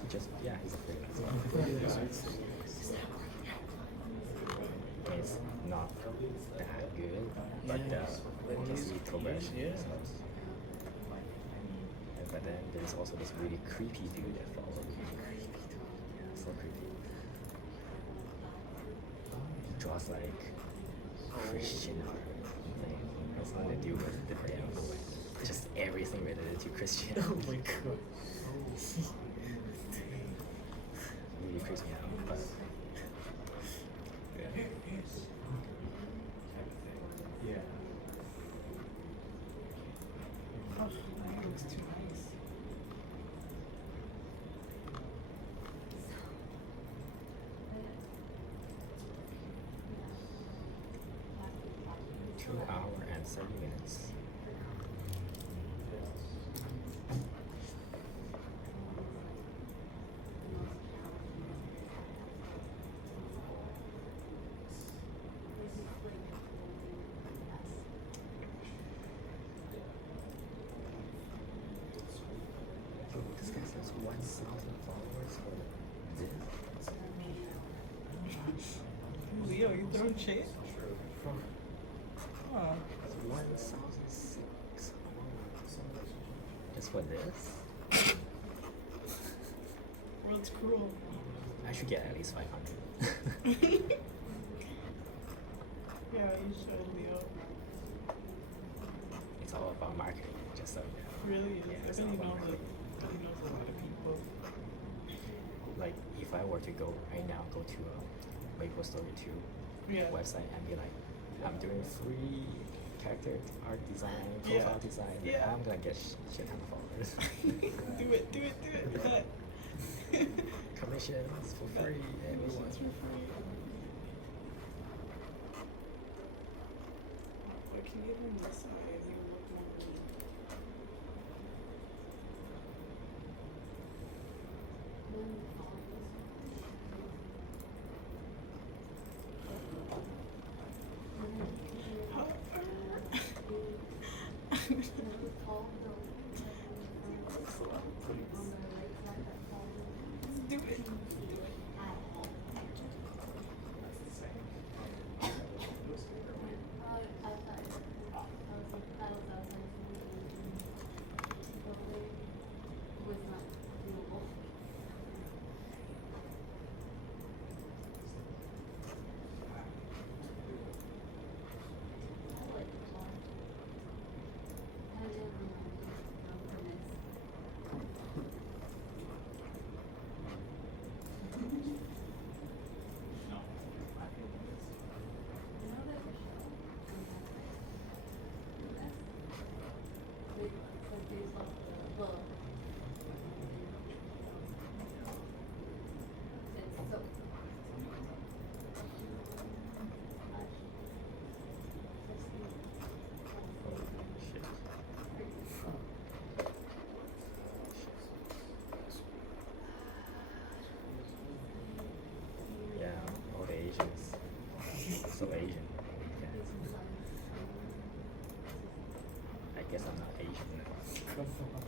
He just, yeah, he's a freelance. It's not that good, but you can see progression. Yeah. So then there's also this really creepy dude that followed me. Yeah, so creepy. He draws like Christian art. Like, has nothing to do with the brand. Just everything related to Christianity. Oh my god. Really creeps me out. But Yeah. Yeah. Oh, that looks too nice. 2 hours and 30 minutes. Yo, this guy says 1,000 followers for this. Leo, you throwing shade? Oh, 1,006. Just for this? world's cruel. I should get at least 500. Yeah, you should, Leo. It's all about marketing, just so Really is. Yeah, I it's bet all he about knows marketing. a lot of people. Like, if I were to go right now, go to Maple Story 2 Yeah. website and be like, I'm doing free character art design, Yeah. profile design, Yeah. I'm gonna get shit ton of followers. do it, do it, do it. Bet. Commissions for free, everyone. Commissions for free. But can you do this side? You look more cute. Do it. Shit. Yeah, all the Asians. So Asian. Yeah. I guess I'm not Asian. Come on.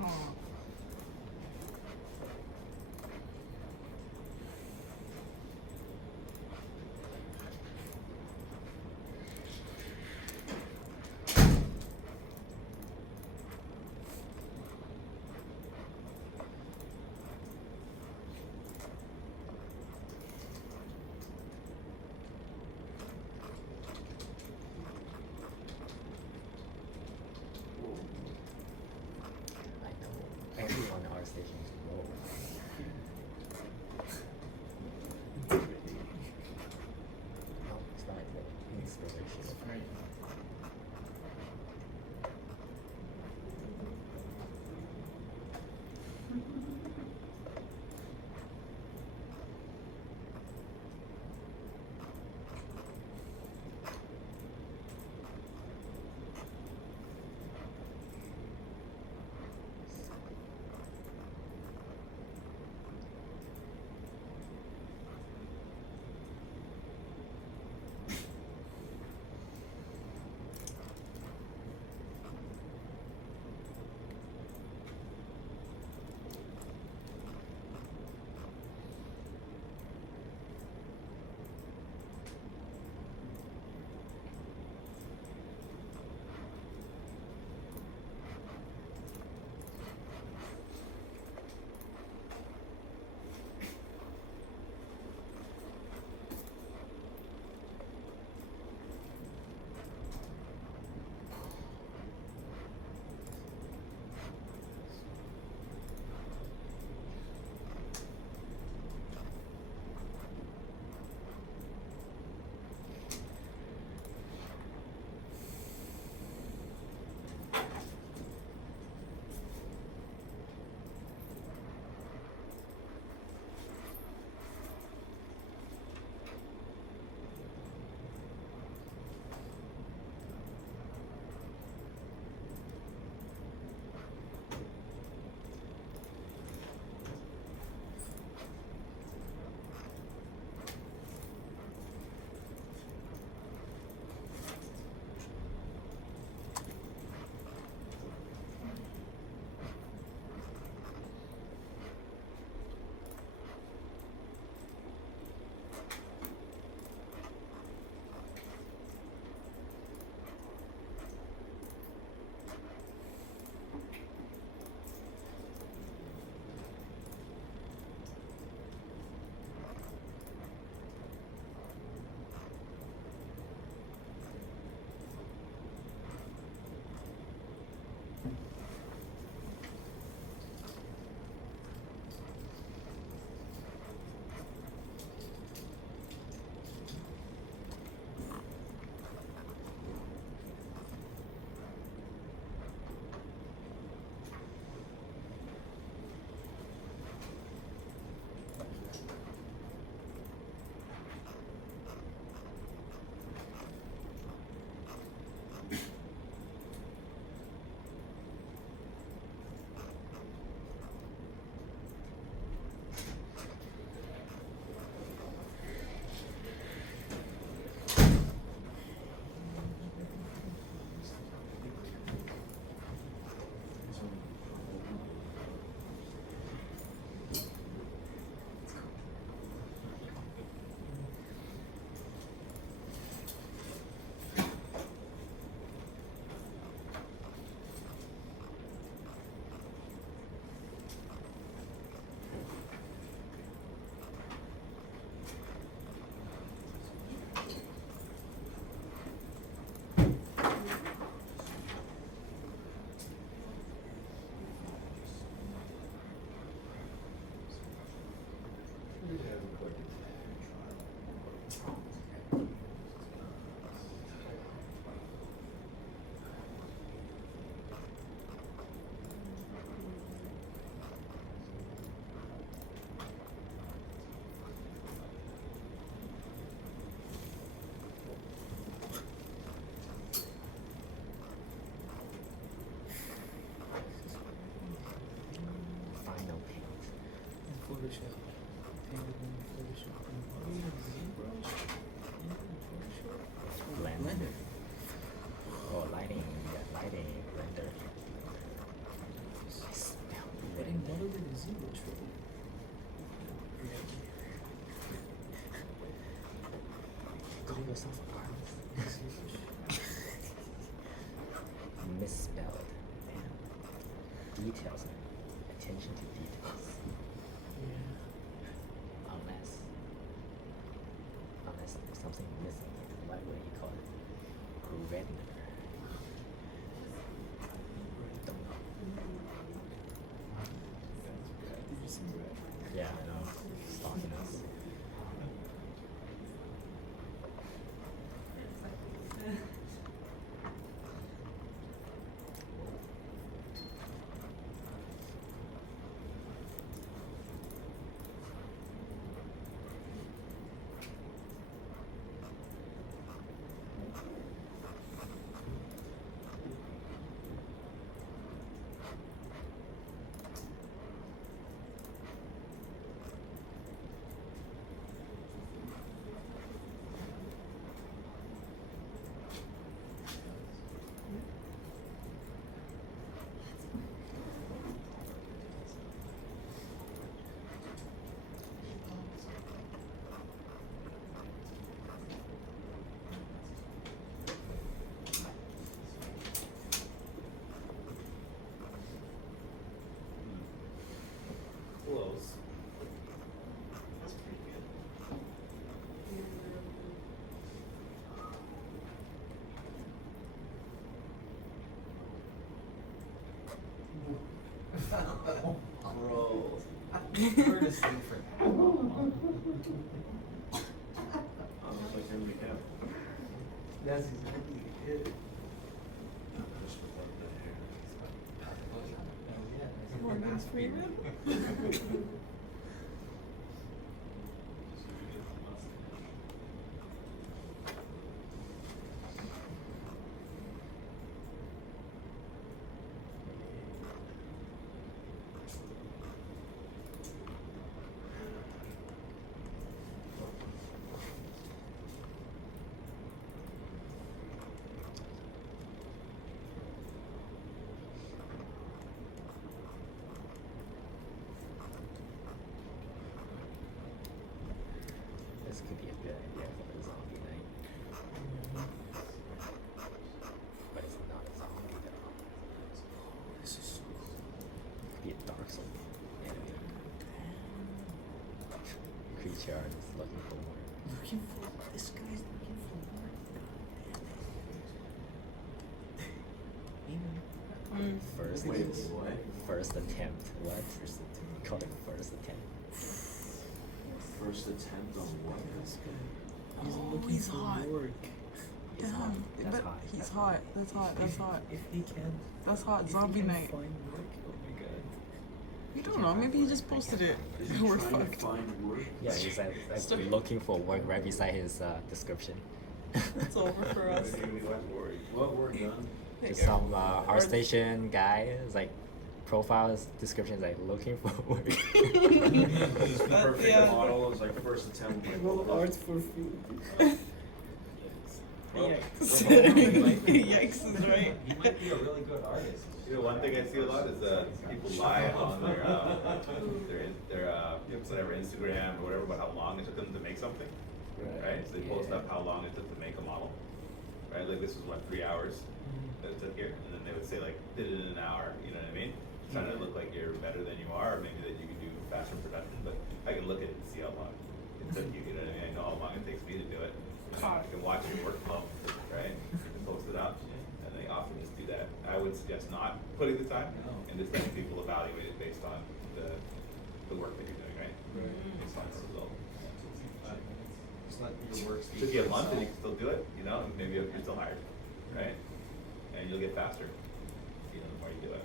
Aw. I know. Photoshop. Painted in Photoshop. Oh, you have ZBrush? Yeah, Photoshop. It's from Blender. Oh, lighting, yeah, lighting, render. But they modeled it in ZBrush for me. Call yourself an artist. Misspelled. Man. Details, man. Attention to details. Yeah. Unless there's something missing. What would you call it? Render. Don't know. Did you see that? Yeah, I know. Stalking us. Close. That's pretty good. Bro. We're just in for that. Looks like Henry Cavill. That's exactly it. Just without the hair. Morgan Freeman? This could be a good idea for a zombie night. But it's not a zombie though. This is so cool. It could be a Dark Souls enemy. Creature artist looking for more. Looking for this guy's looking for more. Even First, Wait, what? first attempt. What? Call it first attempt. First attempt on what? this guy. He's Oh, looking he's for hot. work. He's hot. That's but hot. he's That's hot. That's hot. That's hot. If he can. That's hot. If Zombie he can night. find work, oh my god. You don't know. Maybe he just posted it. Is he We're trying to fucked. find work? Yeah, he's like Stop. looking for work right beside his description. It's over for us. What work done? Just some ArtStation guy is like profile description is like looking for work. It's the perfect yeah. model. It's like first attempt. Like, Well, well, art for food. well, Yikes is right. He might be a really good artist. You know, one thing I see a lot is people lie on their whatever Instagram or whatever about how long it took them to make something, right? So they post up how long it took to make a model, right? Like this was what 3 hours that it took here, and then they would say like did it in an hour. You know what I mean? Trying to look like you're better than you are, or maybe that you can do faster production. But I can look at it and see how long it took you. You know what I mean? I know how long it takes me to do it. I can watch your workflow, right? You can post it up, and they often just do that. I would suggest not putting the time and just letting people evaluate it based on the work that you're doing, right? Based on the result. Just let your work speak Took you a for month and you itself. can still do it, you know, and maybe you're still hired, right? And you'll get faster, you know, the more you do it.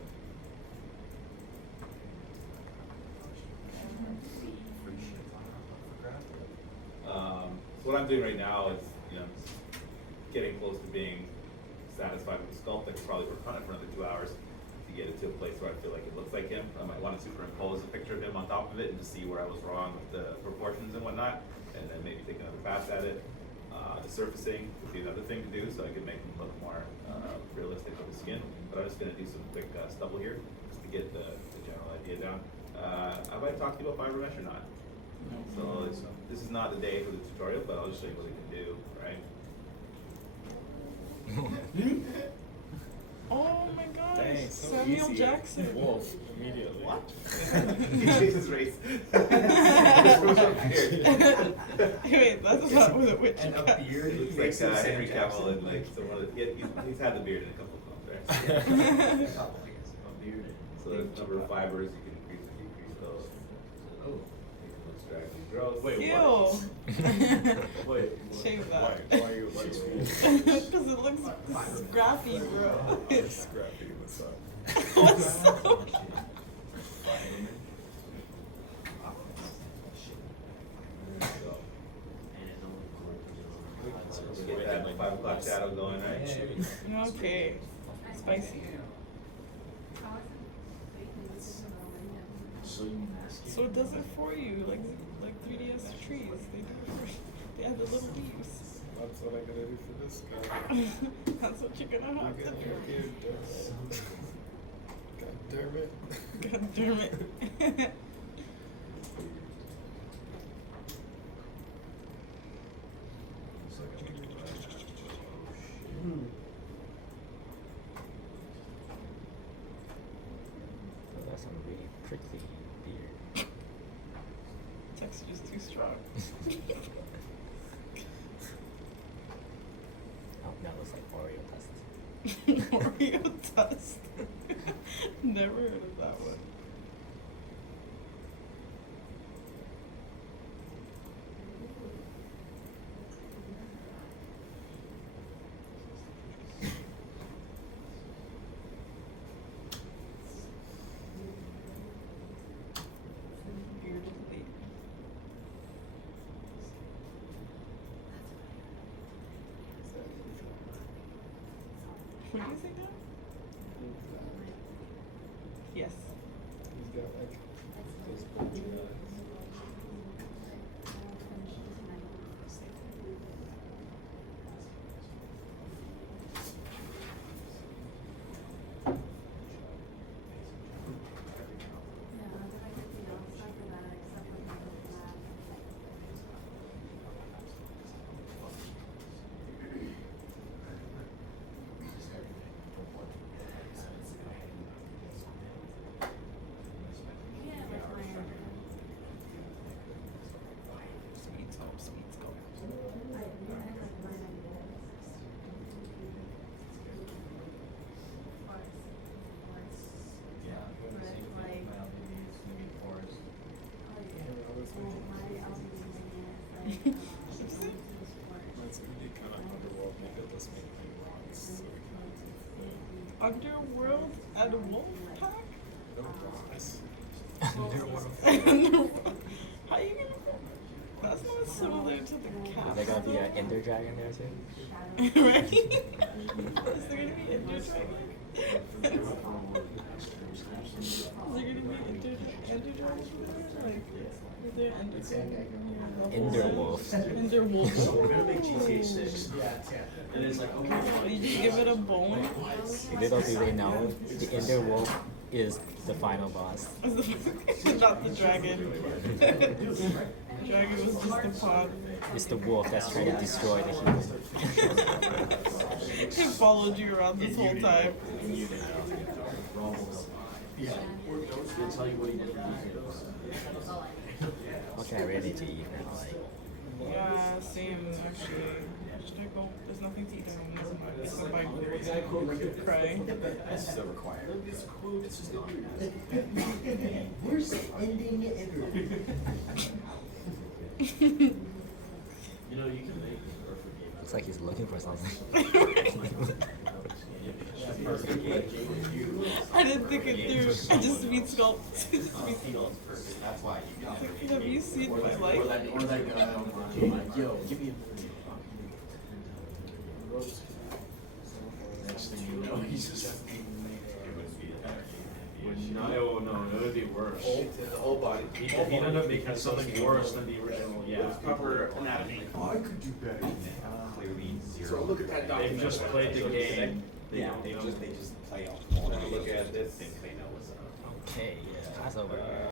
What I'm doing right now is, you know, getting close to being satisfied with the sculpt. I could probably work on it for another 2 hours to get it to a place where I feel like it looks like him. I might want to superimpose a picture of him on top of it and just see where I was wrong with the proportions and whatnot, and then maybe take another pass at it. The surfacing would be another thing to do, so I could make him look more realistic with the skin. But I'm just gonna do some quick stubble here, just to get the general idea down. I might talk to you about fiber mesh or not. So this is not the day for the tutorial, but I'll just show you what we can do, right? Oh my gosh, Dang, so Samuel easy. Jackson. Wolf, immediately. What? Jesus race. Wait, that's not what it would And a beard. Looks makes like him Sam Henry Jackson. Cavill and like someone that he's had the beard in a couple of films, right? A couple, I guess. A bearded. So the number of fibers you can increase or decrease those. Oh. Extract and growth. Wait, Ew. Wait. Shave Why that. are you like Because it looks scrappy, bro. Scrappy? What's up? What's up? So And it's only we get that 5 o'clock shadow going, right? Okay. Spicy. So you mask So it does it for you, like 3DS trees. They do it for, they add the little leaves. That's what I gotta do for this guy. That's what you're gonna have to Look at do. your beard, God damn it. God damn it. That's some really prickly beard. Texture's too strong. Oh, that looks like Oreo dust. Oreo dust. Never heard of that one. Bearded lady. What do you say now? Yes. He's got like those pointy eyes. Sweet scope, sweet scope. Yeah. That's gonna be kind of underworld makeup. Let's make it rocks so we can. Underworld at a wolf pack? No, nice. Underworld. How you gonna? That's not similar to the cat. They got the Ender Dragon there too. Right? Is there gonna be Ender Dragon? Is there gonna be Ender Dragon there? Like, is there Ender Dragon? Ender Wolf. Ender Wolf. So we're gonna make GTA 6. And it's like, okay. You just give it a bone. Little do they know, the Ender Wolf is the final boss. Not the dragon. Dragon was just a pawn. It's the wolf that's trying to destroy the human. He followed you around this whole time. Yeah. They'll tell you what he did for details. What can I really to eat now? Like, Yeah, same actually. Should I go? There's nothing to eat at home. Never mind. It's not my cry. That's still required. It's just not. Where's ending ever? You know, you can make this perfect game. looks like he's looking for something. I didn't think it through. I just speed sculpt. Speed sculpt. That's why you got it. Have you seen my life? Or that guy online, like, yo, give me a next thing you know, he's just No, it would be worse. The whole body. He'd end up making something worse than the original, yeah. Proper anatomy. I could do better. Clearly zero. So look at that They've just played the game. They Yeah, don't they know. just play off. Now look at this. Okay, yeah. So